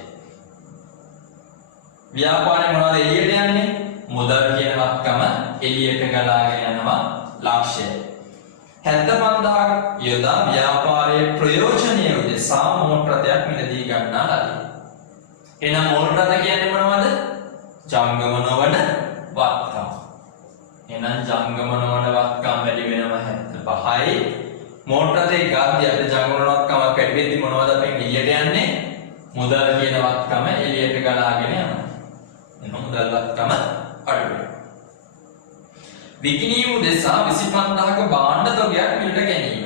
ව්‍යාපාරේ මොනවද එළියට යන්නේ? මුදල් කියන වත්කම එළියට ගලාගෙන යනවා ලක්ෂයයි. 75000ක් යොදා ව්‍යාපාරයේ ප්‍රයෝජනීය උදෙසා මෝටර රථයක් මිලදී ගන්නා ලදී. එහෙනම් මෝටර රථ කියන්නේ මොනවද? ජංගම නොවන වත්කම්. එහෙනම් ජංගම නොවන වත්කම් වැඩි වෙනවා 75යි. මෝටර රථේ ගාද්දී අපිට ජංගම නොවන වත්කමක් වැඩි වෙද්දි මොනවද අපෙන් එළියට යන්නේ? මුදල් කියන වත්කම එළියට ගලාගෙන යනවා. එහෙනම් මුදල් වත්කම අඩු වෙනවා. විකිණීම උදෙසා 25000ක භාණ්ඩ තොගයක් මිලට ගැනීම.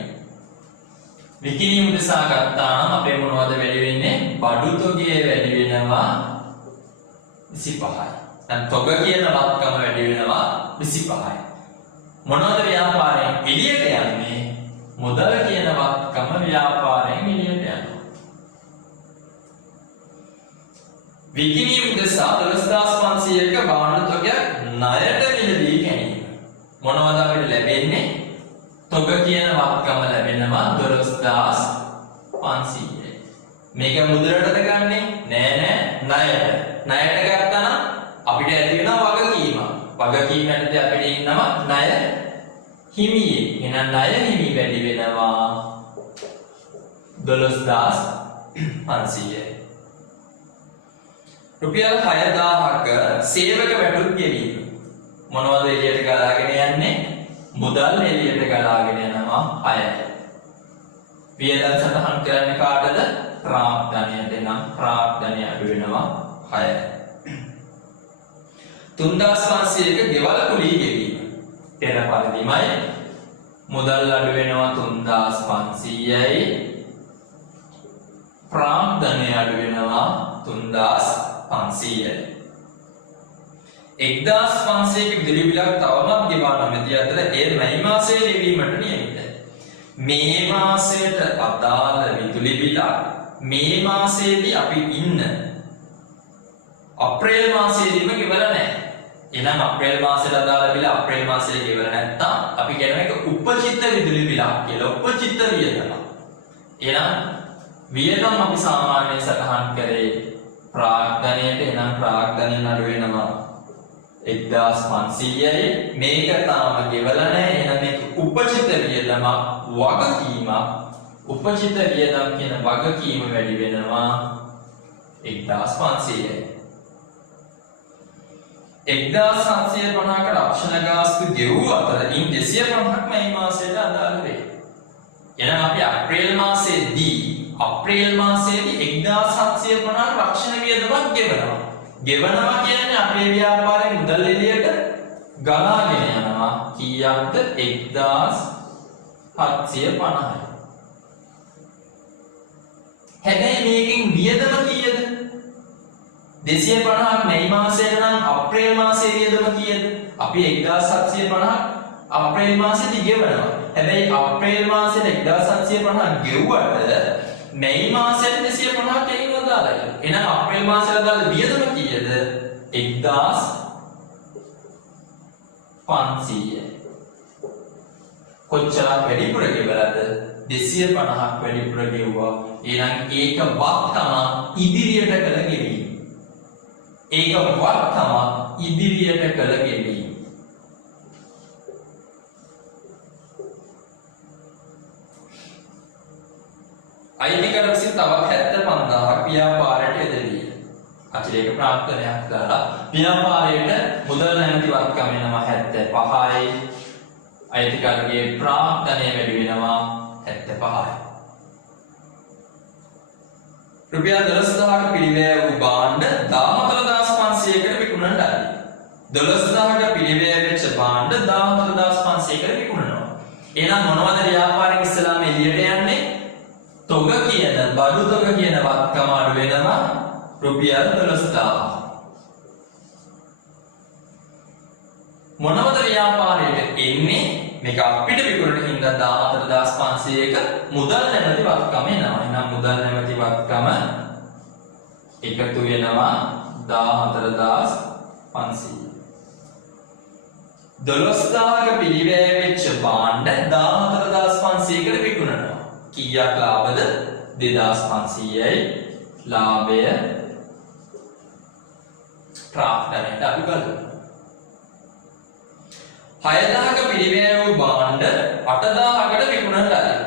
විකිණීම උදෙසා ගත්තා නම් අපේ මොනවද වැඩි වෙන්නේ? බඩු තොගය වැඩි වෙනවා 25යි. දැන් තොග කියන වත්කම වැඩි වෙනවා 25යි. මොනවද ව්‍යාපාරයෙන් එළියට යන්නේ? මුදල් කියන වත්කම ව්‍යාපාරයෙන් එළියට යනවා. විකිණීම් උදෙසා 12500ක භාණ්ඩ තොගයක් ණයට මිලදී ගැනීම. මොනවද අපිට ලැබෙන්නේ? තොග කියන වත්කම ලැබෙනවා 12500යි. මේක මුදලටද ගන්නෙ? නෑ ණයට. ණයට ගත්තා නම් අපිට ඇති වෙනවා වගකීම. වගකීම යටතේ අපිට ඉන්නවා ණය හිමියේ. එහෙනම් ණය හිමි වැඩි වෙනවා 12500යි. රුපියල් 6000ක සේවක වැටුප් ගෙවීම. මොනවද එළියට ගලාගෙන යන්නේ? මුදල් එළියට ගලාගෙන යනවා 6යි. වියදම් සටහන් කරන්නේ කාටද? ප්‍රාග්ධනයට. නම් ප්‍රාග්ධනය අඩු වෙනවා 6යි. 3500ක ගෙවල් කුලී ගෙවීම. පෙර පරිදිමයි මුදල් අඩු වෙනවා 3500යි. ප්‍රාග්ධනය අඩු වෙනවා 3500යි. 1500ක විදුලි බිලක් තවමත් ගෙවා නොමැති අතර ඒ මැයි මාසයේ ගෙවීමට නියමිතයි. මේ මාසයට අදාළ විදුලි බිලක් මේ මාසයේදී අපි ඉන්න අප්‍රේල් මාසයේදීම ගෙවලා නැහැ. එහෙනම් අප්‍රේල් මාසයට අදාළ බිල අප්‍රේල් මාසයේ ගෙවලා නැත්තම් අපි කියන එක උපචිත විදුලි බිලක් කියලා. උපචිත වියදම. එහෙනම් වියදම් අපි සාමාන්‍යයෙන් සටහන් කරේ ප්‍රාග්ධනයට. එහෙනම් ප්‍රාග්ධනයෙන් අඩු වෙනවා 1500යි. මේක තාම ගෙවලා නැහැ. එහෙනම් මේක උපචිත වියදම වගකීම. උපචිත වියදම් කියන වගකීම වැඩි වෙනවා 1500යි. 1750ක රක්ෂණ ගාස්තු ගෙවූ අතර ඉන් 250ක් මේ මාසයට අදාළ වේ. එහෙනම් අපි අප්‍රේල් මාසයේදී 1750ක රක්ෂණ වියදමක් ගෙවනවා. ගෙවනවා කියන්නේ අපේ ව්‍යාපාරයේ මුදල් එළියට ගලාගෙන යනවා. කීයක්ද? 1750යි. හැබැයි මේකෙන් වියදම කීයද? 250ක් මේ මාසයට නම් අප්‍රේල් මාසයේ වියදම කීයද? අපි 1750ක් අප්‍රේල් මාසෙදි ගෙවනවා. හැබැයි අප්‍රේල් මාසෙට 1750ක් ගෙවුවට මේ මාසෙට 250ක් එකින් අදාළයි. එහෙනම් අප්‍රේල් මාසෙට අදාළ වියදම කීයද? 1500යි. කොච්චරක් වැඩිපුර ගෙවලාද? 250ක් වැඩිපුර ගෙවුවා. එහෙනම් ඒක වත්කම ඉදිරියට කළ ගෙවීම. ඒක වත්කම ඉදිරියට කළ ගෙවීම. අයිතිකර විසින් තවත් 75000ක් ව්‍යාපාරයට යෙදවිය. අතිරේක ප්‍රාග්ධනයක් කරලා ව්‍යාපාරයට මුදල් නැමැති වත්කම වෙනවා 75යි. අයිතිකරගේ ප්‍රාග්ධනය වැඩි වෙනවා 75යි. රුපියල් 12000ක පිළිවැය වූ භාණ්ඩ 14500කට විකුණන්නට ආදී. 12000ක පිළිවැය වෙච්ච භාණ්ඩ 14500කට විකුණනවා. එහෙනම් මොනවද ව්‍යාපාරෙන් ඉස්සලාම එළියට යන්නේ? තොග කියන බඩු තොග කියන වත්කම අඩු වෙනවා රුපියල් 12000. මොනවද ව්‍යාපාරයට එන්නේ? මේක අපිට විකුණන හින්දා 14500ක මුදල් නැමැති වත්කම එනවා. එහෙනම් මුදල් නැමැති වත්කම එකතු වෙනවා 14500. 12000ක පිළිවැය වෙච්ච භාණ්ඩ 14500කට විකුණනවා. කීයක් ලාභද? 2500යි. ලාභය ප්‍රාග්ධනයට අඩු කරනවා. 6000ක පිළිවැය වූ භාණ්ඩ 8000කට විකුණන්න ආදී.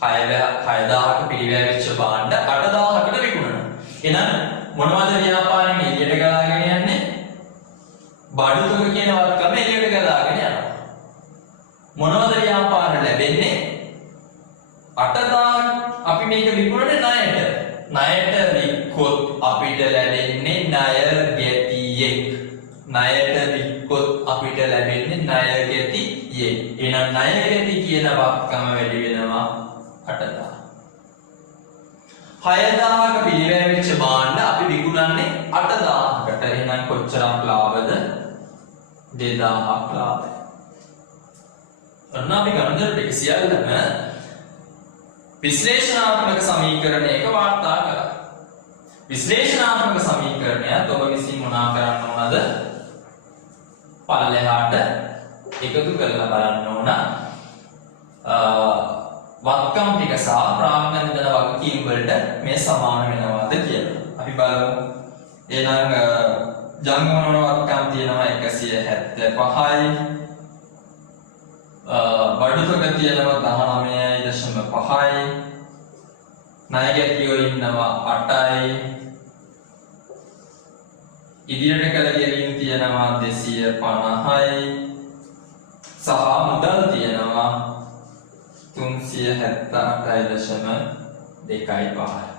6000ක පිළිවැය වෙච්ච භාණ්ඩ 8000කට විකුණනවා. එහෙනම් මොනවද ව්‍යාපාරයෙන් එළියට ගලාගෙන යන්නේ? බඩු තොග කියන වත්කම එළියට ගලාගෙන යනවා. මොනවද ව්‍යාපාර ලැබෙන්නේ? 8000 අපි මේක විකුණන්නේ ණයට. ණයට වික්කොත් අපිට ලැබෙන්නේ ණය ගැතියෙක්. ණයට වික්කොත් අපිට ලැබෙන්නේ ණය ගැතියෙක්. එහෙනම් ණය ගැති කියන වත්කම වැඩි වෙනවා 8000. 6000ක පිළිවැය වෙච්ච භාණ්ඩ අපි විකුණන්නේ 8000කට. එහෙනම් කොච්චරක් ලාභද? 2000ක් ලාභයි. ඔන්න අපි ගණන්දර ටික සියල්ලම විශ්ලේෂණාත්මක සමීකරණයක වාර්තා කරා. විශ්ලේෂණාත්මක සමීකරණයත් ඔබ විසින් මොනා කරන්න ඕනද? පල්ලෙහාට එකතු කරලා බලන්න ඕන. වත්කම් ටික සහ ප්‍රාග්ධන දෙන වගකීම් වලට මේ සමාන වෙනවද කියලා. අපි බලමු. එහෙනම් ජංගම වත්කම් තියෙනවා 175යි. බඩුතක තියෙනවා 19.5යි. ණය ගැටියෝ ඉන්නවා 8යි. ඉදිරියට කළ ගෙවීම් තියෙනවා 250යි. සහ මුදල් තියෙනවා 378.25යි.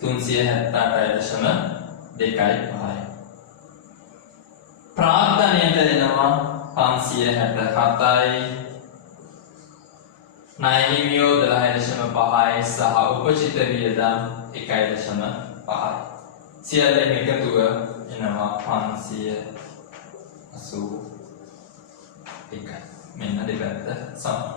378.25යි. ප්‍රාග්ධනයට දෙනවා 567යි. ණය හිමියෝ 10.5යි සහ උපචිත වියදම් 1.5යි. සියල්ලම එකතුව එනවා 581. මෙන්න දෙපැත්ත සමානයි.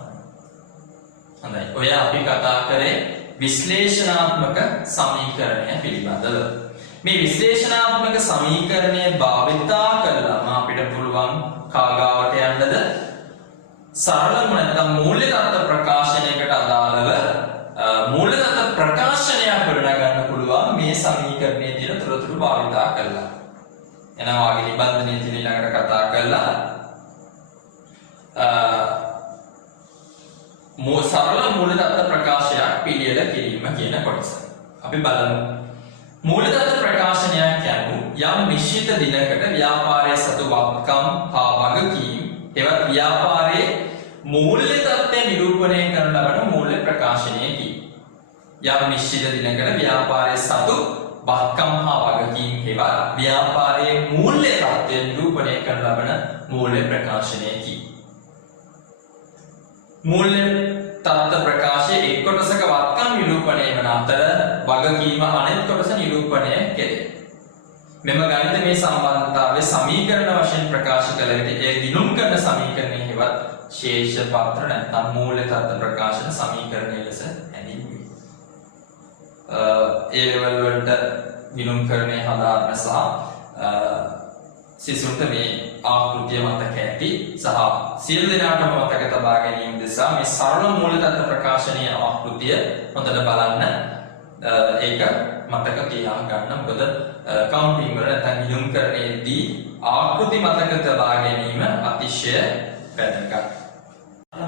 හොඳයි. ඔය අපි කතා කරේ විශ්ලේෂණාත්මක සමීකරණය පිළිබඳව. මේ විශ්ලේෂණාත්මක සමීකරණය භාවිතා කළාම අපිට පුළුවන් කාගාවට යන්නද? සරලම නැත්නම් මූල්‍ය තත්ත්ව ප්‍රකාශනයකට අදාළව මූල්‍ය තත්ත්ව ප්‍රකාශනයක් ගොඩනගන්න පුළුවන් මේ සමීකරණයේ තියෙන තොරතුරු භාවිතා කළා. එනවා වගේ නිබන්ධනයේ තියෙන ළඟට කතා කළා සරල මූල්‍ය තත්ත්ව ප්‍රකාශයක් පිළියෙල කිරීම කියන කොටස. අපි බලමු. මූල්‍ය තත්ත්ව ප්‍රකාශනයක් කියන්නේ යම් නිශ්චිත දිනකට ව්‍යාපාරයේ සතු වත්කම් හා වගකීම් එවත් ව්‍යාපාරයේ මූල්‍ය තත්ත්වය නිරූපණය කරන ලබන මූල්‍ය ප්‍රකාශනයකි. යම් නිශ්චිත දිනකට ව්‍යාපාරයේ සතු වත්කම් හා වගකීම් එවත් ව්‍යාපාරයේ මූල්‍ය තත්ත්වය නිරූපණය කරන ලබන මූල්‍ය ප්‍රකාශනයකි. මූල්‍ය තත්ත්ව ප්‍රකාශයේ එක් කොටසක වත්කම් නිරූපණය වන අතර වගකීම අනෙක් කොටස නිරූපණය කෙරේ. මෙම ගණිතමය සම්බන්ධතාවය සමීකරණ වශයෙන් ප්‍රකාශ කළ විට ඒ දිනුම් කරන සමීකරණය හෙවත් ශේෂ පත්‍ර නැත්නම් මූල්‍ය තත්ත්ව ප්‍රකාශන සමීකරණය ලෙස හැඳින්වේ. ඒ ලෙවල් වලට දිනුම් කරණය හදාරන සහ සිසුන්ට මේ ආකෘතිය මතක ඇති සහ සියලු දෙනාටම මතක තබා ගැනීම නිසා මේ සරල මූල්‍ය තත්ත්ව ප්‍රකාශනීය ආකෘතිය හොඳට බලන්න. ඒක මතක තියාගන්න. මොකද කවුන්ටිං වල නැත්නම් දිනුම් කරණයේදී ආකෘති මතක තබා ගැනීම අතිශය වැදගත්.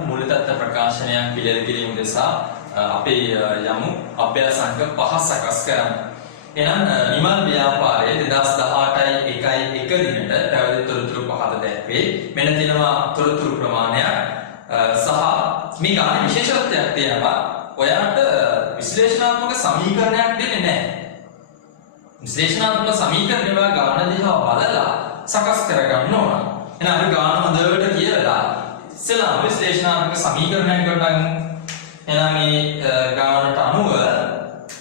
මූල්‍ය තත්ත්ව ප්‍රකාශනයක් පිළියෙල කිරීම නිසා අපේ යමු අභ්‍යාසංක 5 සකස් කරන්න. එහෙනම් නිමල් ව්‍යාපාරයේ 2018යි 1යි 1 දිනට පැවති තොරතුරු පහත දැක්වේ. මෙන්න තියෙනවා තොරතුරු ප්‍රමාණයක් සහ මේ ගානේ විශේෂත්වයක් තියෙනවා. ඔයාලට විශ්ලේෂණාත්මක සමීකරණයක් දෙන්නේ නැහැ. විශ්ලේෂණාත්මක සමීකරණ වල ගාන දිහා බලලා සකස් කරගන්න ඕන. එහෙනම් අපි ගාන හොඳට කියලා ඉස්සෙල්ලාම විශ්ලේෂණාත්මක සමීකරණයක් ගොඩනගමු. එහෙනම් මේ ගානට අනුව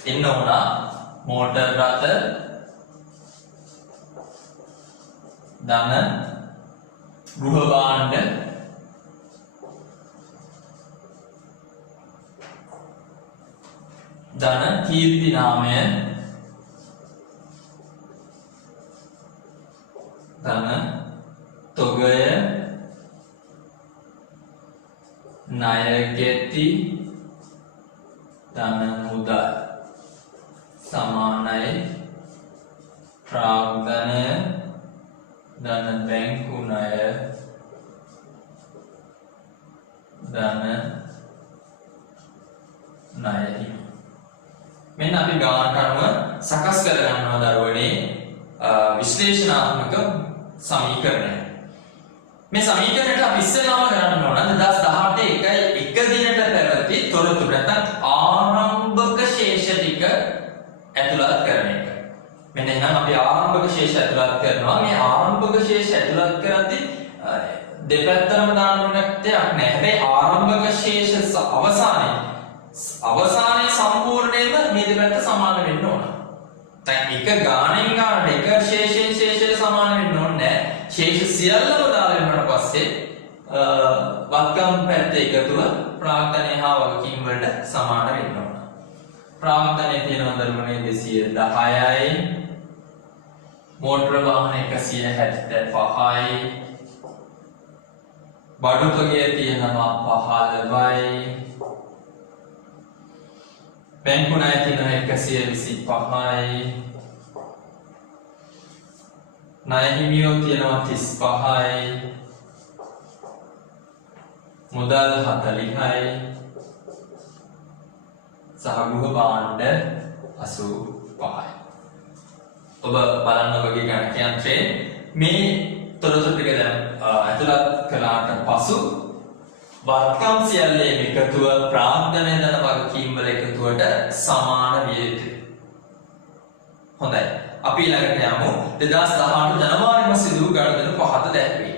එන්න ඕන මෝටර් රථ ධන ගෘහ භාණ්ඩ ධන කීර්ති නාමය ධන තොගය ණය ගැති ධන මුදල් සමානයි ප්‍රාග්ධනය ධන බැංකු ණය ධන ණය හිමි. මෙන්න අපි ගානට අනුව සකස් කර ගන්නවා දරුවනේ විශ්ලේෂණාත්මක සමීකරණය. මේ සමීකරණයට අපි ඉස්සෙල්ලාම කරන්න ඕන 2018 1 දිනට පැවති තොරතුරු නැත්නම් ආරම්භක ශේෂ ටික ඇතුළත් කරන එක. මෙන්න එහෙනම් අපි ආරම්භක ශේෂ ඇතුළත් කරනවා. මේ ආරම්භක ශේෂ ඇතුළත් කරද්දී දෙපැත්තම දාන්න ඕන දෙයක් නැහැ. හැබැයි ආරම්භක ශේෂ අවසානයේ සම්පූර්ණයෙන්ම මේ දෙපැත්ත සමාන වෙන්න ඕන. දැන් එක ගානෙන් ගානට එක ශේෂයෙන් ශේෂයට සමාන වෙන්න ඕනේ නැහැ. ශේෂ සියල්ලම දාලා ඉන්නට පස්සේ වත්කම් පැත්තේ එකතුව ප්‍රාග්ධනය හා වගකීම් වලට සමාන වෙන්න ඕන. ප්‍රාග්ධනය තියෙනවා දරුවනේ 210යි, මෝටර වාහන 175යි, බඩු තොගය තියෙනවා 15යි, බැංකු ණය තියෙනවා 125යි, ණය හිමියෝ තියෙනවා 35යි, මුදල් 40යි, සහ ගෘහ භාණ්ඩ 85යි. ඔබ බලන්න ඔබගේ ගණක යන්ත්‍රයේ මේ තොරතුරු ටික දැන් ඇතුළත් කළාට පසු වත්කම් සියල්ලේ එකතුව ප්‍රාග්ධනය දන වගකීම් වල එකතුවට සමාන විය යුතුයි. හොඳයි. අපි ඊළඟට යමු 2018 ජනවාරි මාස සිදු වූ ගනුදෙනු පහත දැක්වේ.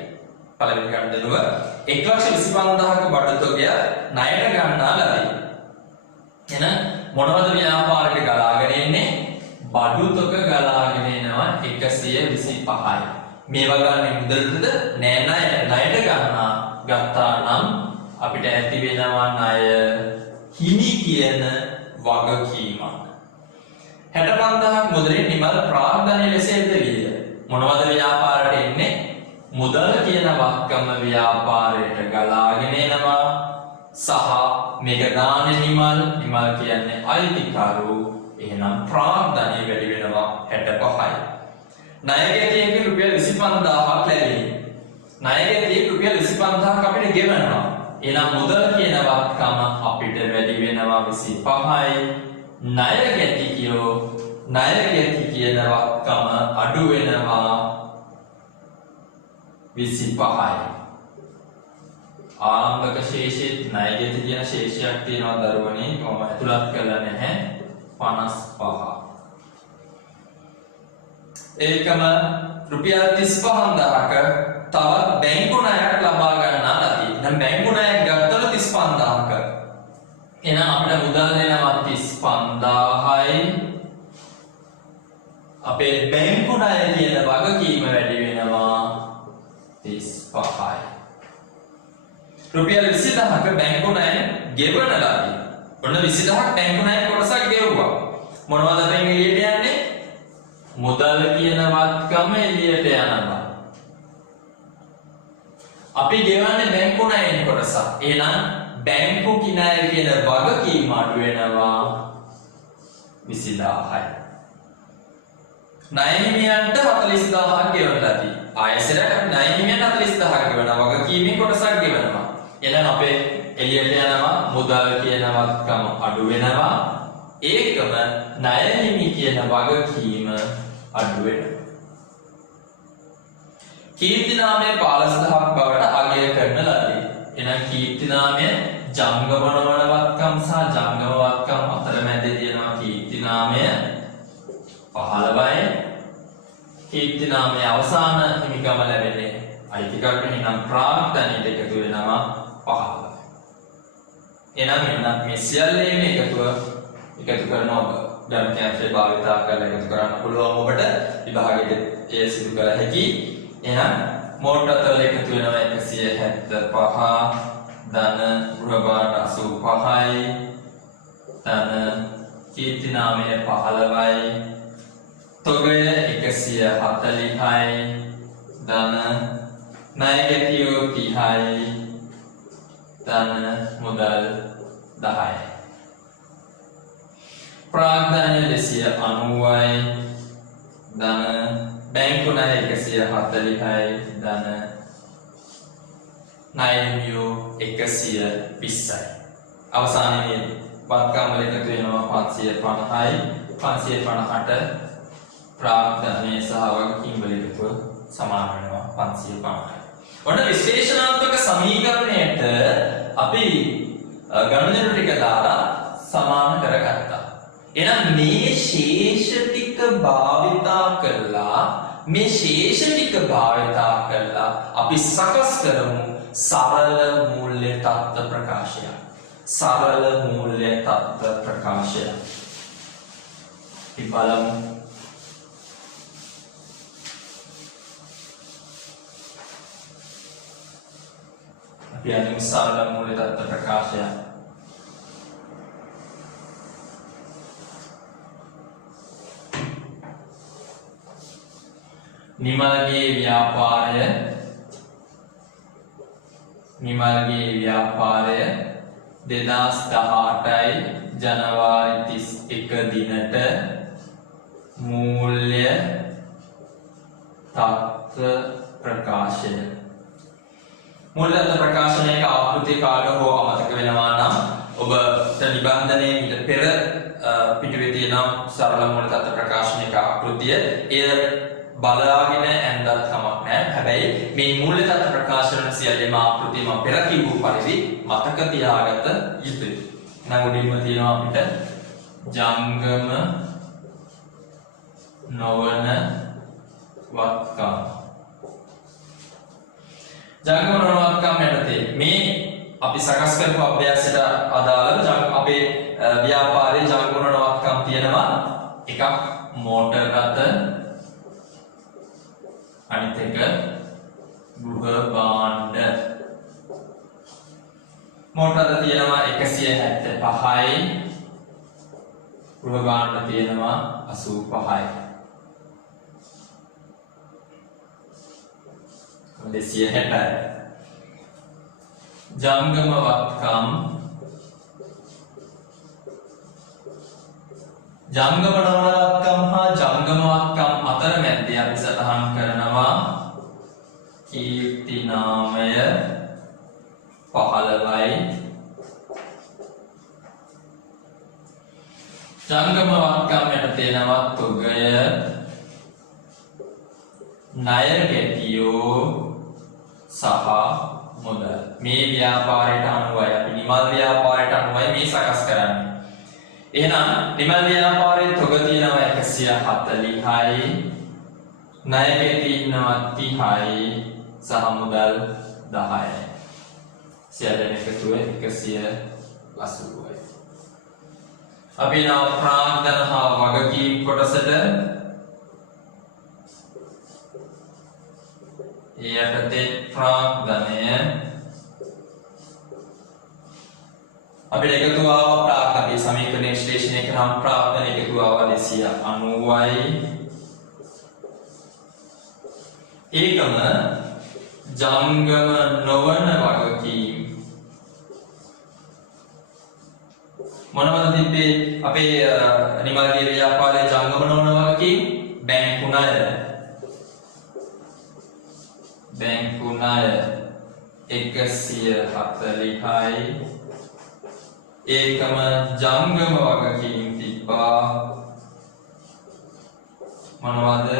පළවෙනි ගනුදෙනුව 1,25,000ක බඩු තොගය ණයට ගන්නා ලදී. එහෙනම් මොනවද ව්‍යාපාරයට ගලාගෙන එන්නේ? බඩු තොග ගලාගෙන එනවා 125යි. මේවා ගන්න මුදලටද නෑ ණයට ගත්තා නම් අපිට ඇති වෙනවා ණය හිමි කියන වගකීමක්. 65000ක් මුදලින් නිමල් ප්‍රාග්ධනය ලෙස එල්ලවිය. මොනවද ව්‍යාපාරයට එන්නේ? මුදල් කියන වත්කම ව්‍යාපාරයට ගලාගෙන එනවා සහ මේක දාන්නේ නිමල් කියන්නේ අයිතිකරු. එහෙනම් ප්‍රාග්ධනය වැඩි වෙනවා 65යි. ණයගැතියෙකුට රුපියල් 25000ක් ලැබෙනවා. ණයගැතියෙක් රුපියල් 25000ක් අපිට ගෙවනවා. එහෙනම් මුදල් කියන වත්කම අපිට වැඩි වෙනවා 25යි. ණයගැති කියන වත්කම අඩු වෙනවා 25යි. ආරම්භක ශේෂෙත් ණයගැති කියන ශේෂයක් තියෙනවා දරුවනේ. මම ඇතුළත් කරලා නැහැ. 55. ඒකම රුපියල් 35000ක තවත් බැංකු ණයක් ලබා ගන්නා ලදී. දැන් බැංකු ණයක් ගත්තොත් 35000ක. එහෙනම් අපිට මුදල් දෙනවා 35000යි. අපේ බැංකු ණය කියන වගකීම වැඩි වෙනවා 35යි. රුපියල් 20000ක බැංකු ණය ගෙවන ලදී. ඔන්න 20000ක් බැංකු ණය කොටසක් ගෙවුවා. මොනවද අපෙන් එළියට යන්නේ? මුදල් කියන වත්කම එළියට යනවා. අපි ගෙවන්නේ බැංකු ණයෙන් කොටසක්. එහෙනම් බැංකු ණය කියන වගකීම අඩු වෙනවා 20000යි. ණය හිමියන්ට 40000ක් ගෙවලා තියෙනවා. ආයෙසර ණය හිමියන්ට 40000ක් ගෙවනවා. වගකීමේ කොටසක් ගෙවනවා. එහෙනම් අපේ එළියට යනවා මුදල් කියන වත්කම අඩු වෙනවා. ඒකම ණය හිමි කියන වගකීම අඩු වෙනවා. කීර්ති නාමය 15000ක් බවට අගය කරන ලදී. එහෙනම් කීර්ති නාමය ජංගම නොවන වත්කම් සහ ජංගම වත්කම් අතරමැද තියෙනවා කීර්ති නාමය 15යි. කීර්ති නාමයේ අවසාන හිමිකම ලැබෙන්නේ අයිතිකරුට. එහෙනම් ප්‍රාග්ධනයට එකතු වෙනවා 15යි. එහෙනම් මේ සියල්ලේම එකතු කරන ඔබ ගණිතයන්සේ භාවිතා කරලා එකතු කරන්න පුළුවන් ඔබට විභාගයේ එය සිදු කළ හැකි. එහෙනම් මෝටරතල එකතු වෙනවා 175, ධන ගෘහ භාණ්ඩ 85යි, ධන කීර්ති නාමය 15යි, තොගය 140යි, ධන ණයගැතියෝ 30යි, ධන මුදල් 10යි. ප්‍රාග්ධනය 290යි, ධන බැංකු ණය 140යි, ධන ණය හිමියෝ 120යි. අවසානයේ වත්කම් වල එකතු වෙනවා 550යි. 550ට ප්‍රාග්ධනය සහ වගකීම් වල එකතුව සමාන වෙනවා 550යි. ඔන්න විශ්ලේෂණාත්මක සමීකරණයට අපි ගණනය ටික දාලා සමාන කරගත්තා. එහෙනම් මේ ශේෂ ටික භාවිතා කළා අපි සකස් කරමු සරල මූල්‍ය තත්ත්ව ප්‍රකාශය. සරල මූල්‍ය තත්ත්ව ප්‍රකාශය. බලමු. කියන්නේ සරල මූල තත්ත්ව ප්‍රකාශය. නිමල්ගේ ව්‍යාපාරය 2018යි ජනවාරි 31 දිනට මූල්‍ය තත්ත්ව ප්‍රකාශය. මූල්‍ය තත්ත්ව ප්‍රකාශනයක ආකෘතිය කාඩ හෝ අමතක වෙනවා නම් ඔබට නිබන්ධනයේ ඊට පෙර පිටුවේ තියෙන සරල මූල්‍ය තත්ත්ව ප්‍රකාශනයක ආකෘතිය එය බලාගෙන ඇඳත් කමක් නැහැ. හැබැයි මේ මූල්‍ය තත්ත්ව ප්‍රකාශන සියල්ලම ආකෘතිය මම පෙර කිව්ව පරිදි මතක තියාගත යුතුයි. නම් උඩින්ම තියෙනවා අපිට ජංගම නොවන වත්කම්. ජංගම නොවන වත්කම් යටතේ මේ අපි සකස් කරපු අභ්‍යාසයට අදාළව අපේ ව්‍යාපාරයේ ජංගම නොවන වත්කම් තියෙනවා. එකක් මෝටර් රථ, අනිත් එක ගෘහ භාණ්ඩ. මෝටර තියෙනවා 175යි, ගෘහ භාණ්ඩ තියෙනවා 85යි. 260යි. ජංගම වත්කම් ජංගම නොවන වත්කම් හා ජංගම වත්කම් අතර මැද්දේ අපි සටහන් කරනවා කීර්ති නාමය 15යි. ජංගම වත්කම් යටතේ නවත් උගය, ණය ගැටියෝ සහ මුදල්. මේ ව්‍යාපාරයට අනුවයි අපි නිමල් ව්‍යාපාරයට අනුවයි මේ සකස් කරන්නේ. එහෙනම් නිමල් ව්‍යාපාරයේ තොග තියෙනවා 140යි, ණය ගැටි ඉන්නවා 30යි සහ මුදල් 10යි. සියල්ලම එකතුව 180යි. අපි නව ප්‍රාග්ධන හා වගකීම් කොටසට යටතේ ප්‍රාග්ධනය අපිට එකතු ආව ප්‍රාග්ධනයේ සමීකරණ විශ්ලේෂණය කරාම ප්‍රාග්ධන එකතු ආව 290යි. ඒකම ජංගම නොවන වගකීම් මොනවද තිබ්බේ අපේ නිමල්ගේ ව්‍යාපාරයේ ජංගම නොවන වගකීම්? බැංකු ණය 140යි. ඒකම ජංගම වගකීම් තිබ්බා මොනවද?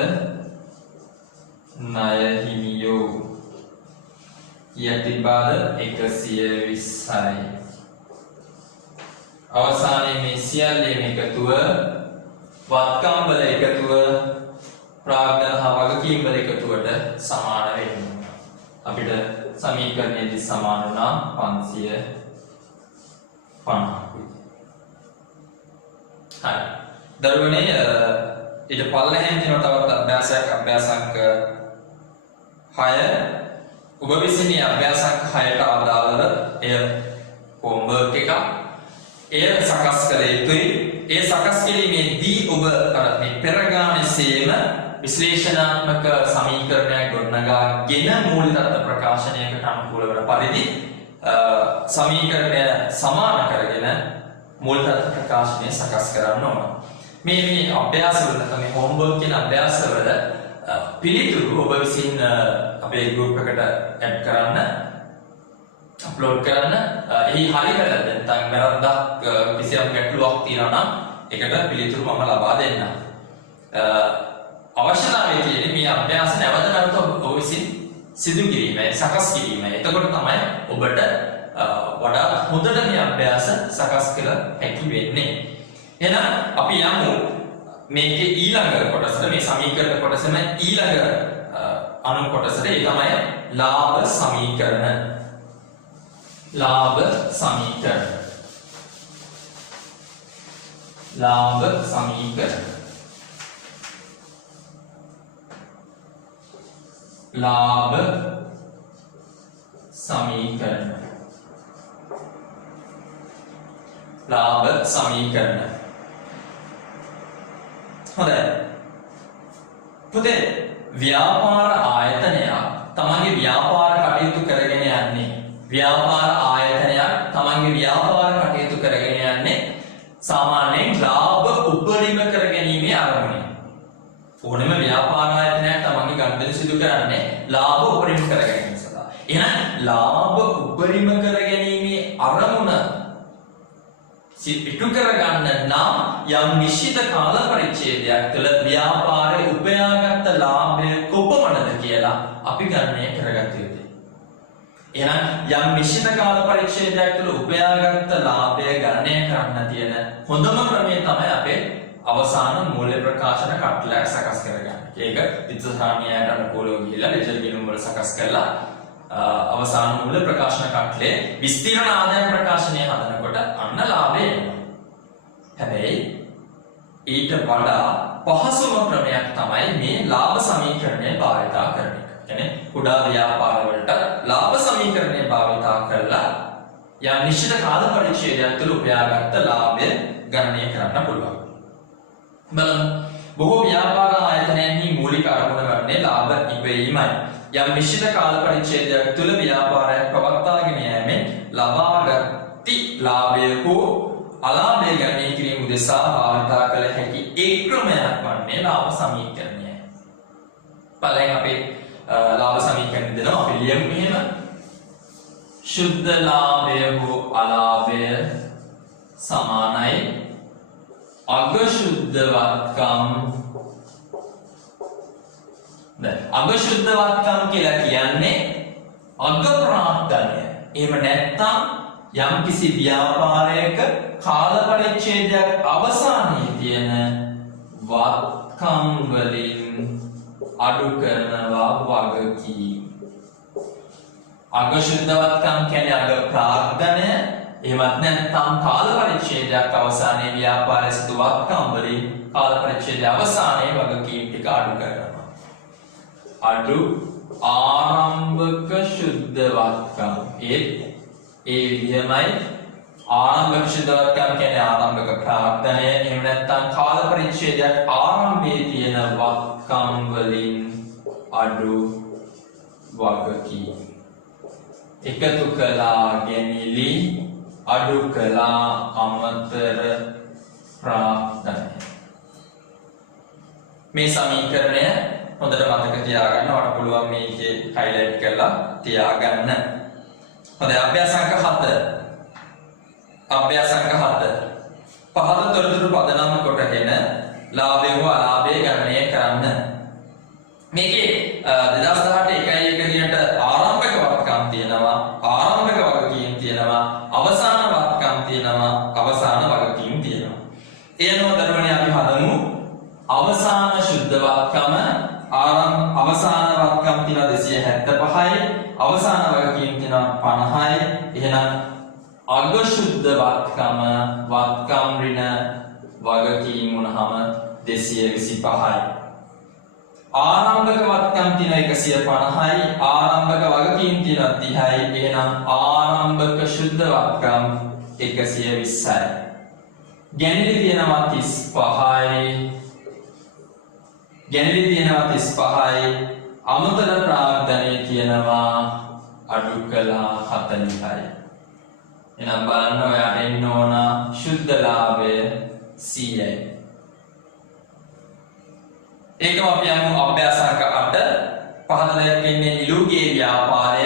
ණය හිමියෝ යටිබාද 120යි. අවසානයේ මේ සියල්ලම එකතුව වත්කම් වල එකතුව ප්‍රාග්ධන හා වගකීම් වල එකතුවට සමාන වෙනවා. අපිට සමීකරණයේදී සමාන වුණා 550. හරි. දරුවනේ ඊට පල්ලෙහෙන් තියෙන තවත් අභ්‍යාසයක් අංක 6 ඔබ විසින් මේ අභ්‍යාසක් 6ට අදාළව එය හෝම්වර්ක් එකක්. එය සකස් කළ යුතුයි. ඒ සකස් කිරීමේදී ඔබ මේ පෙරගාමීසේම විශ්ලේෂණාත්මක සමීකරණයක් ගොඩනගාගෙන මූල තත්ත්ව ප්‍රකාශනයකට අනුකූල වන පරිදි සමීකරණය සමාන කරගෙන මූල තත්ත්ව ප්‍රකාශනය සකස් කරන්න ඕන. මේ අභ්‍යාසවල තමයි හෝම්වර්ක් කියන අභ්‍යාසවල පිළිතුරු ඔබ විසින් අපේ ගෲප් එකට ඇඩ් කරන්න, අප්ලෝඩ් කරන්න. එහි හරි වැරද්ද නැත්නම් වැරද්දක් කිසියම් ගැටලුවක් තියෙනවා නම් ඒකට පිළිතුරු මම ලබා දෙන්නම්. අවශ්‍යතාවය තියෙන්නේ මේ අභ්‍යාස නැවත නැවත ඔබ විසින් සිදු කිරීමයි, සකස් කිරීමයි. එතකොට තමයි ඔබට වඩා හොඳට මේ අභ්‍යාස සකස් කළ හැකි වෙන්නේ. එහෙනම් අපි යමු මේකේ ඊළඟ කොටසට, මේ සමීකරණ කොටසම ඊළඟ අනු කොටසට. ඒ තමයි ලාභ සමීකරණ. ලාභ සමීකරණ. ලාභ සමීකරණ. ලාභ සමීකරණ. ලාභ සමීකරණ. හොඳයි. පුතේ ව්‍යාපාර ආයතනය තමන්ගේ ව්‍යාපාර කටයුතු කරගෙන යන්නේ ව්‍යාපාර ආයතනයක් තමන්ගේ ව්‍යාපාර කටයුතු කරගෙන යන්නේ සාමාන්‍යයෙන් ලාභ උපරිම කර ගැනීමේ අරමුණින්. ඕනෑම ව්‍යාපාර ආයතනයක් තමන්ගේ ගනුදෙනු සිදු කරන්නේ ලාභ උපරිම කර ගැනීම සඳහා. එහෙනම් ලාභ උපරිම කර ගැනීමේ අරමුණ සිටු කරගන්න නම් යම් නිශ්චිත කාල පරිච්ඡේදයක් තුළ ව්‍යාපාරයේ උපයාගත් ලාභය කොපමණද කියලා අපි ගණනය කරගත යුතුයි. එහෙනම් යම් නිශ්චිත කාල පරිච්ඡේදයක් තුළ උපයාගත් ලාභය ගණනය කරන්න තියෙන හොඳම ක්‍රමය තමයි අපේ අවසාන මූල්‍ය ප්‍රකාශන කට්ටලයක් සකස් කරගන්න. ඒක විත්සාහණියට අනුකූලව ගිහිල්ලා ලෙජර් ගිණුම් වල සකස් කරලා අවසාන මූල්‍ය ප්‍රකාශන කට්ටලේ විස්තීර්ණ ආදායම් ප්‍රකාශනය හදනකොට අන්න ලාභය එනවා. හැබැයි ඊට වඩා පහසුම ක්‍රමයක් තමයි මේ ලාභ සමීකරණය භාවිතා කරන එක. කියන්නේ කුඩා ව්‍යාපාර වලට ලාභ සමීකරණය භාවිතා කරලා යම් නිශ්චිත කාල පරිච්ඡේදයක් තුළ උපයාගත් ලාභය ගණනය කරන්න පුළුවන්. බලමු. බොහෝ ව්‍යාපාර ආයතනයන්හි මූලික අරමුණ වන්නේ ලාභ ඉපැයීමයි. යම් නිශ්චිත කාල පරිච්ඡේදයක් තුළ ව්‍යාපාරයක් පවත්වාගෙන යාමෙන් ලබාගත් ලාභය හෝ අලාභය ගණනය කිරීම උදෙසා භාවිතා කළ හැකි ඒ ක්‍රමයක් වන්නේ ලාභ සමීකරණයයි. බලන්න අපි ලාභ සමීකරණ දෙනවා. අපි ලියමු මෙහෙම. ශුද්ධ ලාභය හෝ අලාභය සමානයි අගශුද්ධවත්කම්. අගශුද්ධවත්කම් කියලා කියන්නේ අග ප්‍රාග්ධනය. එහෙම නැත්නම් යම්කිසි ව්‍යාපාරයක කාල පරිච්ඡේදයක් අවසානයේ තියෙන වත්කම් වලින් අඩු කරනවා වගකීම්. අගශුද්ධවත්කම් කියන්නේ අග ප්‍රාග්ධනය. එහෙමත් නැත්නම් කාල පරිච්ඡේදයක් අවසානයේ ව්‍යාපාරයේ සිදු වත්කම් වලින් කාල පරිච්ඡේදය අවසානයේ වගකීම් ටික අඩු කරනවා. අඩු ආරම්භක ශුද්ධවත්කම්. ඒ විදිහමයි ආරම්භක ශුද්ධවත්කම් කියන්නේ ආරම්භක ප්‍රාග්ධනය. එහෙම නැත්නම් කාල පරිච්ඡේදයක් ආරම්භයේ තියෙන වත්කම් වලින් අඩු වගකීම්. එකතු කළා ගැනීමලි අඩු කළා අමතර ප්‍රාග්ධනය. මේ සමීකරණය හොඳට මතක තියාගන්න. ඔයාලට පුළුවන් මේකේ highlight කරලා තියාගන්න. හොඳයි. අභ්‍යාස අංක 7. අභ්‍යාස අංක 7. පහත තොරතුරු පදනම් කොටගෙන ලාභය හෝ අලාභය ගණනය කරන්න. මේකේ 2018 1 දිනට ආරම්භක වත්කම් තියෙනවා, ආරම්භක වගකීම් තියෙනවා, අවසාන වත්කම් තියෙනවා, අවසාන වගකීම් තියෙනවා. ඒ අනුව දරුවනේ අපි හදමු අවසාන ශුද්ධ වත්කම. අවසාන වත්කම් තියෙනවා 275යි, අවසාන වගකීම් තියෙනවා 50යි. එහෙනම් අග ශුද්ධ වත්කම ඍණ වගකීම් වුණාම 225යි. ආරම්භක වත්කම් තියෙනවා 150යි, ආරම්භක වගකීම් තියෙනවා 30යි. එහෙනම් ආරම්භක ශුද්ධ වත්කම් 120යි. ගැණිලි තියෙනවා 35යි. ගැණිලි තියෙනවා 35යි. අමතර ප්‍රාග්ධනය තියෙනවා අඩු කළා 40යි. එහෙනම් බලන්න ඔයාට එන්න ඕන ශුද්ධ ලාභය 100යි. ඒකම අපි යමු අභ්‍යාස අංක 8. පහත දැක්වෙන්නේ නිලුගේ ව්‍යාපාරය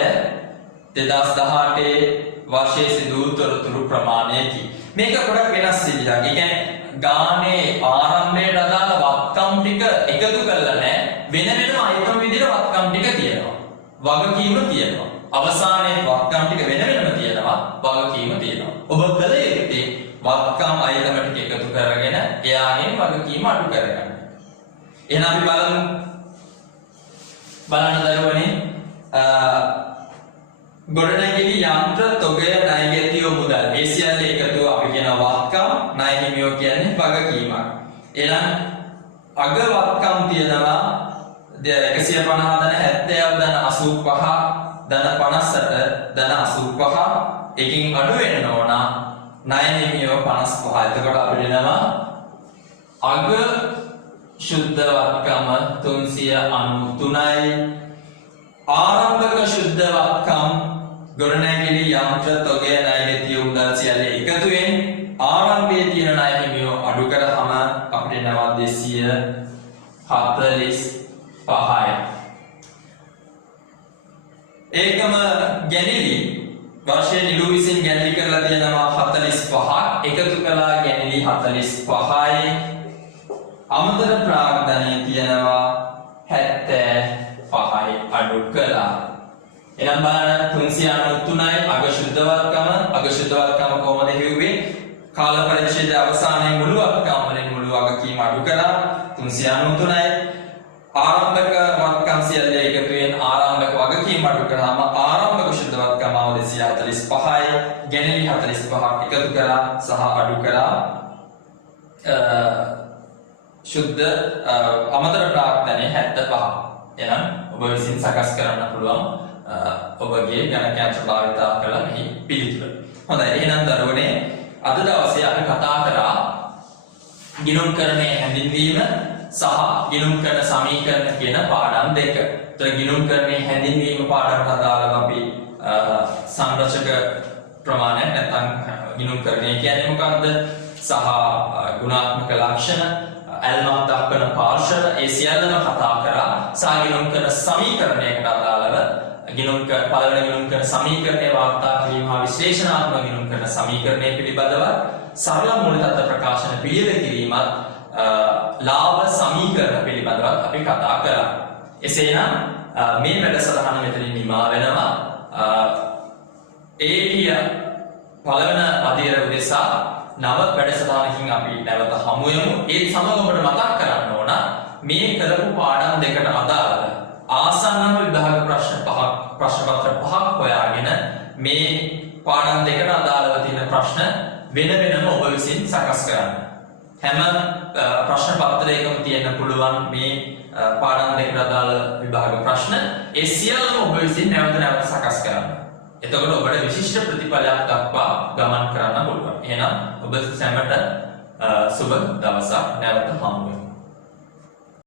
2018 වර්ෂයේ සිදු තොරතුරු ප්‍රමාණයකි. මේක ගොඩක් වෙනස් විදිහක්. ඒ කියන්නේ ගානේ ආරම්භයට අදාළ වත්කම් ටික එකතු කරලා නැහැ. වෙන වෙනම අයිටම් විදිහට වත්කම් ටික තියෙනවා. වගකීම තියෙනවා. අවසානයේ වත්කම් ටික වෙන වෙනම තියෙනවා. වගකීම තියෙනවා. ඔබ කල යුත්තේ වත්කම් අයිටම් ටික එකතු කරගෙන එයාගෙන් වගකීම අඩු කරගන්න. එහෙනම් අපි බලන්න දරුවනේ ගොඩනැගිලි යන්ත්‍ර තොගය ණයගැතියෝ මුදල් ඒ සියල්ල එකතුව අපි කියන වත්කම්, ණය හිමියෝ කියන්නේ වගකීමක්. එහෙනම් අග වත්කම් තියෙනවා 150 දන 70 දන 85 ධන 58 ධන 85 එකකින් අඩු වෙන්න ඕන ණය හිමියෝ 55. එතකොට අපිට එනවා අග ශුද්ධ වත්කම 393යි ආරම්භක ශුද්ධ වත්කම් ගොඩනැගිලි යන්ත්‍ර තොගය ණය ගෙතිය උදල් සියල්ල එකතුවෙන් ආරම්භයේ තියෙන ණය හිමියෝ අඩු කරාම අපිට එනවා 245යි. ඒකම ගැනිලි වර්ෂයේ නිලු විසින් ගැනිලි කරලා තියෙනවා 45ක් එකතු කළා ගැනිලි 45යි අමතර ප්‍රාග්ධනය තියෙනවා 75යි අඩු කළා. එනම් බලන්න 393යි අග ශුද්ධවත්කම කොහොමද හිව්වේ කාල පරිච්ඡේදය අවසානයේ මුළු වත්කම් වලින් මුළු වගකීම අඩු කළා 393යි ආරම්භක වත්කම් සියල්ල එකතුවෙන් ආරම්භක වගකීම අඩු කරාම ආරම්භක ශුද්ධ වත්කම 245යි ගැනිලි 45ක් එකතු කරා සහ අඩු කරා ශුද්ධ අමතර ප්‍රාග්ධනය 75. එහෙනම් ඔබ විසින් සකස් කරන්න පුළුවන් ඔබගේ ගණකයන්ත්‍ර භාවිතා කළ මෙහි පිළිතුර. හොඳයි එහෙනම් දරුවනේ අද දවසේ අපි කතා කරා ගිණුම්කරණයේ හැඳින්වීම සහ ගිණුම්කරණ සමීකරණ කියන පාඩම් දෙක. ඒතර ගිණුම්කරණයේ හැඳින්වීම පාඩමට අදාළව අපි සංරචක ප්‍රමාණය නැත්නම් ගිණුම්කරණය කියන්නේ මොකක්ද සහ ගුණාත්මක ලක්ෂණ ඇල්මක් දක්වන පාර්ශව ඒ සියල්ලම කතා කරා. සහ ගිණුම්කරණ සමීකරණයකට අදාළව පළවෙනි ගිණුම්කරණ සමීකරණය වාර්තා කිරීම හා විශ්ලේෂණාත්මක ගිණුම්කරණ සමීකරණය පිළිබඳව සරල මූලික ප්‍රකාශන පිළිවෙල කිරීමත් ලාභ සමීකරණ පිළිබඳව අපි කතා කරා. එසේනම් මේ වැඩසටහන මෙතනින් නිමා වෙනවා. ඒටිය පළවෙනි අධීර උදෙසා නව වැඩසටහනකින් අපි නැවත හමු යමු. ඒ සමග ඔබට මතක් කරන්න ඕන මේ කරපු පාඩම් දෙකට අදාළව ආසන්නම විභාග ප්‍රශ්න පත්‍ර පහක් හොයාගෙන මේ පාඩම් දෙකට අදාළව තියෙන ප්‍රශ්න වෙන වෙනම ඔබ විසින් සකස් කරන්න. හැම ප්‍රශ්න පත්‍රයකම තියෙන්න පුළුවන් මේ පාඩම් දෙකට අදාළ විභාග ප්‍රශ්න. ඒ සියල්ලම ඔබ විසින් නැවත සකස් කරන්න. එතකොට ඔබට විශිෂ්ට ප්‍රතිඵලයක් දක්වා ගමන් කරන්න පුළුවන්. එහෙනම් ඔබ සැමට සුබ දවසක්. නැවත හමු වෙමු.